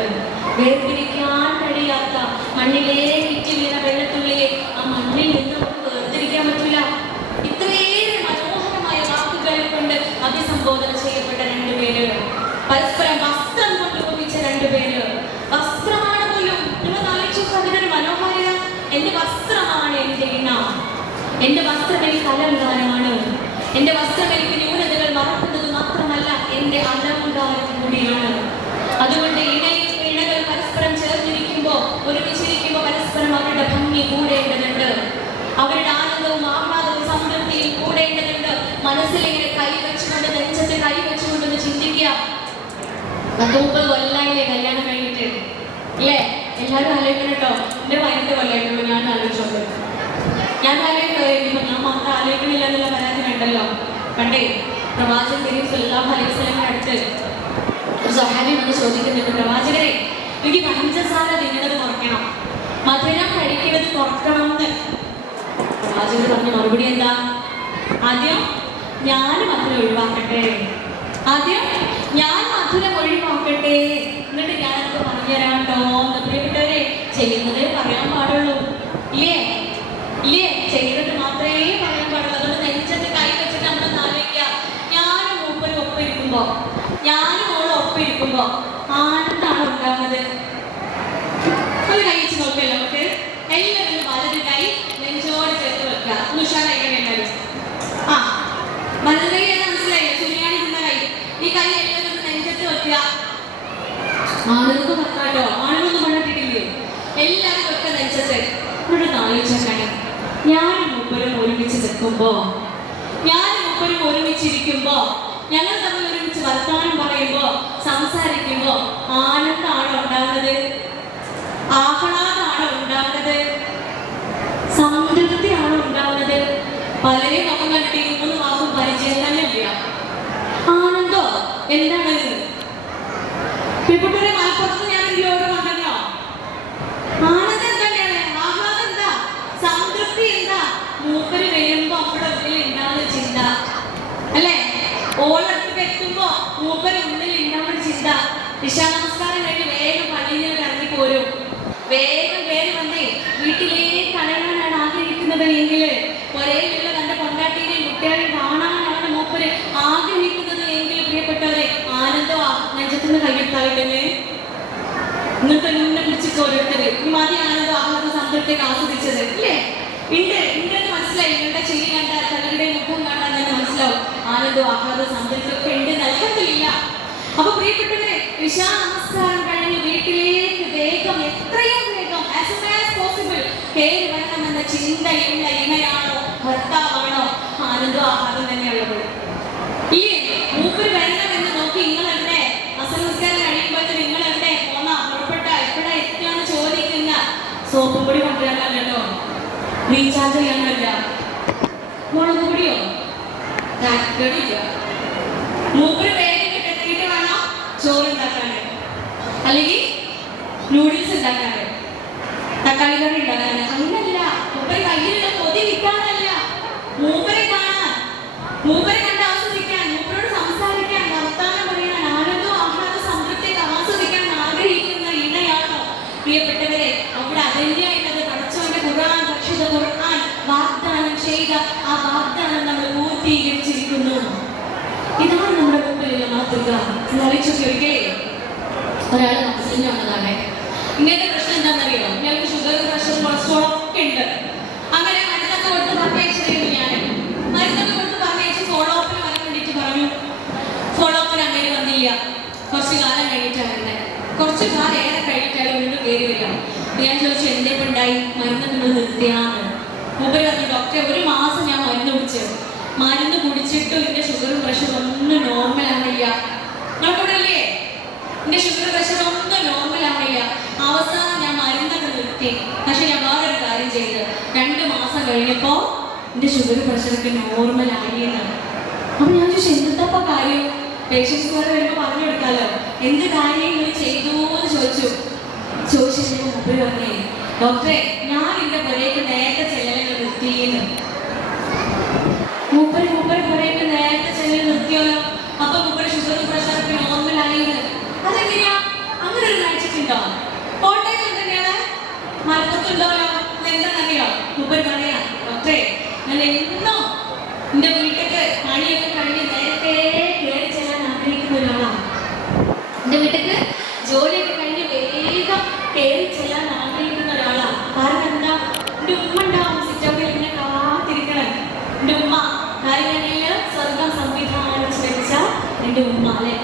വേർതിരിക്കാൻ കഴിയാത്ത മണ്ണിലേക്ക് ഇറ്റ് വീണ വെള്ളത്തുള്ളിയെ ആ മണ്ണിൽ നിന്ന് നമുക്ക് വേർതിരിക്കാൻ പറ്റില്ല. ഇത്രയേറെ മനോഹരമായ വാക്കുകൾ കൊണ്ട് അഭിസംബോധന ചെയ്യപ്പെട്ട രണ്ടുപേര്, പരസ്പരം വസ്ത്രം കൊണ്ട് ഉപമിച്ച രണ്ടുപേര്. വസ്ത്രമാണ് പോലും നിങ്ങൾ ആലോചിച്ചു, അതിനൊരു മനോഹാരിത. എന്റെ വസ്ത്രമാണ് എന്റെ ഇണ, എന്റെ വസ്ത്രം എനിക്ക് അലങ്കാരമാണ്, എന്റെ വസ്ത്രം എനിക്ക് ന്യൂനതകൾ മറക്കുന്നത് മാത്രമല്ല എന്റെ അലങ്കാരം കൂടിയാണ്. അതുകൊണ്ട് ഇണകൾ പരസ്പരം ചേർന്നിരിക്കുമ്പോൾ, ഒരുമിച്ചിരിക്കുമ്പോൾ പരസ്പരം അവരുടെ ഭംഗി കൂടേണ്ടതുണ്ട്, അവരുടെ ആനന്ദവും ആഹ്ലാദവും സംതൃപ്തിയും കൂടേണ്ടതുണ്ട്. മനസ്സിലിങ്ങനെ കൈവച്ചുകൊണ്ട്, നെഞ്ചത്ത് കൈവച്ചുകൊണ്ടൊന്ന് ചിന്തിക്കുക. 30 കൊല്ലായില്ലേ കല്യാണം കഴിഞ്ഞിട്ട് അല്ലേ? എല്ലാവരും ആലോചിക്കണം കേട്ടോ. എന്റെ 15 കൊല്ലായിട്ടുള്ളൂ ഞാൻ ആലോചിച്ചോളൂ. ഞാൻ ആലോചിക്കുമ്പോൾ ഞാൻ മാത്രം ആലോചിക്കണില്ല എന്നുള്ള പരാതി വേണ്ടല്ലോ. പണ്ടേ പ്രവാചകൻ കരീം സല്ലല്ലാഹു അലൈഹി വസല്ലമയുടെ അടുത്ത് ഒരു സഹാബി വന്ന് ചോദിക്കുന്നുണ്ട്, പ്രവാചകരെ എനിക്ക് പഞ്ചസാര തിന്നുന്നത് കുറയ്ക്കണം, മധുരം കഴിക്കുന്നത് കുറക്കണം എന്ന്. പ്രവാചകർ പറഞ്ഞ മറുപടി എന്താ? ആദ്യം ഞാൻ മധുരം ഒഴിവാക്കട്ടെ, ആദ്യം ഞാൻ മധുരം ഒഴിവാക്കട്ടെ, എന്നിട്ട് ഞാനത് പറഞ്ഞുതരാം കേട്ടോ എന്ന്. പ്രിയപ്പെട്ടവരെ, ചെയ്യുന്നതേ പറയാൻ പാടുള്ളൂ. ഇല്ലേ? ചെയ്തിട്ട് മാത്രമേ പറയാൻ പാടുള്ളൂ. അതുകൊണ്ട് നെഞ്ചത്ത് കൈ വെച്ചിട്ട് നമ്മളൊന്ന് ആലോചിക്കുക. ഞാനും മൂപ്പരും ഒപ്പിരിക്കുമ്പോ, ഞാനും ഓളും ഒപ്പിരിക്കുമ്പോ ആനന്ദാണ് ഉണ്ടാകുന്നത്. ഒരു കൈ വെച്ച് നോക്കിയല്ലോ നമുക്ക്. എല്ലാവരും വലത് കൈ നെഞ്ചോട് ചേർത്ത് വെക്കുക. ഉഷാറായിക്കണേ എല്ലാവരും. ആ വലത് കൈ എന്ന് മനസ്സിലായി? സുരിയാണി നിന്ന കൈ. ഈ കൈ എല്ലാവരും നെഞ്ചത്ത് വെക്കുക. ആണുങ്ങൾക്ക് വെക്കാട്ടോ, ആണുങ്ങളൊന്നും കൊണ്ടിട്ടില്ലേ? എല്ലാവരും വെക്ക നെഞ്ചത്ത്. ഇവിടെ ആലോചിച്ചാണ്, ഞാനും മൂപ്പരും ഒരുമിച്ച് നിൽക്കുമ്പോ, ഞാനും മൂപ്പരും ഒരുമിച്ചിരിക്കുമ്പോ, ഞങ്ങൾ തമ്മിൽ ഒരുമിച്ച് വർത്തമാനം പറയുമ്പോ, സംസാരിക്കുമ്പോ ആനന്ദാണോ ഉണ്ടാകുന്നത്? ആഹ്ലാദാണോ ഉണ്ടാകുന്നത്? സംതൃപ്തിയാണോ ഉണ്ടാകുന്നത്? പലരെയും നമുക്ക് കണ്ടിട്ട് 3 മാസം പരിചയം തന്നെ ഇല്ല. ആനന്ദോ എന്താണ്? പെൺകുട്ടികളെ മലപ്പുറത്ത് ഞാൻ ഇതിലോട് കണ്ടല്ലോ. ആനന്ദം തന്നെയാണ്. ആഹ്ലാദം എന്താ? സംതൃപ്തി എന്താ? മൂപ്പര് വരുമ്പോ നമ്മുടെ ഉള്ളിൽ ഉണ്ടാവുന്ന ചിന്ത അല്ലേ? ഓളടുത്ത് എത്തുമ്പോ മൂപ്പര് ഉള്ളിൽ ഉണ്ടാവുന്ന ചിന്ത. ഇശാ നമസ്കാരം കഴിഞ്ഞ് വേഗം പള്ളിയിൽ നിന്ന് ഇറങ്ങി പോരും. വേഗം കയറി വന്നേ വീട്ടിലേക്ക് അടങ്ങാനാണ് ആഗ്രഹിക്കുന്നത് എങ്കിൽ, ഒരേയുള്ള തന്റെ കൊണ്ടാട്ടിയെയും കുട്ടികളെയും കാണാനാണ് മൂപ്പര് ആഗ്രഹിക്കുന്നത് എങ്കിൽ, പ്രിയപ്പെട്ടവരെ, ആനന്ദമാ നെഞ്ചത്തുനിന്ന് കൈയെടുത്തായിട്ടല്ലേ ഇന്നത്തെ മുന്നെ പിടിച്ചിട്ട് ഓരോരുത്തര് ഈ മതി ആനന്ദം ആഹ്ലാദ സംതൃപ്തിയൊക്കെ ആസ്വദിച്ചത് ഇല്ലേ? ഉണ്ടെന്ന് മനസ്സിലായി. നിങ്ങളുടെ ചിരി കണ്ടാൽ, തങ്ങളുടെ മുഖം കാണാൻ തന്നെ മനസ്സിലാവും ആനന്ദവും ആഹ്ലാദ സംതൃപ്തിയൊക്കെ ഉണ്ട്, നൽകത്തില്ല. അപ്പൊ പ്രിയപ്പെട്ടവരെ, ഇശാ നമസ്കാരം കഴിഞ്ഞ് വീട്ടിലേക്ക് വേഗം, എത്രയും വേഗം as soon as possible കയറി വരണമെന്ന ചിന്തയുള്ള ഇണയാണോ ഭർത്താവാണോ ആനന്ദവും ആഹ്ലാദം തന്നെയുള്ളത്? ഇല്ലേ? മൂപ്പര് വരണമെന്ന് നോക്കി നിങ്ങളെവിടെ അസംസ്കാരം കഴിയുമ്പോഴത്തെ നിങ്ങളെവിടെ പോന്നാ പുറപ്പെട്ട എപ്പോഴാ എത്തുകയെന്ന് ചോദിക്കുന്ന സോപ്പും പൊടി കൊണ്ടുവരാനല്ലോ, റീചാർജ് ചെയ്യാനല്ല, മുളക് പൊടിയോ തക്കടില്ല. മൂപ്പര് വേഗം എത്തിയിട്ട് വേണം ചോറുണ്ടാക്കാന്, അല്ലെങ്കിൽ നൂഡിൽസ് ഉണ്ടാക്കാന്, തക്കാളി കറി ഉണ്ടാക്കാന്. അങ്ങനല്ല, മൂപ്പര് കയ്യിലുള്ള പൊതി വിൽക്കാനല്ല, മൂപ്പരെ കാണാൻ, മൂപ്പരെ കണ്ട് ആസ്വദിക്കാൻ, മൂപ്പരോട് സംസാരിക്കാൻ, വർത്താനം പറയാൻ, ആനന്ദവും ആഹ്ലാദ സംതൃപ്തിയൊക്കെ ആസ്വദിക്കാൻ ആഗ്രഹിക്കുന്ന ഇണയാണോ പ്രിയപ്പെട്ടവരെ? അവിടെ അതന്യായിട്ടുള്ളത് പടച്ചവന്റെ ഖുർആൻ, പരിശുദ്ധ ഖുർആൻ വാഗ്ദാനം ചെയ്ത ആ വാഗ്ദാനം നമ്മൾ പൂർത്തീകരിച്ചിരിക്കുന്നു. ഇതാണ് നമ്മുടെ മുമ്പിലുള്ള മാതൃക. ചോദിക്കേ ഒരാൾ കൗൺസിലിംഗ് വന്നതാണ്. ഇങ്ങനത്തെ പ്രശ്നം എന്താണെന്നറിയോ? ഇയാൾക്ക് ഷുഗർ, പ്രഷർ, കൊളസ്ട്രോൾ ഒക്കെ ഉണ്ട്. അങ്ങനെ മരുന്നൊക്കെ കൊടുത്ത് പറഞ്ഞയച്ചിരുന്നു. ഞാൻ മരുന്നൊക്കെ കൊടുത്ത് പറഞ്ഞയച്ച് ഫോളോ അപ്പിന് വരാൻ വേണ്ടിയിട്ട് പറഞ്ഞു. ഫോളോ അപ്പിന് അങ്ങനെ വന്നില്ല. കുറച്ച് കാലം കഴിഞ്ഞിട്ടാണ് വരുന്നത്. കുറച്ച് കാലം ഏറെ കഴിഞ്ഞിട്ടാണ് വീണ്ടും കയറി വരിക. ഞാൻ ചോദിച്ചു എന്തേലും ഉണ്ടായി, മരുന്ന് നിങ്ങൾ നിർത്തിയാന്ന്. മൂപ്പര് പറഞ്ഞു ഡോക്ടറെ 1 മാസം ഞാൻ മരുന്ന് കുടിച്ചു. മരുന്ന് കുടിച്ചിട്ടും എൻ്റെ ഷുഗറും പ്രഷറും ഒന്നും നോർമൽ ആവില്ല. നിങ്ങൾക്കൂടെ അല്ലേ? എൻ്റെ ഷുഗർ പ്രഷർ ഒന്നും നോർമൽ ആവില്ല. അവസാനം ഞാൻ മരുന്നൊക്കെ നിർത്തി. പക്ഷെ ഞാൻ വേറൊരു കാര്യം ചെയ്ത് 2 മാസം കഴിഞ്ഞപ്പോൾ എൻ്റെ ഷുഗർ പ്രഷറൊക്കെ നോർമൽ ആയിരുന്നു. അപ്പൊ ഞാൻ ചോദിച്ചു എന്താ കാര്യം? പേഷ്യൻസ് വേറെ വരുമ്പോൾ പറഞ്ഞു കൊടുക്കാമല്ലോ. എന്ത് കാര്യം നിങ്ങൾ ചെയ്തു എന്ന് ചോദിച്ചിട്ട് മൂപ്പര് പറഞ്ഞേ ഡോക്ടറെ ഞാൻ എൻ്റെ പുരയ്ക്ക് നേരത്തെ ചെല്ലലുകൾ നിർത്തിയെന്ന്. മൂപ്പര് പുരയ്ക്ക് നേരത്തെ ചെല്ലൽ നിർത്തിയല്ലോ. അപ്പൊ മൂപ്പര് ഷുഗറും പ്രഷറൊക്കെ നോർമൽ ആയിരുന്നു. അതെങ്ങനെയാ? അങ്ങനെ ഒരു കാഴ്ചക്കുണ്ടോ? കോട്ടയത്ത് തന്നെയാണ്, മലപ്പുറത്തുണ്ടോല്ലോ. അതെന്താണെന്നറിയോ? മൂപ്പര് പറയാ ഡോക്ടറെ ഞാൻ എന്നും എൻ്റെ വീട്ടിലേക്ക് പണിയൊക്കെ കഴിഞ്ഞ് നേരത്തെ കയറി ചെല്ലാൻ ആഗ്രഹിക്കുന്ന ഒരാളാണ്. എൻ്റെ വീട്ടിലേക്ക് ജോലിയൊക്കെ കഴിഞ്ഞ് വേഗം കയറി ചെല്ലാൻ ആഗ്രഹിക്കുന്ന ഒരാളാണ്. കാരണം എന്താ? എൻ്റെ ഉമ്മ ഉണ്ടാവും സിറ്റൗട്ടിൽ ഇങ്ങനെ കാത്തിരിക്കണം. എൻ്റെ ഉമ്മ കാര്യങ്ങളിൽ സ്വർഗം സംവിധാനിച്ച് വെച്ച എൻ്റെ ഉമ്മ അല്ലെ.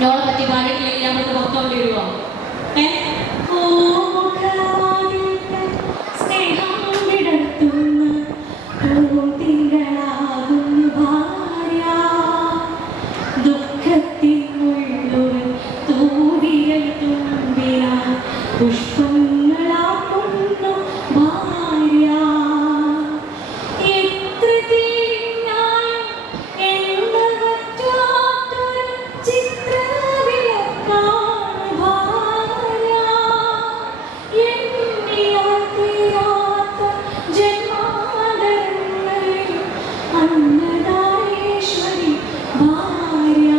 നോളെ പറ്റി പാടിയിട്ടില്ലെങ്കിൽ നമ്മൾക്ക് പുറത്തോണ്ടി വരുമോ? സ്നേഹം വിടർത്തുന്ന തിങ്കളാകുന്നു ഭാര്യ, ദുഃഖത്തിൻ മുള്ളുകൾ തൂവിയൽ തുമ്പിന പുഷ്പങ്ങളാക്കുന്നു ഭാര്യ. എത്ര തീർന്നാലും എണ്ണവറ്റാത്തൊരു ചിത്രവിളക്കാണ് ഭാര്യ. എണ്ണിയാൽ തീരാത്ത ജന്മാന്തരങ്ങളിൽ അന്നദാനേശ്വരി ഭാര്യ.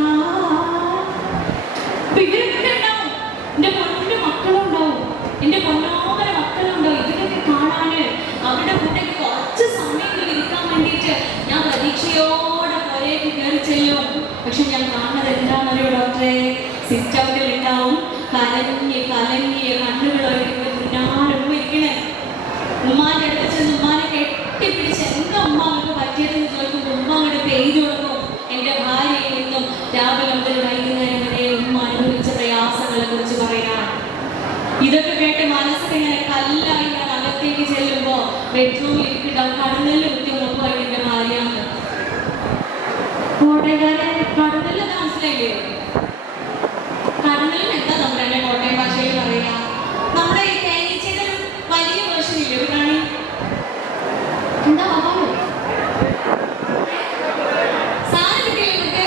ഇവരൊക്കെ ഉണ്ടാവും, എൻ്റെ പൊന്നു മക്കളുണ്ടാവും, എൻ്റെ പൊന്നോമന മക്കളുണ്ടാവും. ഇവരൊക്കെ കാണാന് അവരുടെ കൂടെ കുറച്ച് സമയം ഇരിക്കാൻ വേണ്ടിയിട്ട് ഞാൻ പ്രതീക്ഷയോടെ പുരയ്ക്ക് കയറി ചെല്ലും. പക്ഷെ ഞാൻ കാണുന്നത് എന്താണെന്നറിയോ ഡോക്ടറെ? സിറ്റ് ഔട്ടിൽ ഉണ്ടാവും കലങ്ങിയ കണ്ണുകളായിരിക്കും പിന്നാലെ ഉമ്മ ഇരിക്കണേ. ഉമ്മാന്റെ അടുത്ത് ചെന്ന് ഉമ്മാനെ കെട്ടിപ്പിടിച്ച് എന്താ ഉമ്മ അവർക്ക് പറ്റിയതെന്ന് ചോദിക്കുമ്പോൾ ഉമ്മ അങ്ങോട്ട് പെയ്തു കൊടുക്കും. എൻ്റെ ഭാര്യയിൽ നിന്നും രാവിലെ മുതൽ വൈകുന്നേരം വരെ ഉമ്മ അനുഭവിച്ച പ്രയാസങ്ങളെ കുറിച്ച് പറയാം. ഇതൊക്കെ കേട്ട് മനസ്സിൽ ഇങ്ങനെ കല്ലായി ഞാൻ അകത്തേക്ക് ചെല്ലുമ്പോ ബെഡ്റൂമിൽ ഇരിക്കുന്നുണ്ടാവും കടന്നല് കുത്തി നോക്കുവായി എൻ്റെ ഭാര്യയാണ്. കടന്നല് മനസ്സിലായില്ലേ? കടന്നലും എന്താ നമ്മുടെ കോട്ടയം ഭാഷയിൽ പറയാ? നമ്മുടെ ഈ തേനീച്ചയുടെ വലിയ വേർഷൻ ഇല്ലേ ഒരു കാണി? എന്താ പറയാ? സാധനം കിട്ടിയില്ലേ നമുക്ക്?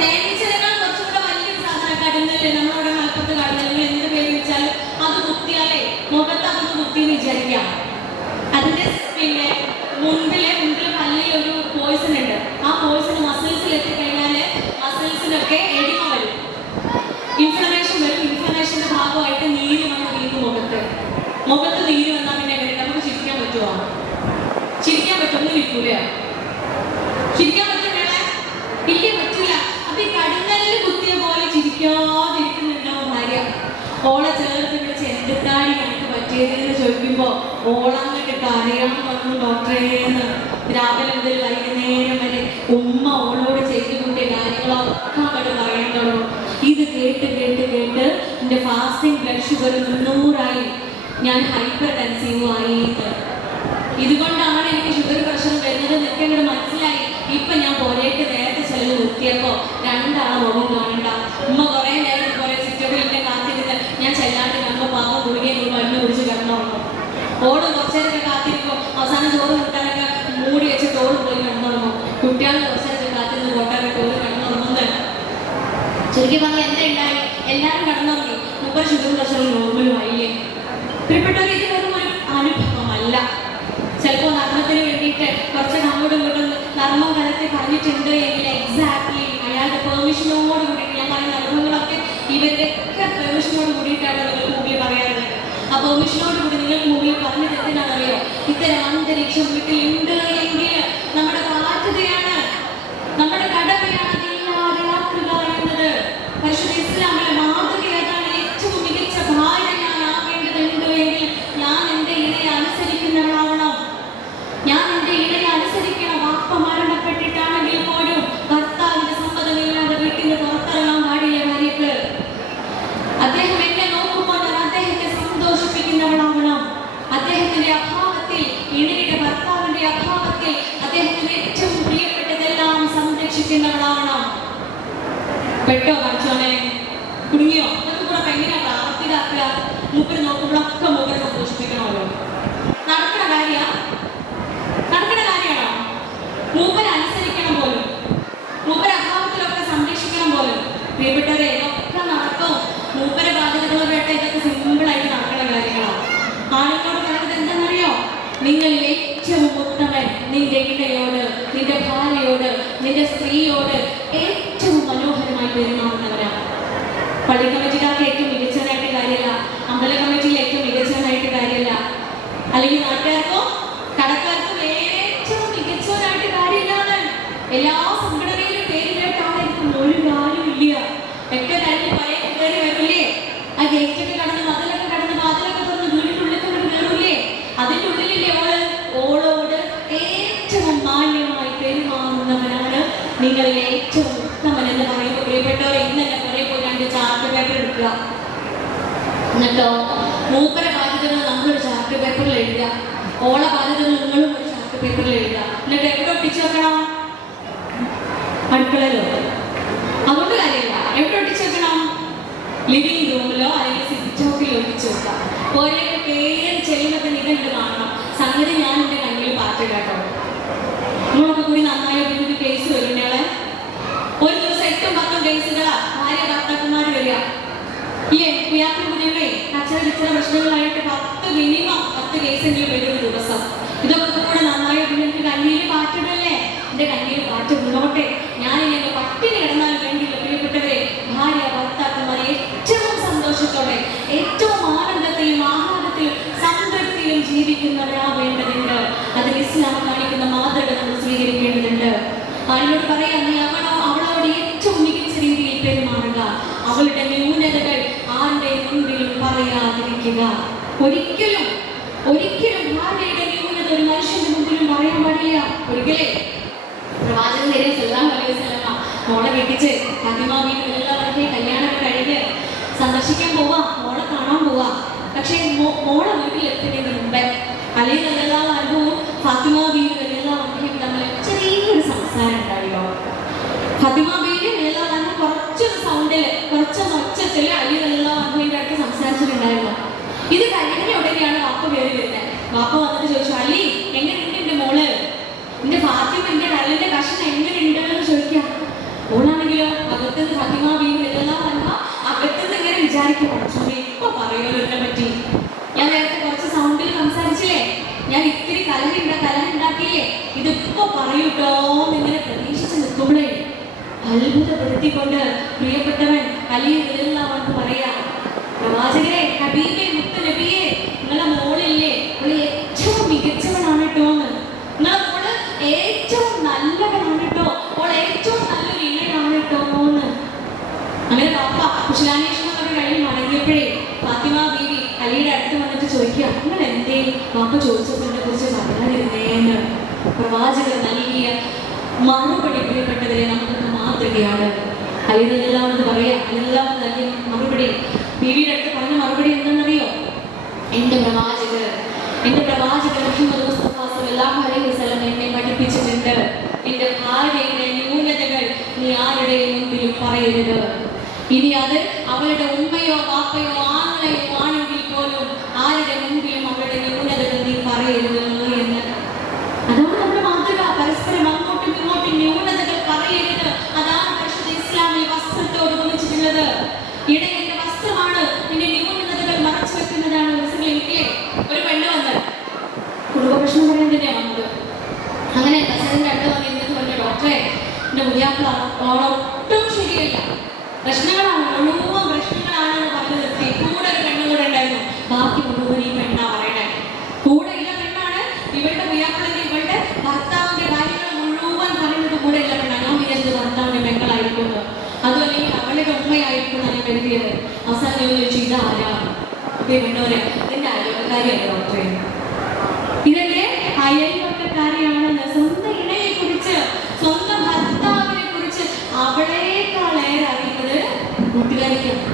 തേനീച്ചതിനേക്കാൾ കുറച്ചുകൂടെ വലിയൊരു സാധനം കടന്നല്. നമ്മളിവിടെ മലപ്പുറത്ത് കടന്നലിന് എന്ത് പേര് വെച്ചാലും അത് കുത്തിയാലേ മുഖത്ത് അതൊന്ന് കുത്തിന്ന് വിചാരിക്കാം. അതിന്റെ പിന്നെ മുൻപിലെ പല്ലിൽ ഒരു പോയിസൺ ഉണ്ട്. ആ പോയിസൺ മസിൽസിൽ എത്തിക്കഴിഞ്ഞാല് മസിൽസിനൊക്കെ എഡിമ വരും, ഇൻഫ്ലമേഷൻ വരും. ഇൻഫ്ലമേഷന്റെ ഭാഗമായിട്ട് നീര് വന്ന് വീണ്ടും മുഖത്ത് നീര് വന്നാൽ പിന്നെ നമുക്ക് ചിരിക്കാൻ പറ്റുമോ? ചിരിക്കാൻ പറ്റുമെന്ന് വിൽക്കൂല. ചിരിക്കാൻ പറ്റുമല്ലേ? ഇല്ല, പറ്റില്ല. അപ്പൊ ഈ കടുന്നലിന് കുത്തിയ പോലെ ചിരിക്കാതിരിക്കുന്നുണ്ടാവും ഭാര്യ. ഓളെ ചേർത്ത് വിളിച്ച് എന്തിട്ടാണ് എനിക്ക് പറ്റിയതെന്ന് ചോദിക്കുമ്പോ ഓളാന്നിട്ട് കരയാൻ പറഞ്ഞു ഡോക്ടറേന്ന്. രാവിലെ മുതൽ വൈകുന്നേരം വരെ ഉമ്മ ഓളോട് ചെയ്തു കൂട്ടിയ കാര്യങ്ങളൊക്കെ അങ്ങോട്ട് പറയാൻ തുടങ്ങും. ഇത് കേട്ട് കേട്ട് കേട്ട് എൻ്റെ ഫാസ്റ്റിംഗ് ബ്ലഡ് ഷുഗർ 300 ഞാൻ ഹൈപ്പർ ടെൻസീവ് ആയി. ഇതുകൊണ്ടാണ് എനിക്ക് ഷുഗർ പ്രഷർ വരുന്നത് എന്നൊക്കെ അങ്ങോട്ട് മനസ്സിലായി. ഇപ്പൊ ഞാൻ പോരേക്ക് നേരത്തെ ചെലവ് നിർത്തിയപ്പോ 2 ആളെ മുഖം കാണണ്ട. ഉമ്മ കുറെ നേരം കുറെ സിറ്റബിളിന്റെ കാത്തിരുന്ന് ഞാൻ ചെല്ലാണ്ട് ഞങ്ങൾ പാവം ഗുളികയും മരുന്ന് കുടിച്ച് കിടന്നുറങ്ങും. ഓടും കുറച്ചേരൊക്കെ കാത്തിരിക്കും. അവസാനം ചോറ് കിട്ടാനൊക്കെ മൂടി വെച്ച് ചോറ് പോയി കിടന്നുറങ്ങും. കുട്ടികൾ കുറച്ചേരൊക്കെ കാത്തിരുന്ന് കോട്ടാനൊക്കെ ചോറ് കിടന്നുറങ്ങുന്നത്. ചുരുക്കി പറഞ്ഞാൽ എന്താ ഉണ്ടായി? എല്ലാവരും കിടന്നുറങ്ങി. 30 ഷുഗർ പ്രഷർ നോർമലുമായില്ലേ? പ്രിയപ്പെട്ടവർ, ഇത് വെറും ഒരു അനുഭവമല്ല. ചിലപ്പോൾ നർമ്മത്തിന് വേണ്ടിയിട്ട് കുറച്ച് അങ്ങോട്ടും ഇങ്ങോട്ടും നർമ്മം കലത്തിൽ പറഞ്ഞിട്ടുണ്ട് എങ്കിൽ എക്സാക്ട്ലി അയാളുടെ പെർമിഷനോട് കൂടിയിട്ട്, ഞാൻ പറയുന്ന അനുഭവങ്ങളൊക്കെ ഇവരുടെയൊക്കെ പെർമിഷനോട് കൂടിയിട്ടാണ് നിങ്ങൾക്ക് മുമ്പിൽ പറയാറുള്ളത്. ആ പെർമിഷനോട് കൂടി നിങ്ങൾക്ക് മുമ്പിൽ പറഞ്ഞത് എന്തിനാണെന്നറിയോ? ഇത്തരം അന്തരീക്ഷം വീട്ടിലുണ്ട് എങ്കിൽ നമ്മുടെ ബാധ്യതയാണ്, നമ്മുടെ കടമയാണ് അതില്ലാതെയാക്കുക എന്നത്. പരിശുദ്ധ ഇസ്ലാമിലെ മാതൃകയാണ്. ഏറ്റവും മികച്ച ഭാര്യ ഞാൻ ആവേണ്ടതുണ്ട് എങ്കിൽ ഞാൻ എൻ്റെ ഇണയെ അനുസരിക്കുന്നവളാവണം. ഞാൻ എൻ്റെ ഇണയെ അനുസരിക്കണം. വാപ്പ മരണപ്പെട്ടിട്ടാണെങ്കിൽ പോലും ഭർത്താവിന്റെ സമ്മതമില്ലാതെ വീട്ടിൽ നിന്ന് പുറത്തിറങ്ങാൻ പാടില്ല ഭാര്യക്ക്. അദ്ദേഹം എന്നെ നോക്കുമ്പോൾ ഞാൻ അദ്ദേഹത്തെ സന്തോഷിപ്പിക്കുന്നവളാവണം. അദ്ദേഹത്തിന്റെ അഭാവത്തിൽ, ഇണയുടെ ഭർത്താവിന്റെ അഭാവത്തിൽ അദ്ദേഹത്തിന് ഏറ്റവും പ്രിയപ്പെട്ടതെല്ലാം സംരക്ഷിക്കുന്നവളാവണം. പെട്ടോ പഠിച്ചോനെ? കുടുങ്ങിയോ? അതൊക്കെ കൂടെ എങ്ങനെയാ പ്രാവർത്തികാക്കുക? മൂപ്പര് നോക്കുമ്പോഴൊക്കെ മൂപ്പര് സന്തോഷിപ്പിക്കണമല്ലോ. നടക്കണ കാര്യമാണോ? മൂപ്പര് അനുസരിക്കണം പോലും, മൂപ്പര് അഭാവത്തിലൊക്കെ സംരക്ഷിക്കണം പോലും. പ്രിയപ്പെട്ടവരെ, ഇതൊക്കെ നടക്കും. മൂപ്പരെ ബാധ്യതകളൊക്കെ ഇതൊക്കെ സിമ്പിളായിട്ട് നടക്കുന്ന കാര്യങ്ങളാണ്. ആളുകളോട് പറയുന്നത് എന്താണെന്നറിയോ? നിങ്ങളിൽ ഏറ്റവും ഉത്തമൻ നിന്റെ ഇണയോട്, നിന്റെ ഭാര്യയോട്, നിന്റെ സ്ത്രീയോട് ഏറ്റവും മനോഹരമായി പെരുമാറുന്നവരാണ്. പള്ളി കമ്മിറ്റിക്കാർക്ക് ഏറ്റവും മികച്ചവനായിട്ട് കാര്യമല്ല, അമ്പല കമ്മിറ്റിയിൽ ഏറ്റവും മികച്ചവനായിട്ട് കാര്യമല്ല, അല്ലെങ്കിൽ നാട്ടുകാർക്കോ കടക്കാർക്കും ഏറ്റവും മികച്ചവനായിട്ട് കാര്യമില്ലാതെ എല്ലാ സംഘടനയിലും പേര് കേട്ടായിരിക്കും ഒരു കാര്യമില്ല. ഒക്കെ കഴിഞ്ഞ് പഴയ കയറി വരില്ലേ? ആ ഗേറ്റൊക്കെ കടന്ന് മതിലൊക്കെ കടന്ന് വാതിലൊക്കെ തുറന്ന് വീടിൻ്റെ ഉള്ളിൽ കൊണ്ട് കയറൂലേ? അതിൻ്റെ ഉള്ളിലില്ലേ ഓളോട് ഏറ്റവും മാന്യമായി പെരുമാറുന്നവനാണ് നിങ്ങളിൽ ഏറ്റവും ഉത്തമൻ എന്ന് പറയുമ്പോൾ പ്രിയപ്പെട്ടവരെ, ഇന്ന് തന്നെ കുറേ പോയി 2 ചാർട്ട് പേപ്പർ എടുക്കുക. എന്നിട്ടോ മൂപ്പരെ ബാധ്യതകൾ നമ്മളൊരു ചാർട്ട് പേപ്പറിൽ എഴുതുക, ഓള ബാധ്യതകൾ നിങ്ങളും ഒരു ചാർട്ട് പേപ്പറിൽ എഴുതുക. എന്നിട്ട് എവിടെ ഒട്ടിച്ചു വെക്കണം? അടുക്കളയിലോ? അതുകൊണ്ട് കാര്യമില്ല. എവിടെ ഒട്ടിച്ചു വെക്കണം? ലിവിംഗ് റൂമിലോ അല്ലെങ്കിൽ സിറ്റൗട്ടിലോ ഒട്ടിച്ചു വെക്കാം. ഓരോ പേര് ചെല്ലുമ്പോൾ നിങ്ങളുടെ കാണണം. സംഗതി ഞാൻ എൻ്റെ കണ്ണിൽ പാറ്റ് കേട്ടോ. നമ്മളൊക്കെ കൂടി നന്നായി ഒരു കേസ് വരുന്നയാളെ ഒരു ദിവസം 8-10 കേസുകളാ ഭാര്യ ഭർത്താക്കന്മാർ വരിക. ഈ കുയാക്കുമ്പോഴേ അച്ഛന ചിത്ര പ്രശ്നങ്ങളായിട്ട് 10 കേസെങ്കിലും വരും ഒരു ദിവസം. ഇതൊക്കെ കൂടെ നന്നായി എനിക്ക് കണ്ണിയിൽ പാറ്റിടല്ലേ? എൻ്റെ കണ്ണിയിൽ പാറ്റ് മുന്നോട്ടെ. ഞാനിങ്ങനെ പട്ടിണി കിടന്നാലും വേണ്ടിയില്ല. പ്രിയപ്പെട്ടവരെ, ഭാര്യ ഭർത്താക്കന്മാർ ഏറ്റവും സന്തോഷത്തോടെ, ഏറ്റവും ആനന്ദത്തിലും ആഹ്ലാദത്തിലും സംതൃപ്തിയിലും ജീവിക്കുന്നവരാ വേണ്ടതുണ്ട്. അതിന് ഇസ്ലാം കാണിക്കുന്ന മാതൃക നമ്മൾ സ്വീകരിക്കേണ്ടതുണ്ട്. ആരോട് പറയാം, നീ അവളോട് ഏറ്റവും മികച്ച രീതിയിൽ പെരുമാറുക. അവളുടെ ന്യൂനതകൾ ആരുടെ മുൻപിലും പറയാതിരിക്കുക. ഒരിക്കലും ഭാര്യയുടെ ന്യൂനത ഒരു മനുഷ്യന്റെ മുമ്പിലും പറയാൻ പാടില്ല. ഒരിക്കലേ പ്രവാചകൻ സല്ലല്ലാഹു അലൈഹി വസല്ലമ മോളെ കെട്ടിച്ച് ഫാത്തിമ ബീവി എല്ലാവരുടെയും കല്യാണമൊക്കെ കഴിഞ്ഞ് സന്ദർശിക്കാൻ പോവാ, മോളെ കാണാൻ പോവാ. പക്ഷേ മോളെ വീട്ടിലെത്തുന്നതിന് മുമ്പേ അലി റളിയല്ലാഹു അൻഹുവും ഫാത്തിമ ബീവി റളിയല്ലാഹു അൻഹയും തമ്മിൽ ചെറിയൊരു സംസാരം ഉണ്ടായോ. ഫാത്തിമ ബീവി റളിയല്ലാഹു അൻഹ കുറച്ചൊരു സൗണ്ടില്, കുറച്ചൊന്ന് ഒച്ചത്തില് അലി റളിയല്ലാഹു അൻഹുവിന്റെ അടുത്ത് സംസാരിച്ചിട്ടുണ്ടായിരുന്നു. ഇത് കഴിഞ്ഞ ഉടനെയാണ് വാപ്പ കയറി വരുന്നത്. വാപ്പ വന്നിട്ട് ചോദിച്ചു, അലി എങ്ങനെയുണ്ട് എൻ്റെ മോള്? എൻ്റെ ഫാത്തിമന്റെ കല്ലിന്റെ കഷ്ണം എങ്ങനെയുണ്ട് എന്ന് ചോദിക്കാം. ഓളാണെങ്കിലോ അകത്തുനിന്ന് ഫാത്തിമ ബീവി റളിയല്ലാഹു അൻഹ അകത്തുനിന്ന് ഇങ്ങനെ വിചാരിക്കും, ഇപ്പൊ പറയുമല്ലോ ഇതിനെ പറ്റി. ഞാൻ നേരത്തെ കുറച്ച് സൗണ്ടിൽ സംസാരിച്ചില്ലേ, ഞാൻ ഇത്തിരി കലഹുണ്ടാക്കിയില്ലേ, ഇതിപ്പോ പറയൂട്ടോ എന്നിങ്ങനെ പ്രതീക്ഷിച്ച് നിൽക്കുമ്പോഴേ അത്ഭുതപ്പെടുത്തിക്കൊണ്ട് പ്രിയപ്പെട്ടവൻ അലി റളിയല്ലാഹു അൻഹു പറയാ, പ്രവാചകരെ, ഹബീബേ, മുത്ത് നബിയെ, നിങ്ങളുടെ മോളില്ലേ അവള് ഏറ്റവും മികച്ചവനാണ് കേട്ടോ എന്ന്. നിങ്ങളുടെ മോള് ഏറ്റവും നല്ലവനാണ് കേട്ടോ, അവൾ ഏറ്റവും നല്ലൊരു ഇണയാണ് കേട്ടോ എന്ന്. അങ്ങനെ പാപ്പ കുശലാന്വേഷണം കഴിഞ്ഞ് മടങ്ങിയപ്പോഴേ ഫാത്തിമ ബീവി അലിയുടെ അടുത്ത് വന്നിട്ട് ചോദിക്കുക, നിങ്ങൾ എന്തേ പാപ്പ ചോദിച്ചതിനെ കുറിച്ച് പറയാതിരുന്നേന്ന്. പ്രവാചകർ നൽകിയ മറുപടി പ്രിയപ്പെട്ടവരെ നമുക്ക് മാതൃകയാണ്. പറയുന്നതെല്ലാം എന്ന് പറയാം, എല്ലാം നൽകിയ മറുപടി ബീവിയുടെ അടുത്ത് പറഞ്ഞ മറുപടി എന്താണെന്നറിയോ? എന്റെ പ്രവാചകർ മുഹമ്മദ് മുസ്തഫ സല്ലല്ലാഹു അലൈഹി വസല്ലം എന്നെ പഠിപ്പിച്ചിട്ടുണ്ട്, എന്റെ ഭാര്യയുടെ ന്യൂനതകൾ നീ ആരുടെയും മുമ്പിലും പറയരുത്. ഇനി അത് അവളുടെ ഉമ്മയോ വാപ്പയോ ആങ്ങളെയോ ആണെങ്കിൽ പോലും ആരുടെ മുമ്പിലും അവളുടെ ന്യൂനതകൾ നീ പറയരുത് എന്ന്. അതാണ് നമ്മുടെ മാതൃക. പരസ്പരം അങ്ങോട്ടും ഇങ്ങോട്ടും ന്യൂനതകൾ പറയരുത്. അതാണ് പരിശുദ്ധ ഇസ്ലാമിൽ വസ്ത്രത്തോട് ഉപമിച്ചിട്ടുള്ളത്. ഇടയന്റെ വസ്ത്രമാണ് നിന്റെ ന്യൂനതകൾ മറച്ചു വെക്കുന്നതാണ്. എനിക്ക് ഒരു പെണ്ണ് വന്ന് കുടുംബ പ്രശ്നം പറയാൻ തന്നെയാണ് വന്നത്. അങ്ങനെ പ്രസവത്തിന്റെ അടുത്ത് വന്നിരുന്നിട്ട് പറഞ്ഞ ഡോക്ടറെ, എന്റെ മുതിയാപ്പിള ഒട്ടും ശരിയല്ല, പ്രശ്നങ്ങളാണ്, മുഴുവൻ പ്രശ്നങ്ങളാണെന്ന് പറഞ്ഞു നിർത്തി. കൂടെ ഒരു പെണ്ണും കൂടെ ഉണ്ടായിരുന്നു. ബാക്കി മുഴുവൻ ഈ പെണ്ണാ പറയണേ. കൂടെ ഇല്ല പെണ്ണാണ് ഇവളുടെ മുതിയാപ്പിളന്റെ ഇവളുടെ ഭർത്താവിന്റെ കാര്യങ്ങൾ മുഴുവൻ പറയുന്നത് കൂടെ ഇല്ല പെണ്ണാണ്. ഞാൻ വിചാരിച്ചത് ഭർത്താവിന്റെ പെങ്ങളായിരിക്കുന്നു, അതുമല്ലെങ്കിൽ അവളുടെ ഉമ്മയായിരിക്കും ഞാൻ കരുതിയത്. അവസാനം ഞാൻ ചോദിച്ചു, ഇതാരാ? പെണ്ണോരെ ഇതിന്റെ അയൽവക്കക്കാരിയല്ല ഡോക്ടറെ, ഇതെന്റെ അയൽവക്കക്കാരിയാണെന്ന്. സ്വന്തം ഇണയെ കുറിച്ച്, സ്വന്തം ഭർത്താവിനെ കുറിച്ച് അവളേക്കാളേറെ അറിയുന്നത് കൂട്ടുകാരിക്കാണ്.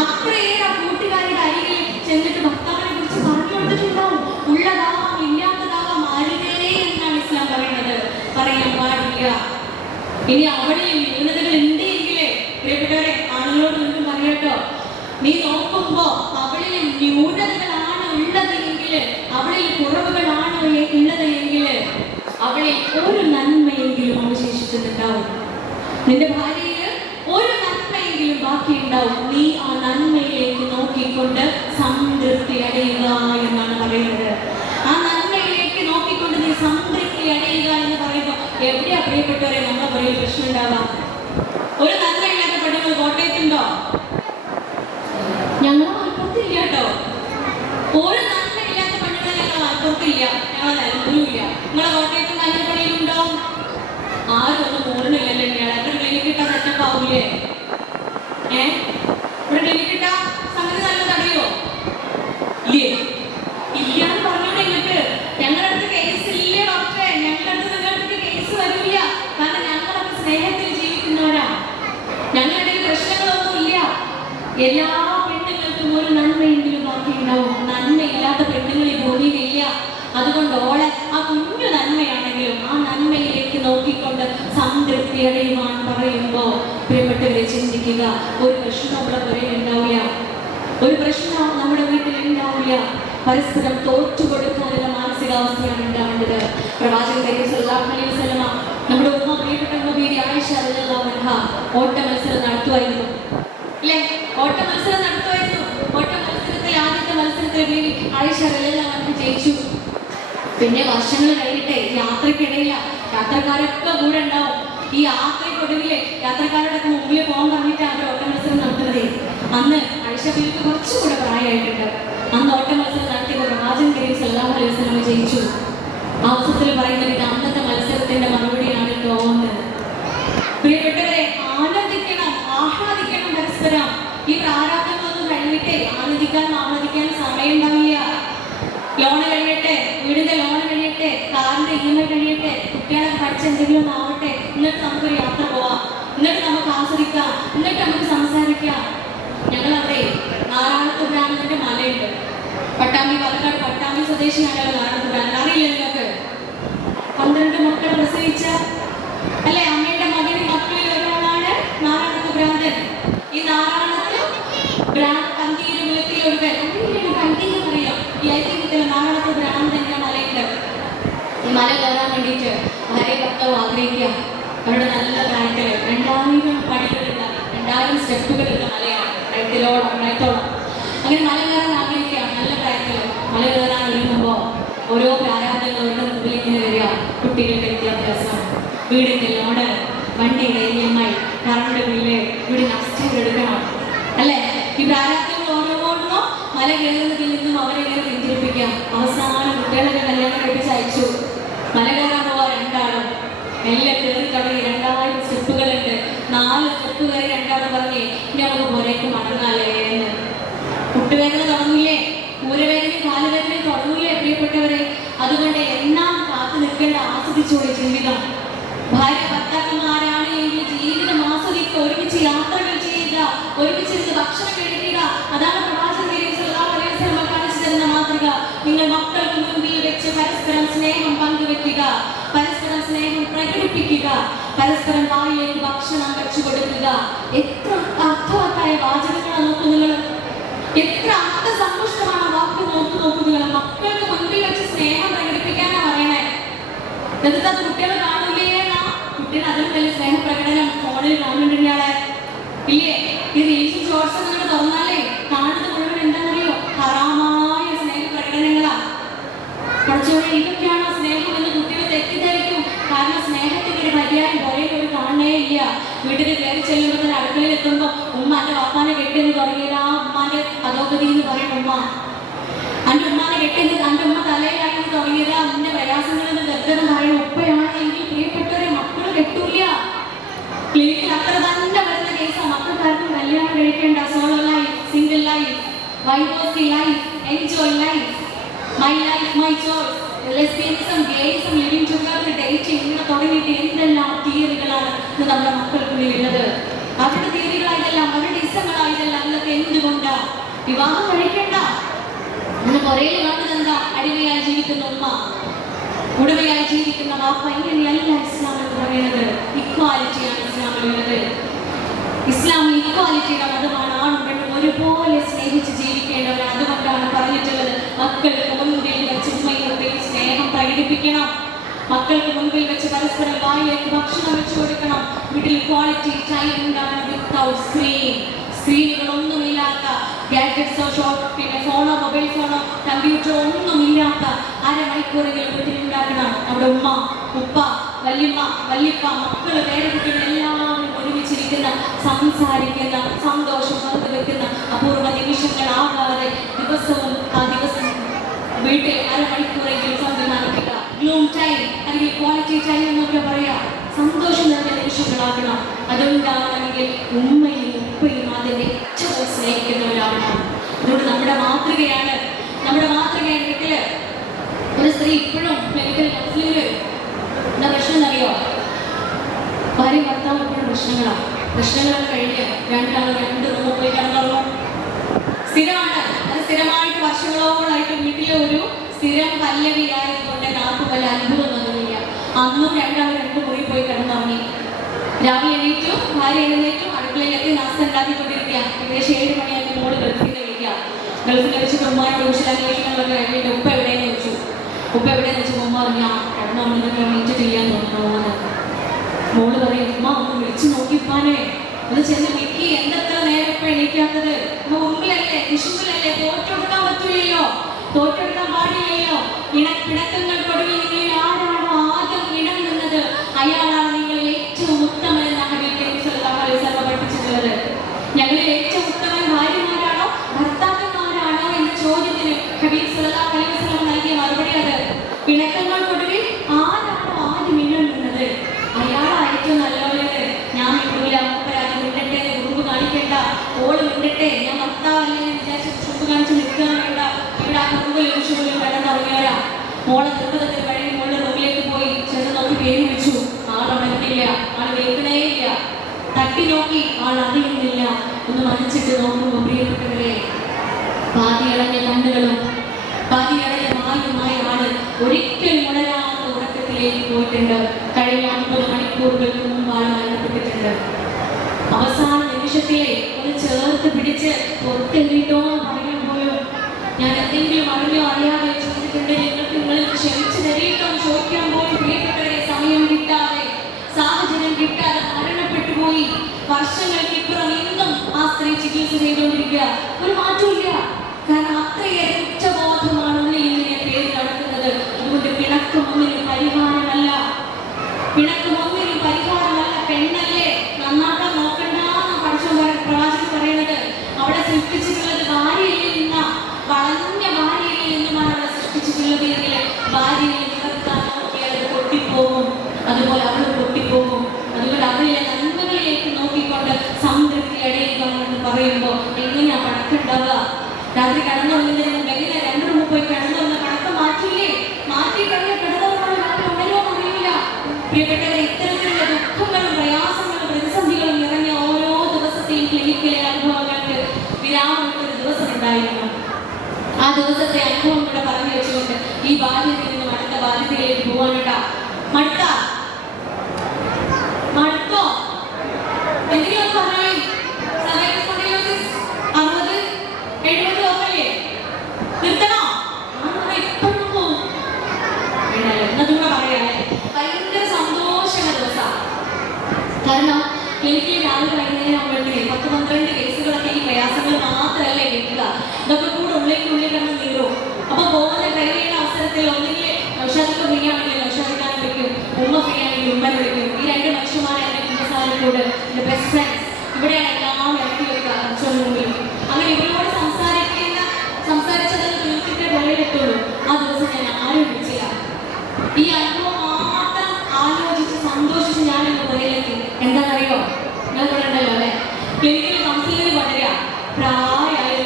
അത്രയേറെ കൂട്ടുകാരുടെ അരികിൽ ചെന്നിട്ട് ഭർത്താവിനെ കുറിച്ച് പറഞ്ഞു കൊടുത്തിട്ടുണ്ടാവും. ഉള്ളതാവാം, ഇല്ലാത്തതാവാം, ആരുതേ എന്നാണ് ഇസ്ലാം പറയുന്നത്. പറയാൻ പാടില്ല. ഇനി അവളിൽ ന്യൂനതകൾ ഉണ്ട് എങ്കിലേ, പ്രിയപ്പെട്ടവരെ, ആണുങ്ങളോട് വീണ്ടും പറയട്ടോ, നീ നോക്കുമ്പോ അവളിൽ ന്യൂനതകളാണ് ഉള്ളത് എങ്കിൽ, അവളിൽ കുറവുകളാണ് ഉള്ളത് എങ്കിൽ, അവളിൽ ഒരു നന്മയെങ്കിലും അവശേഷിച്ചിട്ടുണ്ടാവും. നിന്റെ ഭാര്യയിൽ ഒരു നന്മയെങ്കിലും ബാക്കിയുണ്ടാവും. നീ ആ നന്മയിലേക്ക് നോക്കിക്കൊണ്ട് സംതൃപ്തി അടയുക എന്നാണ് പറയുന്നത്. ആ നന്മയിലേക്ക് നോക്കിക്കൊണ്ട് നീ സംതൃപ്തി അടയുക എന്ന് പറയുമ്പോൾ എവിടെയാ പ്രിയപ്പെട്ടവരെ നമ്മളെ പറയും പ്രശ്നം ഉണ്ടാവാം? ഒരു നന്മയില്ലാത്ത പെണ്ണുങ്ങൾ കോട്ടയത്തുണ്ടോ? ഞങ്ങൾ മലപ്പുറത്തില്ല കേട്ടോ. ഒരു നന്മയില്ലാത്ത പെണ്ണുങ്ങൾ ഞങ്ങൾ മലപ്പുറത്തില്ല, ഞങ്ങൾ നിലമ്പൂരില്ല. നിങ്ങളെ കോട്ടയത്തും കാഞ്ഞിരപ്പള്ളിയിലുണ്ടോ? ആരും ഒന്നും മോറിനില്ലല്ലോ. എത്ര ക്ലിനിക്ക് ഇട്ടാ സെറ്റപ്പ് ആവൂലേ? ഇവിടെ ക്ലിനിക്ക് ഇട്ടാ സംഗതി നല്ലതറിയോ? ഇല്ലേ? ഇല്ലാന്ന് പറഞ്ഞോണ്ട് ഇങ്ങോട്ട് ഞങ്ങളുടെ അടുത്ത് കേസ് ഇല്ല ഡോക്ടറെ. ഞങ്ങളുടെ അടുത്ത് നിങ്ങളുടെ അടുത്ത് കേസ് വരില്ല. കാരണം ഞങ്ങളൊക്കെ സ്നേഹത്തിൽ ജീവിക്കുന്നവരാ. ഞങ്ങളുടെ പ്രശ്നങ്ങളൊന്നും ഇല്ല. എല്ലാ പെണ്ണുങ്ങൾക്കും ഒരു നന്മയെങ്കിലും ബാക്കിയുണ്ടാവും. നന്മയില്ലാത്ത പെണ്ണുങ്ങൾ ഈ ഭൂമിയിലില്ല. അതുകൊണ്ട് ഓളെ ആ കുഞ്ഞു നന്മയാണെങ്കിലും ആ നന്മയിലേക്ക് നോക്കിക്കൊണ്ട് സംതൃപ്തി അടയുവാൻ പറയുമ്പോൾ പ്രിയപ്പെട്ടവരെ ചിന്തിക്കുക. ഒരു പ്രശ്നം നമ്മുടെ പുറയിൽ ഉണ്ടാവില്ല, ഒരു പ്രശ്നം നമ്മുടെ വീട്ടിൽ ഉണ്ടാവില്ല. പരസ്പരം തോറ്റുകൊടുക്കാനുള്ള മാനസികാവസ്ഥയാണ് ഉണ്ടാവേണ്ടത്. പ്രവാചകൻ സല്ലല്ലാഹു അലൈഹി വസല്ലം നമ്മുടെ ഉമ്മ പ്രിയപ്പെട്ട ബീവി ആയിഷ റളിയല്ലാഹു അൻഹ ഓട്ട മത്സരം നടത്തുമായിരുന്നു. അല്ലേ? ഓട്ട മത്സരം നടത്തുമായിരുന്നു. ഓട്ട മത്സരത്തിൽ ആദ്യത്തെ മത്സരത്തിൽ ബീവി ആയിഷ റളിയല്ലാഹു അൻഹ ജയിച്ചു. പിന്നെ വർഷങ്ങൾ കഴിഞ്ഞിട്ടേ യാത്രക്കിടയില്ല, യാത്രക്കാരൊക്കെ കൂടെ ഉണ്ടാവും. ഈ യാത്രക്കൊടുവില് യാത്രക്കാരോടൊക്കെ മുമ്പിൽ പോകാൻ പറഞ്ഞിട്ട് അവർ ഓട്ട മത്സരം നടത്തുന്നത്. അന്ന് ആയിഷ ബീവിക്ക് കുറച്ചുകൂടെ പ്രായമായിട്ടുണ്ട്. അന്ന് ഓട്ട മത്സരം നടത്തിയപ്പോൾ പ്രവാചകൻ സല്ലല്ലാഹു അലൈഹി വസല്ലം ജയിച്ചു. ആ അവസരത്തിൽ പറയുന്നത് അന്നത്തെ മത്സരത്തിന്റെ മറുപടിയാണ് തോന്നുന്നത്. പ്രിയപ്പെട്ടവരെ, ആനന്ദിക്കണം, ആഹ്ലാദിക്കണം പരസ്പരം. ഈ പ്രാരാബ്ദങ്ങളൊന്നും കഴിഞ്ഞിട്ടേ ആഹ്ലാദിക്കാൻ സമയം ഉണ്ടാവില്ല. ലോണ് കഴിയട്ടെ, വീടിന്റെ ലോണ് കഴിയട്ടെ, കാറിന്റെ EMI കഴിയട്ടെ, കുട്ടികളെ പഠിച്ച് എന്തെങ്കിലും ആവട്ടെ, എന്നിട്ട് നമുക്കൊരു യാത്ര പോവാം, എന്നിട്ട് നമുക്ക് ആസ്വദിക്കാം, എന്നിട്ട് നമുക്ക് സംസാരിക്കാം. ഞങ്ങളവിടെ നാരായണത്തു ബ്രാഹ്മണന്റെ മലയുണ്ട്. പട്ടാമ്പി, പാലക്കാട് പട്ടാമ്പി സ്വദേശിയാണല്ലോ നാരായണത്തു ബ്രാഹ്മണൻ. അറിയില്ല നിങ്ങൾക്ക്? 12 മക്കളെ പ്രസവിച്ച അല്ലെ അമ്മയുടെ മകന് മക്കളിൽ ഒരാളാണ് നാരായണത്തു ബ്രാഹ്മണൻ. ഈ നാരായണത്തു കന്തീരകുലത്തിൽ ഒരു കണ്ടീന്ന് പറയാം. ഈ ഐതിഹ്യത്തിൽ നാരായണത്തു ബ്രാഹ്മണന്റെ മലയുണ്ട്. ഈ മല കയറാൻ വേണ്ടിയിട്ട് ഭാര്യ ഭർത്താവ് ആഗ്രഹിക്കുക. അവരുടെ നല്ല പ്രായത്തിൽ 2000 പടികളുള്ള 2000 സ്റ്റെപ്പുകളുള്ള മലയാണ്. റൈത്തോളം അങ്ങനെ മല കയറാൻ ആഗ്രഹിക്കുക. നല്ല പ്രായത്തിൽ മല കയറാൻ ഒരുങ്ങുമ്പോൾ ഓരോ പ്രാരാബ്ദങ്ങളുടെ മുമ്പിൽ ഇങ്ങനെ വരിക. കുട്ടികളുടെ വിദ്യാഭ്യാസം, വീടിന്റെ ലോണ്, വണ്ടിയുടെ EMI, കറണ്ട് ബില്ല്, വീടിന് അസ്റ്റേറ്റ് എടുക്കണം അല്ലേ? ഈ പ്രാരാബ്ദങ്ങൾ ഓരോന്നോ മല കയറുന്നതിൽ നിന്നും അവരെങ്ങനെ പിന്തിരിപ്പിക്കാം. അവസാനം കുട്ടികളൊക്കെ കല്യാണം കഴിപ്പിച്ച് അയച്ചു. മല കയറാൻ പോവാ രണ്ടാളും. മെല്ലെ കയറി തുടങ്ങി. 2000 സ്റ്റെപ്പുകളുണ്ട്. 4 സ്റ്റെപ്പ് കയറി രണ്ടാളും പറഞ്ഞേ ഇനി നമുക്ക് പുരയ്ക്ക് മടങ്ങാലേ എന്ന്. മുട്ടുവേദന തുടങ്ങില്ലേ? ഊരവേദനയും കാലുവേദനയും തുടങ്ങില്ലേ പ്രിയപ്പെട്ടവരെ? അതുകൊണ്ട് എല്ലാം കാത്തു നിൽക്കേണ്ട, ആസ്വദിച്ചോളി ജീവിതം. ഭാര്യ ഭർത്താക്കന്മാരാണ് എങ്കിൽ ജീവിതം ആസ്വദിക്കുക, ഒരുമിച്ച് യാത്രകൾ ചെയ്യുക, ഒരുമിച്ചിരുന്ന് ഭക്ഷണം കഴിക്കുക. അതാണ് പ്രവാചകൻ സല്ലല്ലാഹു അലൈഹി വസല്ലം കാണിച്ചു തരുന്ന മാതൃക. നിങ്ങൾ മക്കൾക്ക് മുൻപിൽ വെച്ച് പരസ്പരം സ്നേഹം പങ്കുവെക്കുക, പരസ്പരം സ്നേഹം പ്രകടിപ്പിക്കുക, പരസ്പരം വായിലേക്ക് ഭക്ഷണം വെച്ചു കൊടുക്കുക. എത്ര അർത്ഥവത്തായ വാചകങ്ങളാണ് നോക്കൂ നിങ്ങൾ, എത്ര അർത്ഥസമ്പുഷ്ടമാണ് വാക്ക് നോക്കൂ നിങ്ങൾ. മക്കൾക്ക് മുൻപിൽ വെച്ച് സ്നേഹം പ്രകടിപ്പിക്കാനാ പറയണേ. എന്നിട്ട് അത് കുട്ടികൾ കാണൂലേ? കുട്ടികൾ അതിലും വലിയ സ്നേഹപ്രകടനം ഫോണിൽ കാണുന്നുണ്ട് ഇയാളെ ഇല്ലേ? ഈ റീൽസും ഷോർട്സും നിങ്ങൾ തുറന്നാലേ കാണുന്നത് മുഴുവൻ എന്താണെന്നറിയോ? ഹറാമായ സ്നേഹപ്രകടനങ്ങളാ. കുറച്ചുകൂടെ ഇതൊക്കെയാണോ സ്നേഹം എന്ന് കുട്ടികൾ തെറ്റിദ്ധരിക്കും. കാരണം സ്നേഹത്തിന്റെ ഒരു പര്യായം പുറയിൽ ഒരു കാണണേ ഇല്ല. വീട്ടിൽ കയറി ചെല്ലുമ്പോൾ തന്നെ അടുക്കളയിൽ എത്തുമ്പോൾ ഉമ്മ എന്റെ വാപ്പാനെ കെട്ടിയെന്ന് തുടങ്ങിയത് ആ ഉമ്മാന്റെ അധോഗതി എന്ന് പറയും ഉമ്മ. അന്റെ ഉമ്മാനെ കെട്ടിയത് അന്റെ ഉമ്മ തലയിലാക്കി തുടങ്ങിയത് അന്റെ പ്രയാസങ്ങളിൽ നിന്ന് ഗർഭം പറയും ഉപ്പയാണെങ്കിൽ പ്രിയപ്പെട്ടവരെ മക്കൾ കെട്ടൂല. ക്ലിനിക്കിൽ അത്ര തന്നെ വരുന്ന കേസാണ്. മക്കൾക്കാർക്കും കല്യാണം കഴിക്കേണ്ട, സോളോ ലൈഫ്, സിംഗിൾ ലൈഫ്, വൈബോസി life, enjoy life, my life my choice, lesbianism, gayism, living together, dating, ഇങ്ങനെ തുടങ്ങിയിട്ട് എന്തെല്ലാം തിയറികളാണ് ഇന്ന് നമ്മുടെ മക്കൾക്കുള്ളിൽ ഉള്ളത്. അവരുടെ തിയറികളായതെല്ലാം, അവരുടെ ഇസങ്ങളായതെല്ലാം ഇതൊക്കെ എന്തുകൊണ്ടാ? വിവാഹം കഴിക്കേണ്ട അങ്ങനെ കുറേ കാണുന്നത് എന്താ? അടിമയായി ജീവിക്കുന്ന ഉമ്മ, ഉടമയായി ജീവിക്കുന്ന വാപ്പ. ഇങ്ങനെയല്ല ഇസ്ലാം എന്ന് പറയുന്നത്. ഇക്വാലിറ്റിയാണ് ഇസ്ലാമിലുള്ളത്. ഇസ്ലാം ഇക്വാലിറ്റിയുടെ മതമാണ്. ആണും പെണ്ണും ഒരുപോലെ സ്നേഹിച്ച് ജീവിക്കേണ്ടവർ. അതുകൊണ്ടാണ് പറഞ്ഞിട്ടുള്ളത് മക്കൾക്ക് മുൻപിൽ വെച്ച് ഉമ്മയുടെ സ്നേഹം പ്രകടിപ്പിക്കണം. മക്കൾക്ക് മുൻപിൽ വെച്ച് പരസ്പരം വായിലേക്ക് ഭക്ഷണം വെച്ചു കൊടുക്കണം. വീട്ടിൽ ക്വാളിറ്റി ടൈം ഉണ്ടാകണം. വിത്തൗട്ട് സ്ക്രീനുകളൊന്നുമില്ലാത്ത, ഗാഡ്ജറ്റ്സോ പിന്നെ ഫോണോ മൊബൈൽ ഫോണോ കമ്പ്യൂട്ടറോ ഒന്നുമില്ലാത്ത അരമണിക്കൂറെങ്കിലും വീട്ടിലുണ്ടാക്കണം. നമ്മുടെ ഉമ്മ, ഉപ്പ, വല്യമ്മ, വല്യപ്പ, മക്കള്, പേരക്കുട്ടികൾ എല്ലാവരും ഒരുമിച്ചിരിക്കുന്ന, സംസാരിക്കുന്ന, സന്തോഷം പങ്കുവെക്കുന്ന അപൂർവ നിമിഷങ്ങളാകാതെ ദിവസവും ആ ദിവസം വീട്ടിൽ അരമണിക്കൂറെങ്കിലും സംവിധാനിക്കുക. ഗ്ലൂം ടൈം അല്ലെങ്കിൽ ക്വാളിറ്റി ടൈം എന്നൊക്കെ പറയാം. സന്തോഷം നിറഞ്ഞ നിമിഷങ്ങളാകണം. അതുകൊണ്ടാണെങ്കിൽ ഉമ്മയും ഉപ്പയും അതിനെ ഏറ്റവും സ്നേഹിക്കുന്നവരാകണം. അതുകൊണ്ട് നമ്മുടെ മാതൃകയാണ് വീട്ടില് ഒരു സ്ത്രീ ഇപ്പോഴും മെഡിക്കൽ കൗൺസിലിംഗ് എന്താ പ്രശ്നം എന്നറിയോ? ഭാര്യ ഭർത്താവ് എപ്പോഴും പ്രശ്നങ്ങളൊക്കെ കഴിഞ്ഞ് രണ്ട് റൂമിൽ പോയി കിടന്നുറങ്ങും. സ്ഥിരമാണ് അത്. സ്ഥിരമായിട്ട് വർഷങ്ങളോളായിട്ട് വീട്ടിലെ ഒരു സ്ഥിരം പല്ലവിയായതുകൊണ്ട് നാക്ക് വല്ല അത്ഭുതമൊന്നുമില്ല. അന്നും രണ്ട് മുറി പോയി കിടന്നുറങ്ങി. രാവിലെ എണീറ്റു, ഭാര്യ എഴുന്നേറ്റു, അടുക്കളയിലെത്തി നാസ്ത ഉണ്ടാക്കിക്കൊണ്ടിരിക്കുക. ഏകദേശം 7 മണിയായിട്ട് മോള് ഗൾഫിൽ നിന്ന് വിളിക്കുക. ഗൾഫിൽ വെച്ചിട്ട് ഉമ്മാനോട് വിശദാന്വേഷണങ്ങളൊക്കെ കഴിഞ്ഞിട്ട് ഉപ്പ എവിടെയെന്ന് ചോദിച്ചു. ഉപ്പ എവിടെയെന്ന് വെച്ചാൽ ഉമ്മ പറഞ്ഞു കിടന്നുറങ്ങുന്നൊക്കെ എണീറ്റിട്ടില്ലാന്ന് തോന്നുന്നു. മോള് പറയും ഉമ്മ ഒന്ന് വിളിച്ചു നോക്കിപ്പാനെ, അത് ചെന്ന് വിക്കി എന്തെത്ര നേരം ഇപ്പൊ എണീക്കാത്തത്? മുമ്പിലല്ലേ, വിഷുവിലല്ലേ, തോറ്റെടുക്കാൻ പറ്റില്ലല്ലോ, തോറ്റെടുക്കാൻ പാടില്ലല്ലോ. പിണക്കങ്ങൾക്കൊടുവിൽ നിങ്ങൾ ആരാണോ ആദ്യം ഇടം നിന്നത് അയാളാണ് നിങ്ങളിൽ ഏറ്റവും ഉത്തമൻ എന്നാണ് ഹബീബ് സല്ലല്ലാഹു അലൈഹി വസല്ലം പഠിപ്പിച്ചിട്ടുള്ളത്. ഞങ്ങളിൽ ഏറ്റവും ഉത്തമൻ ഭാര്യമാരാണോ ഭർത്താക്കന്മാരാണോ എന്ന ചോദ്യത്തിന് ഹബീബ് സല്ലല്ലാഹു അലൈഹി വസല്ലം നൽകിയ മറുപടി അത്. പിണക്കങ്ങൾക്കൊടുവിൽ ആരാണോ ആദ്യം ഇടം നിന്നത് അയാളാണ് ഏറ്റവും നല്ലവര്. ഞാൻ മിണ്ടൂല, മൂപ്പരാതി മിണ്ടട്ടെ, കുറുമ്പ് കാണിക്കേണ്ട, ഓള് മിണ്ടട്ടെ, ഞാൻ ഭർത്താവല്ലേ വിചാരിച്ച് ചുമ്പ് കാണിച്ച് നിൽക്കാൻ വേണ്ട. ഇവിടെ ആ കുറുമ്പ് ലക്ഷ്യങ്ങളിൽ കിടന്നുറങ്ങിയവരാ. മോളെ നിർബന്ധത്തിൽ കഴിഞ്ഞ് മോളുടെ റൂമിലേക്ക് പോയി ചെന്ന് നോക്കി പേര് വിളിച്ചു. ആളുണർന്നില്ല, ആള് കേൾക്കണേ ഇല്ല. തട്ടി നോക്കി, ആൾ അറിയുന്നില്ല. ഒന്ന് മനസ്സിട്ട് നോക്കുമ്പോൾ പ്രിയപ്പെട്ടവരെ, പാതിയടഞ്ഞ കണ്ണുകളും പാതിയടഞ്ഞ മായുമായ ആള് ഒരിക്കലും ഉണരാത്ത ഉറക്കത്തിലേക്ക് പോയിട്ടുണ്ട്. കഴിഞ്ഞ 50 മണിക്കൂറുകൾക്ക് മുമ്പ് ആൾ മരണപ്പെട്ടിട്ടുണ്ട്. അവസാന നിമിഷത്തിലെ ഒന്ന് ചേർത്ത് പിടിച്ച് പുറത്തെറിയിട്ടോ പറയുമ്പോഴും ഞാൻ എന്തെങ്കിലും അറിഞ്ഞോ അറിയാതെ ചോദിച്ചിട്ടുണ്ടെങ്കിൽ നിങ്ങളിൽ ക്ഷമിച്ചു തരിട്ടോ ചോദിക്കാൻ പോലും പ്രിയപ്പെട്ടവരെ സമയം കിട്ടാതെ, സാഹചര്യം കിട്ടാതെ മരണപ്പെട്ടു പോയി. വർഷങ്ങൾക്കിപ്പുറം ഇന്നും ആ സ്ത്രീ ചികിത്സ ചെയ്തുകൊണ്ടിരിക്കുക. ഒരു മാറ്റമില്ല. കാരണം അത്രയേറെ കുറ്റബോധമാണ് ഉള്ളിൽ ഇങ്ങനെ പേര് നടക്കുന്നത്. അതുകൊണ്ട് പിണക്കമൊന്നിനും പരിഹാരമല്ല. പെണ്ണല്ലേ, നന്നാക്കാൻ നോക്കണ്ടെന്നാണ് പ്രവാചകൻ പറയുന്നത്. അവിടെ സൃഷ്ടിച്ചിട്ടുള്ളത് ഭാര്യയിൽ നിന്നാ, വളഞ്ഞ ഭാര്യയിൽ നിന്നുമാണ് അവിടെ സൃഷ്ടിച്ചിട്ടുള്ളത് എങ്കിൽ ഭാര്യയിൽ നിവർത്താൻ നോക്കിയാൽ അത് പൊട്ടിപ്പോകും. അതുപോലെ അവൾ പൊട്ടിപ്പോകും. അതുപോലെ അവളിലെ നന്മകളിലേക്ക് നോക്കിക്കൊണ്ട് സംതൃപ്തി അടയുക എന്ന് പറയുമ്പോൾ എങ്ങനെയാ പണക്കുണ്ടാവുക? രാത്രി കിടന്നുറങ്ങുന്നതിന് മുമ്പ് എങ്ങനെ 2 റൂമിൽ പോയി കിടന്നുറങ്ങുന്ന പണക്കം മാറ്റിയില്ലേ? മാറ്റി കഴിഞ്ഞ കിടന്നുറങ്ങാൻ രാത്രി ഉണരുമോ അറിയില്ല. പ്രിയപ്പെട്ടവരെ, ദിവസത്തെയും ക്ലിനിക്കിലെ അനുഭവങ്ങൾക്ക് വിരാമമിട്ടൊരു ദിവസം ഉണ്ടായിരുന്നു. ആ ദിവസത്തെ അനുഭവം കൂടെ പറഞ്ഞു വെച്ചുകൊണ്ട് ഈ ബാധ്യതയിൽ നിന്നും അടുത്ത ബാധ്യതയിലേക്ക് പോകാനുണ്ടാ. മടുത്തോ? എന്തെങ്കിലും പറഞ്ഞാൽ 60, 70 ഓക്കല്ലേ? നിർത്തണോ? എപ്പോഴും പോകും. എന്നതുകൂടെ പറയാല്ലേ, ഭയങ്കര സന്തോഷമുള്ള ദിവസമാണ്. കാരണം എനിക്ക് രാവിലെ വൈകുന്നേരം ആകുമ്പോഴത്തേക്ക് 10-12 കേസുകളൊക്കെ ഈ പ്രയാസങ്ങൾ മാത്രമല്ല കേൾക്കുക. ഇതൊക്കെ കൂടെ ഉള്ളിൽ കിടന്ന് നീറും. അപ്പൊ പോകുന്ന ഡ്രൈവ് ചെയ്യുന്ന അവസരത്തിൽ ഒന്നെങ്കിൽ നൗഷാദൊക്കെ ഫ്രീ ആണെങ്കിൽ നൗഷാദിക്കാനെ വിളിക്കും, ഉമ്മ ഫ്രീ ആണെങ്കിൽ ഉമ്മനെ വിളിക്കും. ഈ 2 മനുഷ്യന്മാരെ എന്റെ കുടുംബസാരിലൂടെ എന്റെ ബെസ്റ്റ് ഫ്രണ്ട്സ് ഇവിടെയാണ് എല്ലാം ഇറക്കി വെക്കുക മുമ്പിൽ. അങ്ങനെ ഇവരോട് സംസാരിച്ചത് തീർത്തിട്ടേ വെളിയിലെത്തുള്ളൂ. ആ ദിവസം ഞാൻ ആരും വിളിച്ചില്ല. ഈ അനുഭവം മാത്രം ആലോചിച്ച് സന്തോഷിച്ച് ഞാൻ എന്റെ പുറയിലെത്തി. എന്താണെന്നറിയോ? ഞാൻ ഇവിടെ ഉണ്ടല്ലോ അല്ലെ, ക്ലിനിക്കിൽ കൗൺസിലിംഗ് പടരുക. പ്രായമായൊരു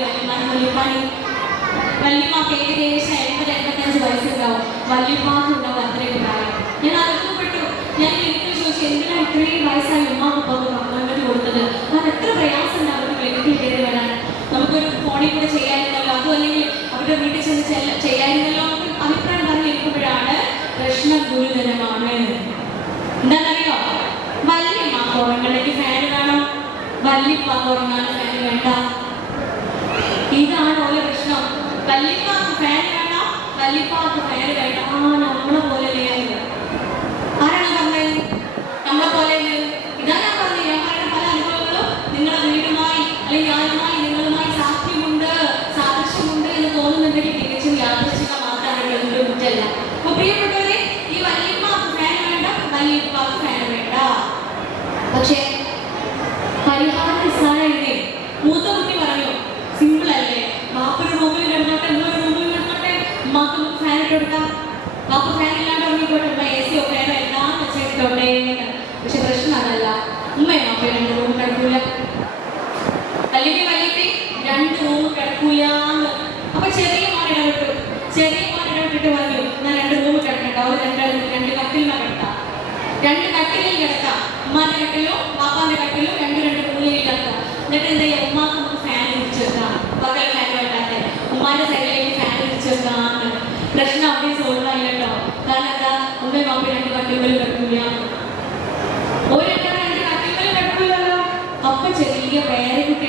വല്യമാക്ക് ഏകദേശം 80-85 വയസ്സുണ്ടാവും. വല്യമാക്ക് ഉണ്ടാവും അത്രയും പ്രായം. ഞാൻ അത്ഭുതപ്പെട്ടു. ഞാൻ ക്ലിനിക്കിൽ ചോദിച്ചു, എന്തിനാണ് ഇത്രയും വയസ്സായി ഉമ്മാക്ക് ഗവൺമെന്റ് കൊടുത്തത്? കാരണം എത്ര പ്രയാസം ഉണ്ടാവും ക്ലിനിക്കിൽ കയറി വരാൻ. നമുക്കൊരു ഫോണിൽ കൂടെ ചെയ്യായിരുന്നല്ലോ, അതും അല്ലെങ്കിൽ അവരുടെ വീട്ടിൽ ചെന്ന് ചെയ്യായിരുന്നല്ലോ നമുക്ക് അഭിപ്രായം പറഞ്ഞിരിക്കുമ്പോഴാണ് പ്രശ്നം ഗുരുതരമാണ്. എന്താണെന്നറിയോ? വല്യമാക്ക് ഉറങ്ങണമെങ്കിൽ ഫാൻ വേണം, വല്യപ്പാക്ക് ഉറങ്ങാൻ ഫാൻ വേണ്ട. ഇതാണ് ഓരോ പ്രശ്നം. വല്യപ്പാക്ക് ഫാൻ വേണം, വല്യപ്പാക്ക് ഫാൻ വേണ്ട. നമ്മളെ പോലെ ആരാണ് പറഞ്ഞത്? നമ്മളെ പോലെ. ഇതാ ഞാൻ പറഞ്ഞു. ഞാൻ പറയുന്ന പല അനുഭവങ്ങളും നിങ്ങളുടെ വീടുമായി അല്ലെങ്കിൽ ഞാനുമായി നിങ്ങളുമായി സാദൃശ്യമുണ്ട് എന്ന് തോന്നുന്നുണ്ടെങ്കിൽ തികച്ചും യാദൃശ്ചിക മാത്രമാണ്, എന്തൊരു കുറ്റല്ല. അപ്പൊ പ്രിയപ്പെട്ടവരെ, ഈ വല്യപ്പാക്ക് ഫാൻ വേണ്ട, വല്യപ്പാക്ക് ഫാൻ വേണ്ട. പക്ഷേ പരിഹാരം നിസ്സാരമില്ലേ? മൂത്ത കുട്ടി പറഞ്ഞു, സിമ്പിൾ അല്ലേ, ബാപ്പൊരു റൂമിൽ കിടന്നോട്ടെ, എന്നൊരു റൂമിൽ കിടന്നോട്ടെ, ഉമ്മാക്ക് ഫാൻ ഇട്ട് കൊടുക്കാം, ബാപ്പ ഫാൻ ഇല്ലാണ്ട് ഉറങ്ങിക്കോട്ടെ, ഉമ്മ AC-യോ ഫാനോ എല്ലാം വെച്ചിട്ടോട്ടെ. പക്ഷെ പ്രശ്നം അതല്ല. ഉമ്മയും ബാപ്പയും 2 റൂം കിടക്കൂല, അല്ലെങ്കിൽ വല്യപ്പി 2 റൂം കിടക്കൂലെന്ന്. അപ്പൊ ചെറിയ മോൻ ഇടപെട്ടിട്ട് പറഞ്ഞു, ഞാൻ 2 റൂം കിടക്കണ്ട, അവർ 2 കട്ടിലിൽ കിടക്കാം, 2 കട്ടിലിൽ കിടക്കാം. ഉമ്മാന്റെ കട്ടിലും ബാപ്പാന്റെ കട്ടിലും 2 മൂലയിൽ കിടക്കാം. എന്നിട്ട് എന്താ ചെയ്യുക? ഉമ്മാക്ക് നമുക്ക് ഫാൻ വിരിച്ചു വെക്കാം, പകൽ ഫാൻ വേണ്ടാട്ടെ, ഉമ്മാന്റെ സൈഡിലേക്ക് ഫാൻ വിരിച്ചു വെക്കാന്ന്. പ്രശ്നം അവിടെ സോൾവ് ആയില്ലോ. കാരണം എന്താ? ഉമ്മയും ബാപ്പയും 2 കട്ടിലുകളിൽ കിടക്കൂല, ഒരു 2 കട്ടിലുകളിൽ കിടക്കൂലല്ലോ. അപ്പൊ ചെറിയ പേരക്കുട്ടി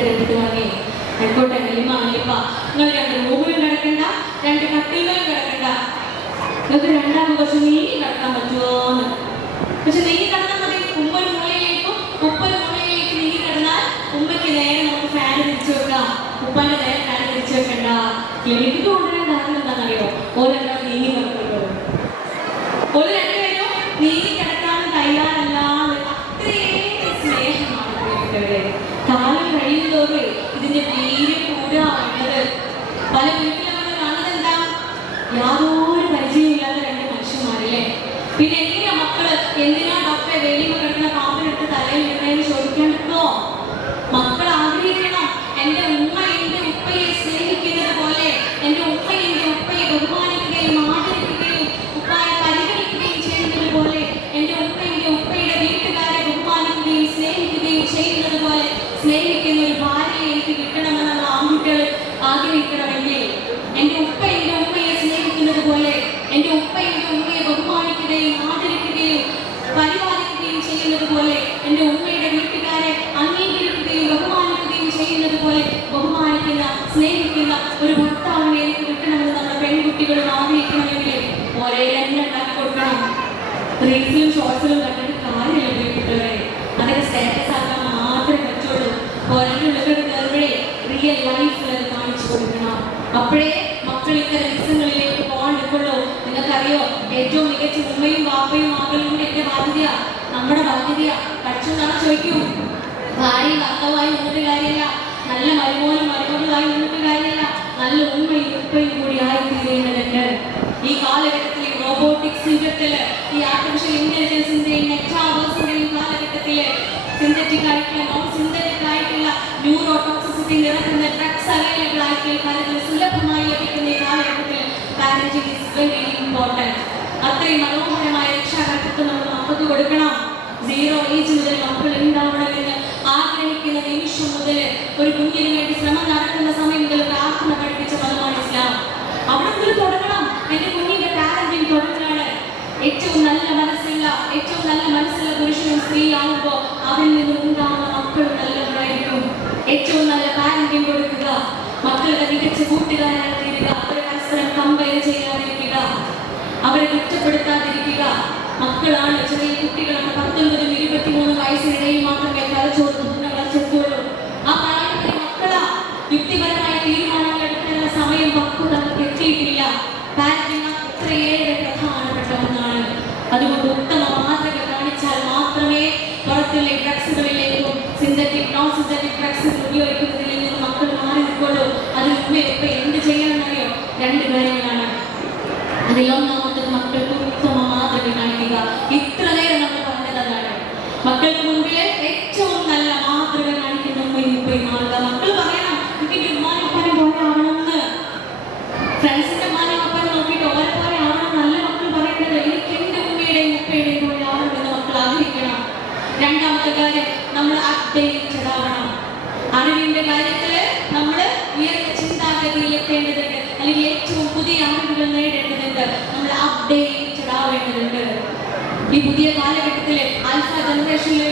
ഇടപെട്ട് പറഞ്ഞേ, ആയിക്കോട്ടെ വല്യമ്മ വല്യപ്പ, നിങ്ങൾ 2 റൂമിലും കിടക്കണ്ട, 2 കട്ടിലുകളിലും കിടക്കണ്ട, നിങ്ങൾക്ക് രണ്ടാമത് കുറച്ച് നീങ്ങി കിടക്കാൻ പറ്റുമോന്ന്. പക്ഷെ നീങ്ങി കിടന്നാൽ മതി. ഉമ്മ ഒരു മൂലയിലേക്കും ഉപ്പ ഒരു മൂലയിലേക്ക് നീങ്ങി കിടന്നാൽ ഉമ്മയ്ക്ക് നേരെ നമുക്ക് ഫാൻ തിരിച്ചു വെക്കാം, ഉപ്പാന്റെ നേരെ ഫാൻ തിരിച്ചു വെക്കണ്ട. ക്ലിനിക്ക് കൊണ്ടുവരാൻ കാരണം എന്താണെന്നറിയോ? ഓരോ നീങ്ങി കിടക്കുള്ളൂ, ഒരു 2 പേരും നീങ്ങി കിടക്കാനും തയ്യാറല്ല. അത്രയും സ്നേഹമാണ് പ്രിയപ്പെട്ടവരെ. കാലം കഴിയുന്നതോടെ ഇതിന്റെ വീര്യം കൂടാ വേണ്ടത്. പല വീട്ടിലും നമ്മൾ കാണുന്നത് എന്താ? യാതൊരു പരിചയമില്ലാത്ത 2 മനുഷ്യന്മാരല്ലേ. പിന്നെ എങ്ങനെയാ മക്കള് എന്തിനാ ഡോക്ടറെ വേലിമ കിടക്കുന്ന പാമ്പിനെടുത്ത് തലയിൽ ഇടുന്നതെന്ന് ചോദിക്കാണ്ടിരിക്കോ? മക്കൾ ആഗ്രഹിക്കണം, എന്റെ ഉമ്മ എന്റെ ഉപ്പയെ സ്നേഹിക്കുന്നത് പോലെ, എന്റെ ഉമ്മ എന്റെ ഉപ്പയെ ബഹുമാനിക്കുകയും ആദരിക്കുകയും ഉപ്പായെ പരിഗണിക്കുകയും ചെയ്യുന്നത് പോലെ, എന്റെ ഉമ്മ എന്റെ ഉപ്പയുടെ വീട്ടുകാരെ ബഹുമാനിക്കുകയും സ്നേഹിക്കുകയും ചെയ്യുന്നത് പോലെ സ്നേഹിക്കുന്ന ഒരു ഭാര്യയെ എനിക്ക് കിട്ടണമെന്നുള്ള ആൺകുട്ടികൾ ആഗ്രഹിക്കണമെങ്കിൽ, എന്റെ ഉപ്പ എന്റെ ഉമ്മയെ സ്നേഹിക്കുന്നത് പോലെ, എന്റെ ഉപ്പ എന്റെ ഉമ്മയെ ബഹുമാനിക്കുകയും ആദരിക്കുകയും പരിപാലിക്കുകയും ചെയ്യുന്നത് പോലെ, എന്റെ ഉമ്മയുടെ വീട്ടുകാരെ അംഗീകരിക്കുകയും ബഹുമാനിക്കുകയും ചെയ്യുന്നത് പോലെ ബഹുമാനിക്കുന്ന സ്നേഹിക്കുന്ന ഒരു ഭർത്താവിനെ എനിക്ക് കിട്ടണമെന്ന് നമ്മുടെ പെൺകുട്ടികളും ആഗ്രഹിക്കണമെങ്കിൽ ഒരേ തന്നെ ഉണ്ടാക്കി കൊടുക്കണം. റീൽസിലും ഷോർട്സിലും കണ്ടിട്ട് കാര്യമില്ല പ്രിയപ്പെട്ടവരെ. അതൊക്കെ സ്റ്റാറ്റസ് ആക്കാൻ മാത്രമേ പറ്റുള്ളൂ. ഒരെണ്ണുള്ളിൽ കയറുമ്പോഴേ റിയൽ ലൈഫിൽ അത് കാണിച്ചു കൊടുക്കണം. അപ്പോഴേ മക്കൾ ഇത്തരം ദിവസങ്ങളിലേക്ക് പോകാൻ നിൽക്കുള്ളൂ. നിങ്ങൾക്കറിയോ, ഏറ്റവും മികച്ച ഉമ്മയും ബാപ്പയും മകളും കൂടി എന്റെ ബാധ്യതയാ, നമ്മുടെ ബാധ്യതയാ. പഠിച്ചെന്നാണ് ചോദിക്കൂ. ഭാര്യയും ഭർത്താവായി നിന്നിട്ട് കാര്യമില്ല, നല്ല മരുമോനുമായി നിന്നിട്ട് കാര്യമില്ല, നല്ല ഉമ്മയും ഉപ്പയും കൂടി ആയിത്തീരേണ്ടതുണ്ട്. ഈ കാലഘട്ടത്തിൽ, റോബോട്ടിക്സ് യുഗത്തില്, ഈ ആർട്ടിഫിഷ്യൽ ഇന്റലിജൻസിന്റെയും മെറ്റാവേഴ്സിന്റെയും കാലഘട്ടത്തില് സിന്തറ്റിക് ആയിട്ടുള്ള നോൺ സിന്തറ്റിക് ആയിട്ടുള്ള ന്യൂറോ ടോക്സിസിറ്റി നിറക്കുന്ന ഡ്രഗ്സ് അവൈലബിൾ ആയിട്ടുള്ള കാര്യങ്ങൾ സുലഭമായി ലഭിക്കുന്ന ഈ കാലഘട്ടത്തിൽ പാരന്റിംഗ് ഈസ് വെരി ഇമ്പോർട്ടൻറ്റ്. അത്രയും മനോഹരമായ രക്ഷാകർത്തൃത്വം നമ്മൾ മക്കൾക്ക് കൊടുക്കണം. 0 ഏജ് മുതൽ മക്കൾ ഉണ്ടാവും. ഒരു കുഞ്ഞിന് വേണ്ടി ശ്രമം നടക്കുന്ന സമയം മുതൽ പ്രാർത്ഥന പഠിപ്പിച്ച മതമാണ് ഇസ്ലാം. അവിടെ മുതൽ തുടങ്ങണം. എന്റെ കുഞ്ഞിന്റെ പാരന്റിങ് തുടങ്ങാണ്. ഏറ്റവും നല്ല മനസ്സുള്ള പുരുഷനും സ്ത്രീയാകുമ്പോൾ അവരിൽ നിന്നും ഉണ്ടാകുന്ന മക്കളും നല്ലവരായിരിക്കും. ഏറ്റവും നല്ല പാരന്റിങ് കൊടുക്കുക, മക്കളുടെ മികച്ച കൂട്ടുകാരായി തീരുക, അവരെ പരസ്പരം കമ്പയർ ചെയ്യാതിരിക്കുക, അവരെ കുറ്റപ്പെടുത്താതിരിക്കുക. മക്കളാണ്, ചെറിയ കുട്ടികളാണ്, 19 23 വയസ്സിനിടയിൽ മാത്രമേ തലച്ചോറ് വളർച്ചെത്തുള്ളൂ. ആ പ്രായത്തിലെ മക്കളാ. യുക്തിപരമായ തീരുമാനങ്ങൾ എടുക്കുന്ന സമയം പക്വത എത്തിയിട്ടില്ല. പാരന്റിങ് അത്രയേറെ പ്രധാനപ്പെട്ട ഒന്നാണ്. അതുകൊണ്ട് ഉത്തമ മാതൃക കാണിച്ചാൽ മാത്രമേ പുറത്തുള്ള ഡ്രഗ്സുകളിലേക്കും സിന്തറ്റിക് നോൺ സിന്തറ്റിക് ഡ്രഗ്സുകൾ ഉപയോഗിക്കുന്നതിൽ നിന്ന് മക്കൾ മാറി നിൽക്കുള്ളൂ. അതിന് മുമ്പേ ഇപ്പൊ എന്ത് ചെയ്യണമെന്നറിയോ? 2 കാര്യങ്ങളാണ്. അതിലൊന്നാമത്തത് മക്കൾക്ക് ഉത്തമ മാതൃക കാണിക്കുക. ഇത്ര നേരം നമ്മൾ പറഞ്ഞത് അതാണ്. മക്കൾക്ക് മുമ്പിലെ ഏറ്റവും നല്ല മാതൃക കാണിക്കുന്ന പോയി മാറുക. മക്കൾ പറയണം, എനിക്ക് ഉമ്മാനപ്പനെ പോലെ ആവണമെന്ന്. ഫ്രണ്ട്സിന്റെ ഉമ്മാനപ്പനെ നോക്കിയിട്ട് ഓരോ പോലെ ആവണം. നല്ല മക്കൾ പറയേണ്ടത് എനിക്ക് എന്റെ ഉമ്മയുടെയും ഉപ്പയുടെയും പോലെ ആവണമെന്ന് മക്കൾ ആഗ്രഹിക്കണം. രണ്ടാമത്തെ കാര്യം, നമ്മൾ അപ്ഡേറ്റഡ് ആവണം. അറിവിന്റെ കാര്യത്തില് നമ്മൾ ഉയർന്ന ചിന്താഗതിയിൽ എത്തേണ്ടതുണ്ട്, അല്ലെങ്കിൽ ഏറ്റവും പുതിയ അറിവുകൾ നേടേണ്ടതുണ്ട്. നമ്മൾ അപ്ഡേറ്റഡ് ആവേണ്ടതുണ്ട്. ഈ പുതിയ കാലഘട്ടത്തില് ആൽഫ ജനറേഷനിൽ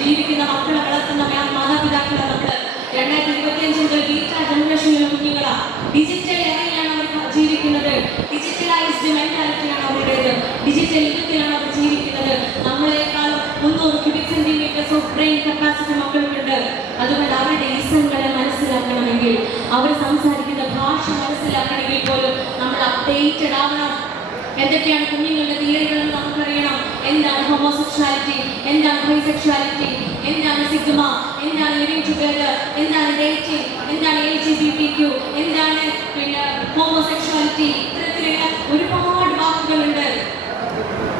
ജീവിക്കുന്ന മക്കളെ വളർത്തുന്ന മാതാപിതാക്കളെ നമ്മൾ 2025 മുതൽ ബീറ്റ ജനറേഷനിലെ കുഞ്ഞുങ്ങളാ. ഡിജിറ്റൽ എറയിലാണ് അവർ ജീവിക്കുന്നത്. ഡിജിറ്റലൈസ്ഡ് മെന്റാലിറ്റിയാണ് അവരുടേത്. ഡിജിറ്റൽ യുഗത്തിലാണ് അവർ ജീവിക്കുന്നത്. നമ്മളെക്കാളും 300 cubic centimetres of brain capacity മക്കൾക്കുണ്ട്. അതുകൊണ്ട് അവരുടെ ഇസങ്ങളെ മനസ്സിലാക്കണമെങ്കിൽ, അവർ സംസാരിക്കുന്ന ഭാഷ മനസ്സിലാക്കണമെങ്കിൽ പോലും നമ്മൾ അപ്ഡേറ്റഡ് ആവണം. എന്തൊക്കെയാണ് കുഞ്ഞുങ്ങളുടെ തിയറികളെന്ന് നമുക്കറിയണം. എന്താണ് ഹോമോസെക്ഷുവാലിറ്റി, എന്താണ് ബൈസെക്ഷുവാലിറ്റി, എന്താണ് സിഗ്മ, എന്താണ് ലിവിംഗ് ടുഗദർ, എന്താണ് ഡേറ്റിംഗ്, എന്താണ് LGBTQ, എന്താണ് ഹോമോസെക്ഷുവാലിറ്റി. ഇത്തരത്തിലുള്ള ഒരുപാട് വാക്കുകളുണ്ട്,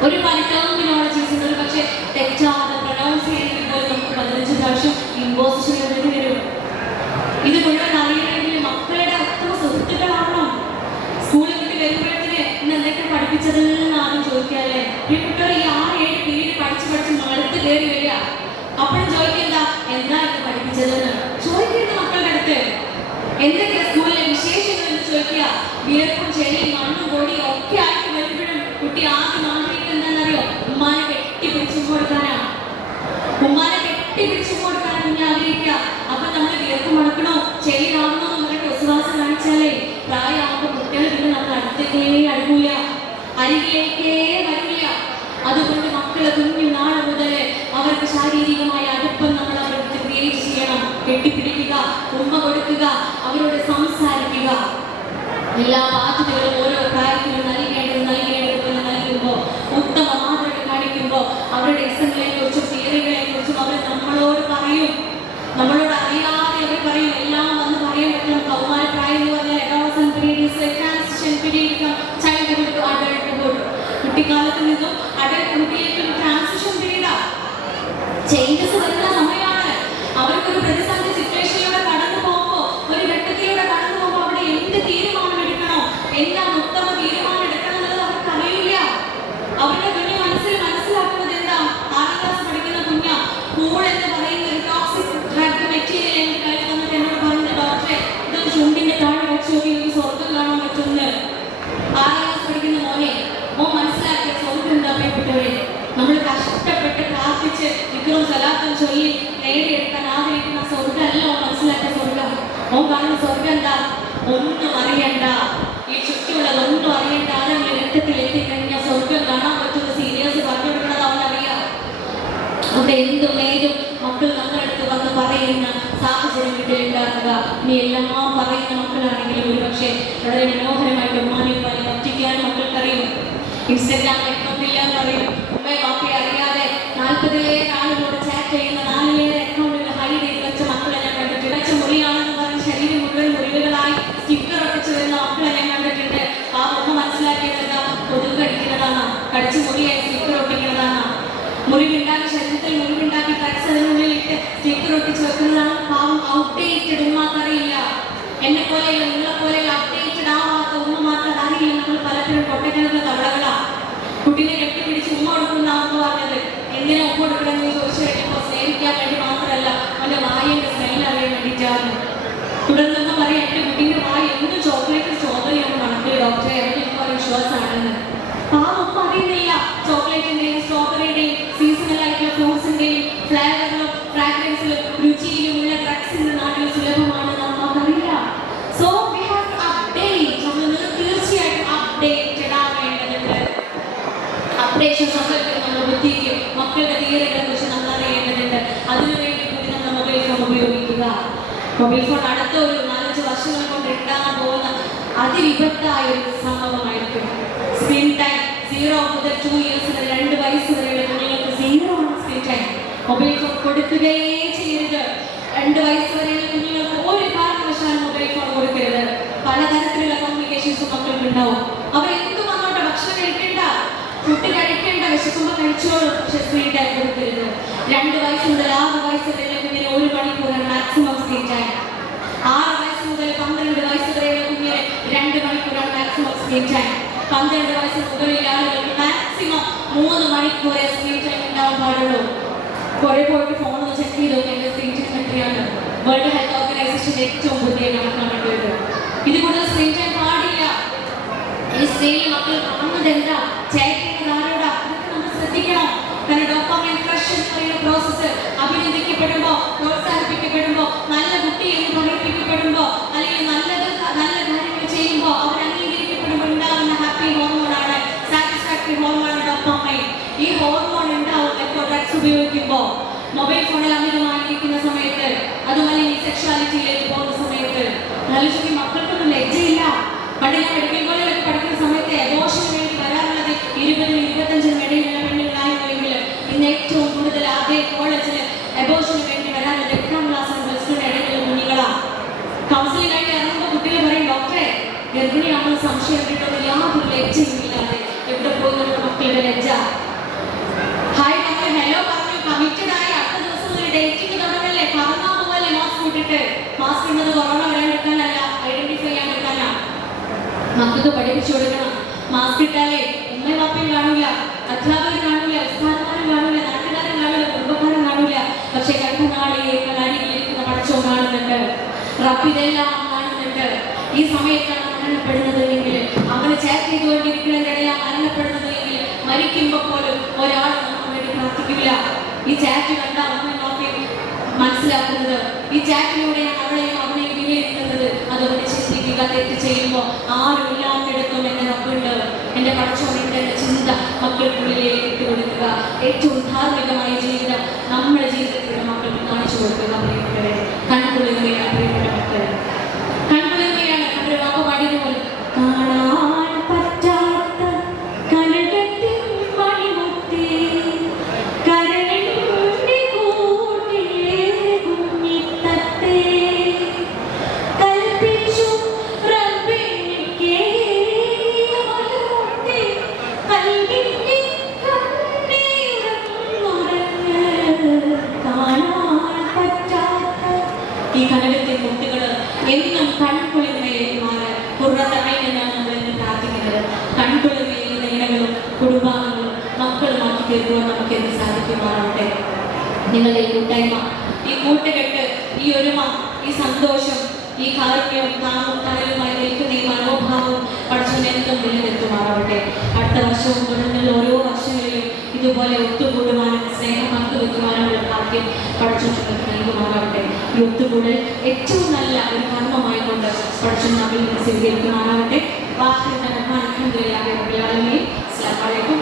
ഒരുപാട് ടെർമിനോളജീസ് ഉണ്ട്. പക്ഷെ തെറ്റാതെ പ്രൊനൗൺസ് ചെയ്യണമെങ്കിൽ പോലും നമുക്ക് 15 പ്രാവശ്യം ഇമ്പോസിഷൻ എഴുതി വരും. ഇത് മുഴുവൻ അറിയണമെങ്കിൽ മക്കളുടെ അത്ര സുഹൃത്തുക്കളാവണം. സ്കൂളിൽ വിട്ട് വരുമ്പോഴത്തേന് ഇന്ന് എന്തൊക്കെ പഠിപ്പിച്ചതെന്ന് ആദ്യം ചോദിക്കാല്ലേ. പ്രിയപ്പെട്ടവർ, ഈ 6-7 പീരീഡ് പഠിച്ച് മടുത്ത് കയറി വരിക. അപ്പോഴും ചോദിക്കണ്ട എന്താ ഇത് പഠിപ്പിച്ചതെന്ന് ചോദിക്കരുത്. മക്കളുടെ അടുത്ത് എന്തൊക്കെ സ്കൂളിലെ വിശേഷങ്ങൾ എന്ന് ചോദിക്കുക. വിയർപ്പും ചെളിയും മണ്ണും പൊടിയും ഒക്കെ ആയിട്ട് വരുമ്പോഴും കുട്ടി ആദ്യം ആഗ്രഹിക്കുന്നത് എന്താണെന്നറിയോ? ഉമ്മാനെ കെട്ടിപ്പിടിച്ചു കൊടുക്കാനാ. ഉമ്മാനെ കെട്ടിപ്പിടിച്ചു കൊടുക്കാനാണ് കുഞ്ഞ് ആഗ്രഹിക്കുക. അപ്പൊ നമ്മൾ വിയർപ്പ് മണക്കണോ ചെളി ആവണോ എന്നൊക്കെ വിശ്വാസം കാണിച്ചാലേ പ്രായമാകുമ്പോൾ കുട്ടികൾ പിന്നെ നമ്മൾ അടുത്തേക്കേ അടുക്കൂല, അരികിലേക്കേ വരില്ല. അതുകൊണ്ട് മക്കളെ കുഞ്ഞു നാളെ മുതൽ അവർക്ക് ശാരീരികമായ അടുപ്പം നമ്മൾ അവർക്ക് ക്രിയേറ്റ് ചെയ്യണം. കെട്ടിപ്പിടിക്കുക, ഉമ്മ കൊടുക്കുക, അവരോട് സംസാരിക്കുക. എല്ലാ ബാധ്യതകളും ഓരോ പ്രായത്തിലും നൽകേണ്ടത് നൽകുമ്പോൾ, ഉത്തമ മാതൃക കാണിക്കുമ്പോൾ അവരുടെ ഇസങ്ങളെ കുറിച്ചും തിയറികളെ കുറിച്ചും അവർ നമ്മളോട് പറയും. നമ്മളോട് അറിയാതെ അവർ പറയും. എല്ലാം വന്ന് പറയാൻ പറ്റണം. കൗമാരപ്രായം എന്ന് പറഞ്ഞാൽ adolescent period is a transition period from childhood to adulthood. കുട്ടിക്കാലത്ത് നിന്നും കുട്ടിയിലേക്ക് ട്രാൻസിഷൻ പീരീഡാ. ചേഞ്ചസ് വരുന്ന സമയമാണ്. അവർക്കൊരു പ്രതിസന്ധി സിറ്റുവേഷനിലൂടെ കടന്നു പോകുമ്പോൾ, ഒരു ഘട്ടത്തിലൂടെ കടന്നു പോകുമ്പോൾ അവിടെ എന്ത് തീരുമാനം എടുക്കണോ, എന്താണ് ഉത്തമ തീരുമാനം എടുക്കണം എന്നുള്ളത് അവർക്ക് അറിയില്ല. അവരുടെ കുഞ്ഞ് മനസ്സിലാക്കുന്നത് എന്താ? 6ാം ക്ലാസ് പഠിക്കുന്ന കുഞ്ഞ കൂൾ എന്ന് പറയുന്ന ഒരു ടോക്സിക് ഡ്രഗ് മെറ്റീരിയൽ എനിക്ക് കഴിഞ്ഞ് വന്നിട്ട് എന്നോട് പറഞ്ഞു, ഡോക്ടറെ ഇതൊരു ചുണ്ടിന്റെ താഴെ വെച്ച് നോക്കി എനിക്ക് സ്വർഗം കാണാൻ പറ്റുമെന്ന്. 6ാം ക്ലാസ് പഠിക്കുന്ന മോൻ മനസ്സിലാക്കിയ സ്വർഗം എന്താ? പ്രിയപ്പെട്ടവരെ, നമ്മൾ കഷ്ടപ്പെട്ട് പ്രാർത്ഥിച്ച് വിക്രം സലാത്തും ചൊല്ലി നേടിയെടുക്കാൻ ആഗ്രഹിക്കുന്ന സ്വർഗമല്ല ഓൻ മനസ്സിലാക്കിയ സ്വർഗം. ഓൻ കാണുന്ന സ്വർഗം എന്താ? ഒന്നും അറിയണ്ട, ഈ ചുറ്റുമുള്ളതൊന്നും അറിയണ്ട. ആരെങ്കിലും രക്തത്തിൽ എത്തിക്കഴിഞ്ഞാൽ സ്വർഗം കാണാൻ പറ്റുന്ന സീരിയസ് പറഞ്ഞു കൊടുക്കണത് അവനറിയാം. അവിടെ എന്തും ഏതും മക്കൾ നമ്മളെടുത്ത് വന്ന് പറയുന്ന സാഹചര്യം വീട്ടിലുണ്ടാക്കുക. ഇനി എല്ലാം പറയുന്ന മക്കളാണെങ്കിലും ഒരു പക്ഷേ വളരെ മനോഹരമായിട്ട് ഉമ്മാനെയും പറ്റിക്കാൻ മക്കൾക്കറിയും. ഇൻസ്റ്റഗ്രാം അക്കൗണ്ടില്ല എന്ന് പറയും. ഉമ്മയെ ബാപ്പയെ അറിയാതെ 40-ലേറെ ആളുകളോട് ചാറ്റ് ചെയ്യുന്ന 4-ലേറെ അക്കൗണ്ടുകൾ ഹൈഡ് ചെയ്ത് വെച്ച മക്കളെ ഞാൻ കണ്ടിട്ടുണ്ട്. വെച്ച മുറിയാണെന്ന് പറഞ്ഞ് ശരീരം മുഴുവൻ മുറിവുകളായി സ്റ്റിക്കർ ഒട്ടിച്ച് വരുന്ന മക്കളെ ഞാൻ കണ്ടിട്ടുണ്ട്. ആ ഉമ്മ മനസ്സിലാക്കിയത് എന്താ? കൊതുക് കടിക്കുന്നതാണ്, കടിച്ച് മുറിയായി സ്റ്റിക്കർ ഒട്ടിക്കുന്നതാണ്. മുറിവുണ്ടാക്കി, ശരീരത്തിൽ മുറിവുണ്ടാക്കി ഡ്രഗ്സ് അതിനുള്ളിലിട്ട് സ്റ്റിക്കർ ഒട്ടിച്ച് വെക്കുന്നതാണ്. പാവം ഔട്ട്ഡേറ്റഡ് ഉമ്മക്കറിയില്ല. എന്നെ പോലെയുള്ള നിങ്ങളെ പോലെയുള്ള അപ്ഡേറ്റഡ് ആവാത്ത ഉമ്മമാർക്ക് അറിയില്ല. നമ്മൾ പലപ്പോഴും പൊട്ടക്കിണറുള്ള തവളകളാ. കുട്ടീനെ കെട്ടിപ്പിടിച്ച് ഉമ്മ കൊടുക്കുന്ന അമ്മ പറഞ്ഞത് എന്തിനാ ഉമ്മ കൊടുക്കണമെന്ന് ചോദിച്ചു കഴിഞ്ഞപ്പോൾ സ്നേഹിക്കാൻ വേണ്ടി മാത്രമല്ല, അവൻ്റെ വായന്റെ സ്മെല്ല് അറിയാൻ വേണ്ടി. മൊബൈൽ ഫോൺ അടുത്ത ഒരു 4-5 വർഷങ്ങൾ കൊണ്ട് ഉണ്ടാകാൻ പോകുന്ന അതിവിപത്തായ ഒരു സംഭവമായിരിക്കും. സ്ക്രീൻ ടൈം 0 മുതൽ 2 ഇയേഴ്സ് വരെ 2 വയസ്സ് വരെയുള്ള കുഞ്ഞുങ്ങൾക്ക് 0 ആണ് സ്ക്രീൻ ടൈം. മൊബൈൽ ഫോൺ കൊടുക്കുകയേ ചെയ്യരുത്. 2 വയസ്സ് വരെയുള്ള കുഞ്ഞുങ്ങൾക്ക് ഒരു കാരണവശാലും മൊബൈൽ ഫോൺ കൊടുക്കരുത്. പലതരത്തിലുള്ള കമ്മ്യൂണിക്കേഷൻസും മക്കൾക്ക് ഉണ്ടാവും. അവർ എന്തും വന്നോട്ടെ, ഭക്ഷണം കഴിക്കേണ്ട, ഫുഡ് കഴിക്കേണ്ട, വിശക്കുമ്പോൾ കഴിച്ചോളും, പക്ഷെ സ്ക്രീൻ ടൈം കൊടുക്കരുത്. 2 വയസ്സ് മുതൽ 6 വയസ്സ് വരെയുള്ള കുഞ്ഞിന് 1 മണിക്കൂറാണ് മാക്സിമം സ്ക്രീൻ ടൈം. 6 വയസ്സ് മുതൽ 12 വയസ്സ് വരെയുള്ള കുഞ്ഞിന് 2 മണിക്കൂറാണ് മാക്സിമം സ്ക്രീൻ ടൈം. 12 വയസ്സ് മുതലുള്ള ആളുകൾക്ക് മാക്സിമം 3 മണിക്കൂറേ സ്ക്രീൻ ടൈം ഉണ്ടാവാൻ പാടുള്ളൂ. കുറെ പോയിട്ട് ഫോൺ ഒന്ന് ചെക്ക് ചെയ്ത് നോക്കി എന്റെ സ്ക്രീൻ ടൈം എത്രയാണ്. വേൾഡ് ഹെൽത്ത് ഓർഗനൈസേഷൻ ഏറ്റവും പുതിയ കണക്കാണ് കണ്ടുവരുന്നത്. ഇത് കൂടുതൽ സ്ക്രീൻ ടൈം പാടില്ല. ഈ സ്ക്രീനിൽ മക്കൾ കാണുന്നത് എന്താ, ചേക്കേണ്ടത് ആരോടാ, അതൊക്കെ നമ്മൾ ശ്രദ്ധിക്കണം. കാരണം ഡോപാമൈൻ ക്രഷ് എന്ന് പറയുന്ന പ്രോസസ്സ് അഭിനന്ദിക്കപ്പെടുമ്പോ, പ്രോത്സാഹിപ്പിക്കപ്പെടുമ്പോ, നല്ല കുട്ടി എന്ന് പറയിപ്പിക്കപ്പെടുമ്പോ, അല്ലെങ്കിൽ നല്ല കാര്യങ്ങൾ ചെയ്യുമ്പോൾ അവർ അംഗീകരിക്കപ്പെടുമ്പോൾ ഉണ്ടാകുന്ന ഹാപ്പി ഹോർമോണാണ്, സാറ്റിസ്ഫാക്ടറി ഹോർമോൺ ഡോപാമൈൻ. ഈ ഹോർമോൺ ഉണ്ടാവും എപ്പോൾ ഡ്രഗ്സ് ഉപയോഗിക്കുമ്പോൾ, മൊബൈൽ ഫോണിൽ അമിതമായിരിക്കുന്ന സമയത്ത്, അതുപോലെ ഈ സെക്ഷുവാലിറ്റിയിലേക്ക് പോകുന്ന സമയത്ത്. ആലോചിക്കും, മക്കൾക്കൊന്നും ലജ്ജയില്ല. പണ്ട് ഞാൻ മെഡിക്കൽ കോളേജിലൊക്കെ പഠിക്കുന്ന സമയത്ത് അബോർഷന് വേണ്ടി വരാറുള്ളത് 20-25 ഇടയിലുള്ള പെണ്ണുങ്ങളായിരുന്നെങ്കിൽ ഇന്ന് ഏറ്റവും കൂടുതൽ അതേ കോളേജിൽ അബോർഷന് വേണ്ടി വരാറുള്ളത് 8ാം ക്ലാസ് പ്ലസ് 2 ഇടയിലുള്ള കുഞ്ഞുങ്ങളാണ്. കൗൺസിലിംഗ് ആയിട്ട് ഇറങ്ങുമ്പോൾ കുട്ടികൾ പറയും, ഡോക്ടറെ ഗർഭിണിയാണെന്ന് സംശയം കിട്ടുന്നത് യാതൊരു ലജ്ജയില്ലാതെ എവിടെ പോയി നമ്മുടെ മക്കളുടെ ലജ്ജ. ഹായ് മക്കൾ, ഹലോ പറഞ്ഞു, കമ്മിറ്റഡ് ആയി അടുത്ത ദിവസം ഒരു ഡേറ്റിംഗ് തുടങ്ങല്ലേ, കറങ്ങാൻ പോകല്ലേ മാസ്ക് ഇട്ടിട്ട്. മാസ്ക് ഇന്നത് കൊറോണ വരാണ്ടിരിക്കാനല്ല, ഐഡന്റിഫൈ ചെയ്യാണ്ടിരിക്കാനാ. മക്കൾക്ക് പഠിപ്പിച്ചു കൊടുക്കണം. മാസ്ക് ഇട്ടാലേ ഉമ്മയും വാപ്പയും കാണൂല, അധ്യാപകർ കാണൂല, ഉസ്താദന്മാരും കാണൂല, നാട്ടുകാരും കാണൂല, കുടുംബക്കാരും കാണൂല. പക്ഷെ കണ്ടനാളിയേക്കാൾ അടിയിലിരിക്കുന്ന പടച്ചോ കാണുന്നുണ്ട്, റബ്ബിതെല്ലാം കാണുന്നുണ്ട്. ഈ സമയത്താണ് മരണപ്പെടുന്നത് എങ്കിൽ, അവന് ചേർത്ത് ചെയ്തുകൊണ്ടിരിക്കുന്നതിനിടയിലാണ് മരണപ്പെടുന്നത് എങ്കിൽ, മരിക്കുമ്പോൾ പോലും ഒരാൾ നമുക്ക് വേണ്ടി പ്രാർത്ഥിക്കില്ല. ഈ ചാറ്റ് കണ്ട അമ്മയും വാപ്പയും മനസ്സിലാക്കുന്നത്, ഈ ചാറ്റിലൂടെയാണ് അവളെയും അവനെയും വിലയിരുത്തുന്നത്. അതുകൊണ്ട് ചിന്തിക്കുക, തെറ്റ് ചെയ്യുമ്പോൾ ആരും ഇല്ലാത്തിടത്തും എന്റെ റബ്ബുണ്ട്, എന്റെ പടച്ചോനുണ്ട് എന്ന ചിന്ത മക്കൾക്കുള്ളിലേക്ക് ഇട്ടുകൊടുക്കുക. ഏറ്റവും ധാർമ്മികമായ ജീവിതം നമ്മുടെ ജീവിതത്തിലൂടെ മക്കൾക്ക് കാണിച്ചു കൊടുക്കുക. പ്രിയപ്പെട്ടവരെ, കൺകുളിർമയാണ് പ്രിയപ്പെട്ട മക്കൾ, കൺകുളിർമയാണ്. നമ്മുടെ വാപ്പ പാടിയ പോലെ, കാണാൻ പറ്റാത്ത കനകത്തിൻ മണിമുത്തേ, കരളിന്റെ കൂട്ടിലെ കുഞ്ഞിത്തത്തേ, കൽപ്പിച്ചു റബ്ബിനിക്കേ മലമുത്തേ, കൽവിന്റെ കണ്ണീരങ്ങുറങ്ങ്, കാണാൻ പറ്റാത്ത ഈ കനകത്തിൻ മുത്തുകൾ എന്നും കൺകുളിർമയിലേക്ക് മാറാൻ കുറത്തമൈനാണ് നമ്മളെന്ന് പ്രാർത്ഥിക്കുന്നത്. കൺകുളിർമയിലുള്ള ഇണകളും കുടുംബാംഗങ്ങളും മക്കളുമാക്കി തീർക്കുവാൻ നമുക്ക് എന്ത് സാധിക്കുമാറാവട്ടെ. നിങ്ങളുടെ ഈ കൂട്ടായ്മ, ഈ കൂട്ടുകെട്ട്, ഈ ഒരുമ, ഈ സന്തോഷം, ഈ കാരുണ്യവും താങ്ങും തണലുമായി നിൽക്കുന്ന ഈ മനോഭാവവും പഠിച്ചവൻ എന്തും നിലനിർത്തുമാറാവട്ടെ. അടുത്ത വർഷവും തുടർന്നുള്ള ഓരോ വർഷങ്ങളിലും ഇതുപോലെ ഒത്തുകൂടുവാനും സ്നേഹം പങ്കുവെക്കുവാനുള്ള ഭാഗ്യം പഠിച്ചവർക്ക് നൽകുമാറാവട്ടെ. ഈ ഒത്തുകൂടൽ ഏറ്റവും നല്ല ഒരു കർമ്മമായി കൊണ്ട് പഠിച്ചവൻ നമ്മിൽ നിന്ന് സ്വീകരിക്കുമാറാവട്ടെ. വാഹന റഹ്മാൻ അൽഹംദുലില്ലാഹി റബ്ബിൽ ആലമീൻ. അസ്സലാമു അലൈക്കും.